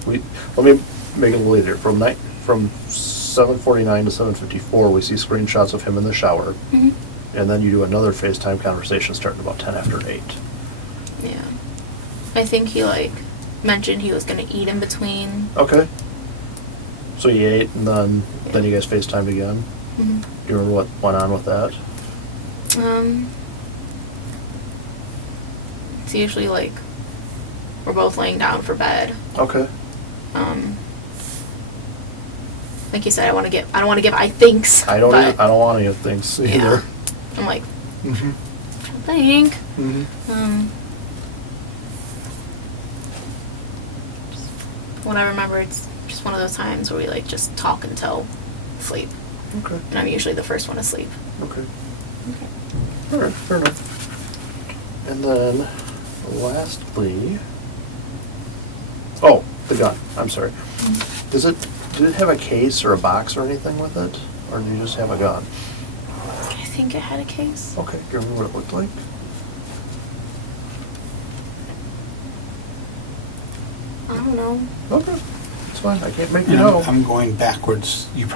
Let me make it a little easier. From 7:49 to 7:54, we see screenshots of him in the shower. And then you do another FaceTime conversation starting about 10 after 8. Yeah. I think he like mentioned he was gonna eat in between. Okay. So you ate and then you guys FaceTimed again? Mhm. Do you remember what went on with that? It's usually like we're both laying down for bed. Okay. like you said, I don't want to give I thinks. I don't but, want any of things either. Yeah. I'm like, Mhm. I think. Mhm. When I remember, it's just one of those times where we like just talk until sleep, Okay. and I'm usually the first one to sleep. Okay. All right, fair enough. And then, lastly, oh, the gun. I'm sorry. Did it have a case or a box or anything with it, or did you just have a gun? I think it had a case. Okay. Do you remember what it looked like? I don't know. Okay. It's fine. I can't make you And know. I'm going backwards. You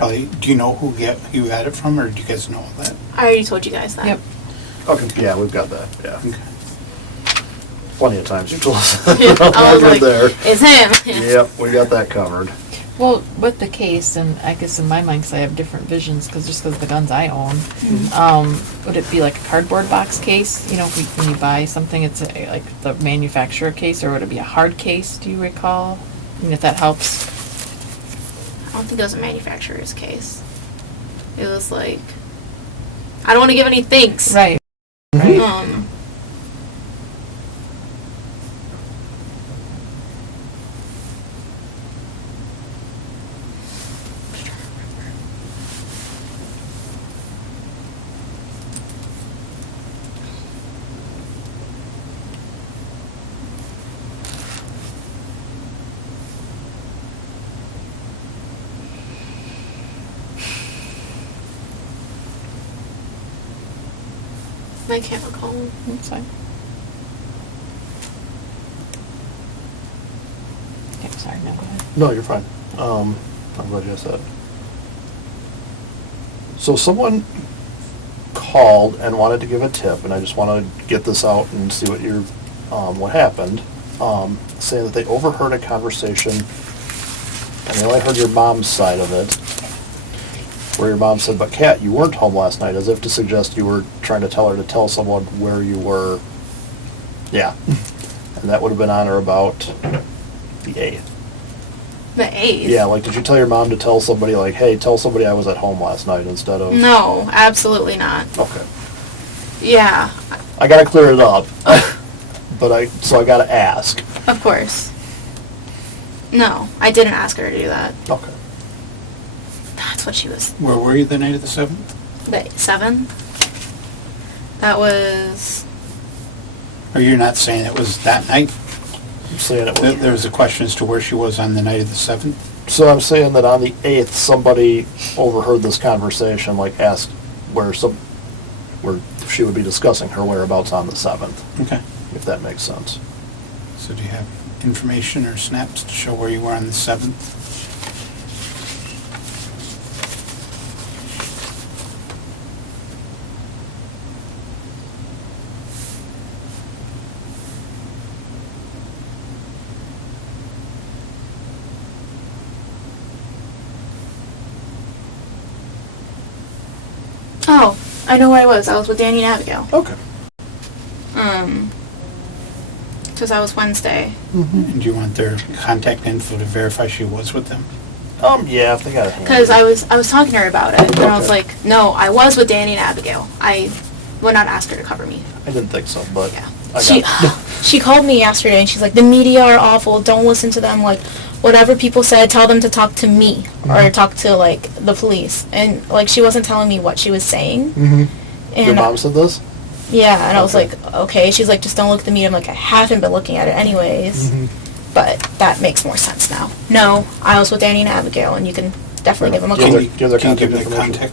know who you got it from, or do you guys know all that? I already told you guys that. Yep. Okay. Yeah, we've got that. Yeah. Okay. Plenty of times you told us. Yeah, I was We're like, good there. it's him. Yep, we got that covered. Well, with the case, and I guess in my mind, because I have different visions, because the guns I own, would it be like a cardboard box case? You know, when you buy something, it's like the manufacturer case, or would it be a hard case? Do you recall? I mean, if that helps. I don't think it was a manufacturer's case. It was like, I don't want to give any thanks. Right. I can't recall. That's fine. Okay, sorry, no, go ahead. No, you're fine. I'm glad you said. So someone called and wanted to give a tip, and I just want to get this out and see what happened. Saying that they overheard a conversation, and they only heard your mom's side of it, where your mom said, "But Kat, you weren't home last night," as if to suggest you were trying to tell her to tell someone where you were. Yeah. And that would have been on or about the 8th. The 8th? Yeah, like, did you tell your mom to tell somebody, like, hey, tell somebody I was at home last night instead of... No, absolutely not. Okay. Yeah, I gotta clear it up. So I gotta ask. of course. No, I didn't ask her to do that. Okay. That's what she was. Where were you the night of the 7th? The 7th? That was... Or you're not saying it was that night? I'm saying it was... There was a question as to where she was on the night of the 7th? So I'm saying that on the 8th, somebody overheard this conversation, like, asked where she would be discussing her whereabouts on the 7th, Okay. if that makes sense. So do you have information or snaps to show where you were on the 7th? Oh, I know where I was. I was with Danny and Abigail. Okay. Because that was Wednesday. And do you want their contact info to verify she was with them? Yeah, if they got it. Because I was talking to her about it, and I was Okay. like, no, I was with Danny and Abigail. I would not ask her to cover me. I didn't think so, but... Yeah. I She called me yesterday, and she's like, the media are awful. Don't listen to them. Like, whatever people said, tell them to talk to me or talk to, like, the police. And, like, she wasn't telling me what she was saying. Mm-hmm. And Your mom said this? yeah, and I was Okay. like, okay. She's like, just don't look at the media. I'm like, I haven't been looking at it anyways. But that makes more sense now. No, I was with Danny and Abigail, and you can definitely give them a Do you call. have their Can you give contact them information?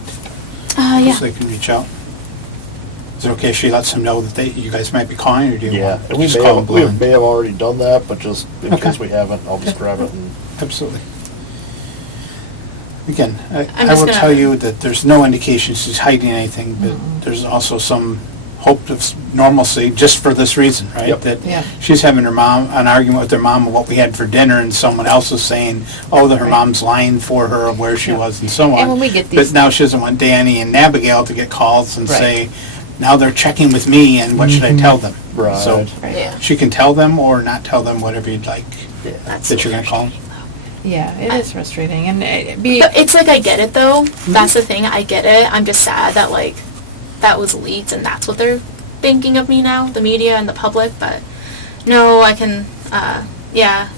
contact? Yeah. So they can reach out? Is it okay if she lets them know that you guys might be calling, or do you Yeah, want and we just may, call have, them we blind? may have already done that, but just in Okay. case we haven't, I'll just grab it and... Absolutely. Again, I'm I just will gonna- tell you that there's no indication she's hiding anything, but there's also some hope of normalcy just for this reason, right? Yep. That Yeah. she's having an argument with her mom of what we had for dinner, and someone else is saying, oh, that her Right. mom's lying for her of where she Yeah. was and so on. And when we get But these- now she doesn't want Danny and Abigail to get calls and Right. say, now they're checking with me, and what should I tell them? Right. So Right. Yeah. she can tell them or not tell them, whatever you'd like, Yeah. That's that you're going to call them. Yeah, it is frustrating, and But it's like, I get it though. That's the thing, I get it. I'm just sad that like that was leaked and that's what they're thinking of me now, the media and the public. But no, I can, yeah.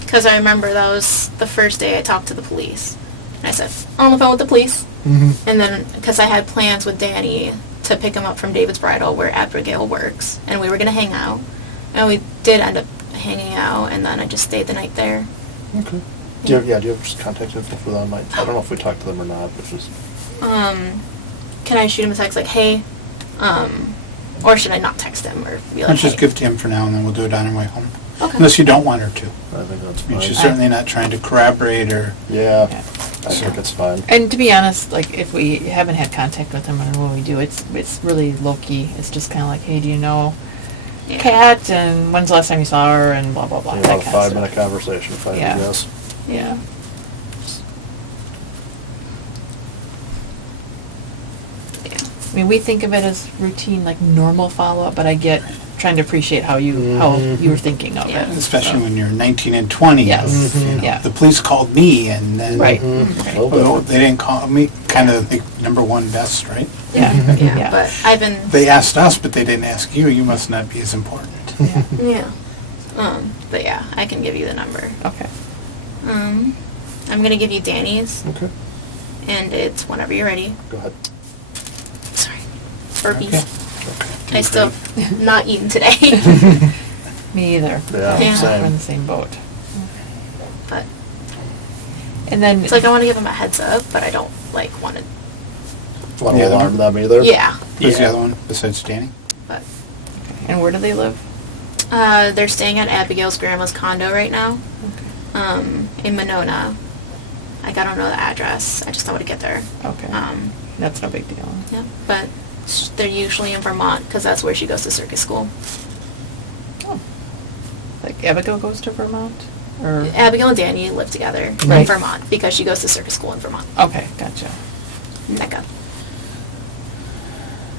Because I remember that was the first day I talked to the police. And I said, I'm on the phone with the police. And then, because I had plans with Danny to pick him up from David's Bridal where Abigail works, and we were going to hang out. And we did end up hanging out, and then I just stayed the night there. Okay. Do you have just contact info for them? I don't know if we talked to them or not, but just... Can I shoot him a text like, hey, or should I not text him or be like, Let's just hey? give it to him for now, and then we'll do it on our way home. Okay. Unless you don't want her to. I think that's I mean, fine. she's certainly not trying to corroborate or... Yeah, Yeah. I think it's fine. And to be honest, like, if we haven't had contact with them, and when we do, it's really low key. It's just kind of like, hey, do you know Yeah. Kat, and when's the last time you saw her, and blah blah blah. You that want a kind of 5-minute stuff. conversation, if I had Yeah. to guess. Yeah. I mean, we think of it as routine, like normal follow-up, but I get trying to appreciate how you were thinking of Yeah. it. Especially so. when you're 19 and 20. Yes. You know, Yeah. The police called me, and then... Right. Mhm. Oh, Well, they didn't call me, kind of the number one best, right? Yeah. Yeah, but I've been, They asked us, but they didn't ask you. You must not be as important. yeah. But yeah, I can give you the number. Okay. I'm gonna give you Danny's, Okay, and it's whenever you're ready. go ahead. Sorry. Burpees. Okay. Okay. I still have not eaten today. Me either. Yeah, Yeah. same. We're in the same boat. But And then it's like I want to give him a heads up, but I don't like want to. Want Yeah, to alarm them either? Yeah. Who's the Yeah. other one besides Danny? But and where do they live? they're staying at Abigail's grandma's condo right now. In Monona. Like, I don't know the address. I just know how to get there. Okay. That's no big deal. Yeah, but they're usually in Vermont because that's where she goes to circus school. Oh. Like Abigail goes to Vermont? Or Abigail and Danny live together in Right. Vermont because she goes to circus school in Vermont. Okay, gotcha. Mecca.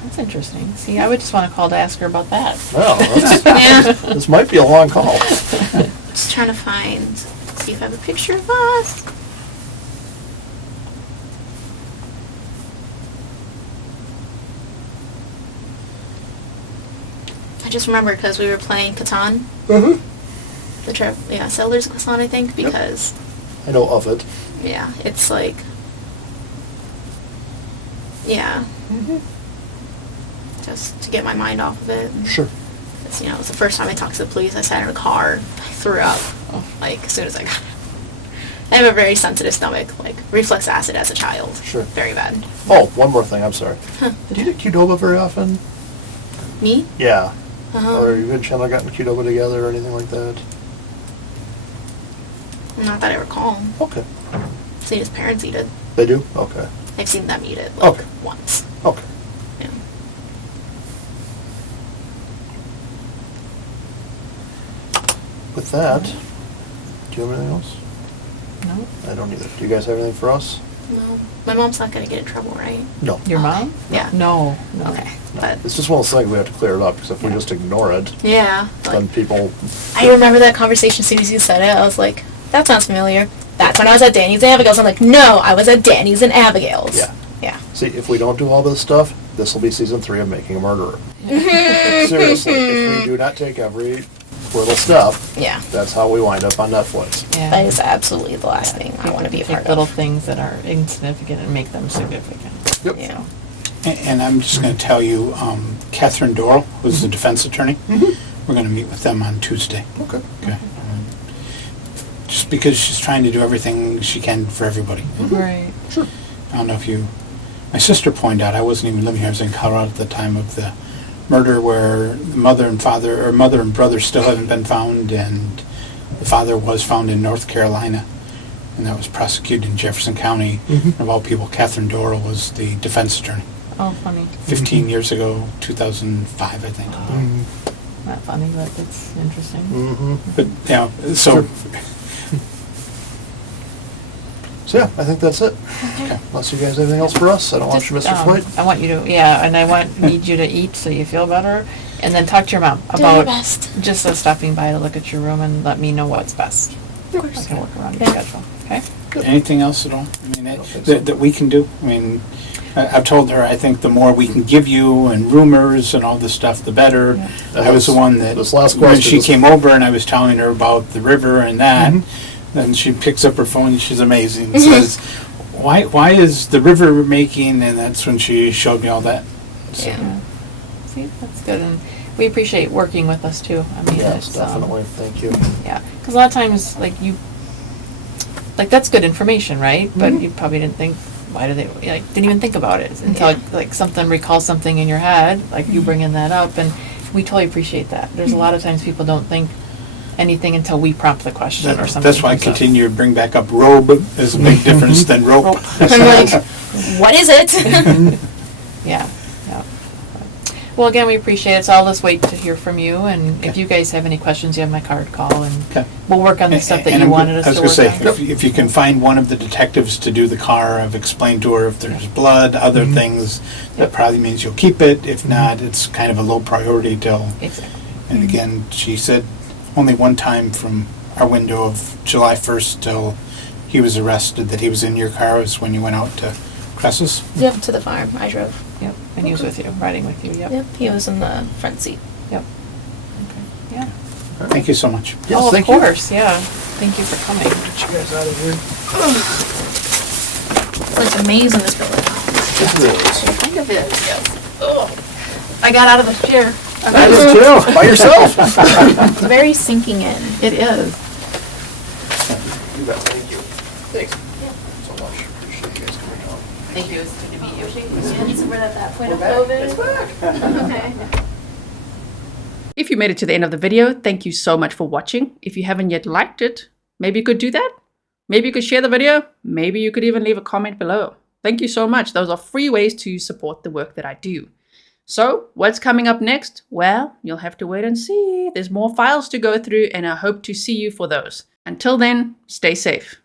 That's interesting. See, I would just want to call to ask her about that. Well, Yeah. this might be a long call. Just trying to see if I have a picture of us. I just remember because we were playing Catan. The trip, yeah, Settlers of Catan, I think, because, I know of it. yeah, it's like, yeah. Just to get my mind off of it. Sure. It's, it was the first time I talked to the police. I sat in a car, I threw up, like, as soon as I got it. I have a very sensitive stomach, like, reflux acid as a child. Sure. Very bad. Oh, one more thing, I'm sorry. Do you get Qdoba very often? Me? Yeah. Uh-huh. Or you and Chandler gotten Qdoba together or anything like that? Not that I recall. Okay. I've seen his parents eat it. They do? Okay. I've seen them eat it, like, Okay. once. Okay. Yeah. With that, do you have anything else? No? I don't either. Do you guys have anything for us? No. My mom's not gonna get in trouble, right? No. Your Okay. mom? Yeah. No, no. Okay. But, It's just one of those things we have to clear it up, because if we just ignore it, yeah. then Like, people... I remember that conversation as soon as you said it. I was like, that sounds familiar. That's when I was at Danny's and Abigail's. I'm like, no, I was at Danny's and Abigail's. Yeah. Yeah. See, if we don't do all this stuff, this will be season 3 of Making a Murderer. Seriously, if we do not take every little step, Yeah. that's how we wind up on Netflix. Yeah. That is absolutely the last thing I People want to be a take part little of. things that are insignificant and make them significant. Yep. Yeah. And I'm just going to tell you, Cathryn Doral, who's the defense attorney, we're going to meet with them on Tuesday. Okay. Okay. Just because she's trying to do everything she can for everybody. Right. Sure. I don't know if you... My sister pointed out, I wasn't even living here, I was in Colorado at the time of the murder where the mother and brother still haven't been found, and the father was found in North Carolina, and that was prosecuted in Jefferson County. Of all people, Cathryn Doral was the defense attorney. Oh, funny. 15 years ago, 2005, I think. Not funny, but it's interesting. Mm-hmm. But, so... So yeah, I think that's it. Okay. Unless you guys have anything else for us, I don't want you to miss your flight. I want you to, and I need you to eat so you feel better. And then talk to your mom Do my about best. just stopping by to look at your room and let me know what's best. Of course. I can work around your Yeah. schedule. Okay. Anything else at all? I mean, don't think that we can do? I mean, I've told her, I think the more we can give you and rumors and all this stuff, the better. I was the one that, This last when question she is- came over and I was telling her about the river and that, Mhm. then she picks up her phone and she's amazing. And says, why is the river making? And that's when she showed me all that. So, Yeah. See, that's good, and we appreciate working with us too. I mean, Yes, it's, definitely. Thank you. Yeah, because a lot of times, like that's good information, right? But you probably didn't think, why do they, didn't even think about it until Yeah. like something recalls something in your head, like you bringing that up, and we totally appreciate that. There's a lot of times people don't think anything until we prompt the question or something. that's why I comes up. continue to bring back up robe is a big difference than rope. I'm like, what is it? Yeah, yeah. Well, again, we appreciate it. So I'll just wait to hear from you, and if Okay. you guys have any questions, you have my card, call, and Okay. we'll work on the stuff that And you I'm wanted us I was to gonna work say, on. if you can find one of the detectives to do the car, I've explained to her if there's blood, other things, that probably means you'll keep it. If not, it's kind of a low priority till, Exactly. and again, she said only one time from our window of July 1st till he was arrested that he was in your car was when you went out to Cresses. Yep, to the farm. I drove. Yep, and he was with you, riding with you, yep. Yep, he was in the front seat. Yep. Okay. Yeah. Thank you so much. Yes, Oh, of thank you. course, yeah. Thank you for coming. Get you guys out of here. It's a maze in this building. It is. Kind of is, yes. Ugh. I got out of the chair. That is too, by yourself. It's very sinking in. It is. You bet, thank you. Thanks so much. Appreciate you guys coming out. Thank you, it's good to meet you. We're at that point of COVID. Okay. If you made it to the end of the video, thank you so much for watching. If you haven't yet liked it, maybe you could do that. Maybe you could share the video. Maybe you could even leave a comment below. Thank you so much. Those are free ways to support the work that I do. So, what's coming up next? Well, you'll have to wait and see. There's more files to go through, and I hope to see you for those. Until then, stay safe.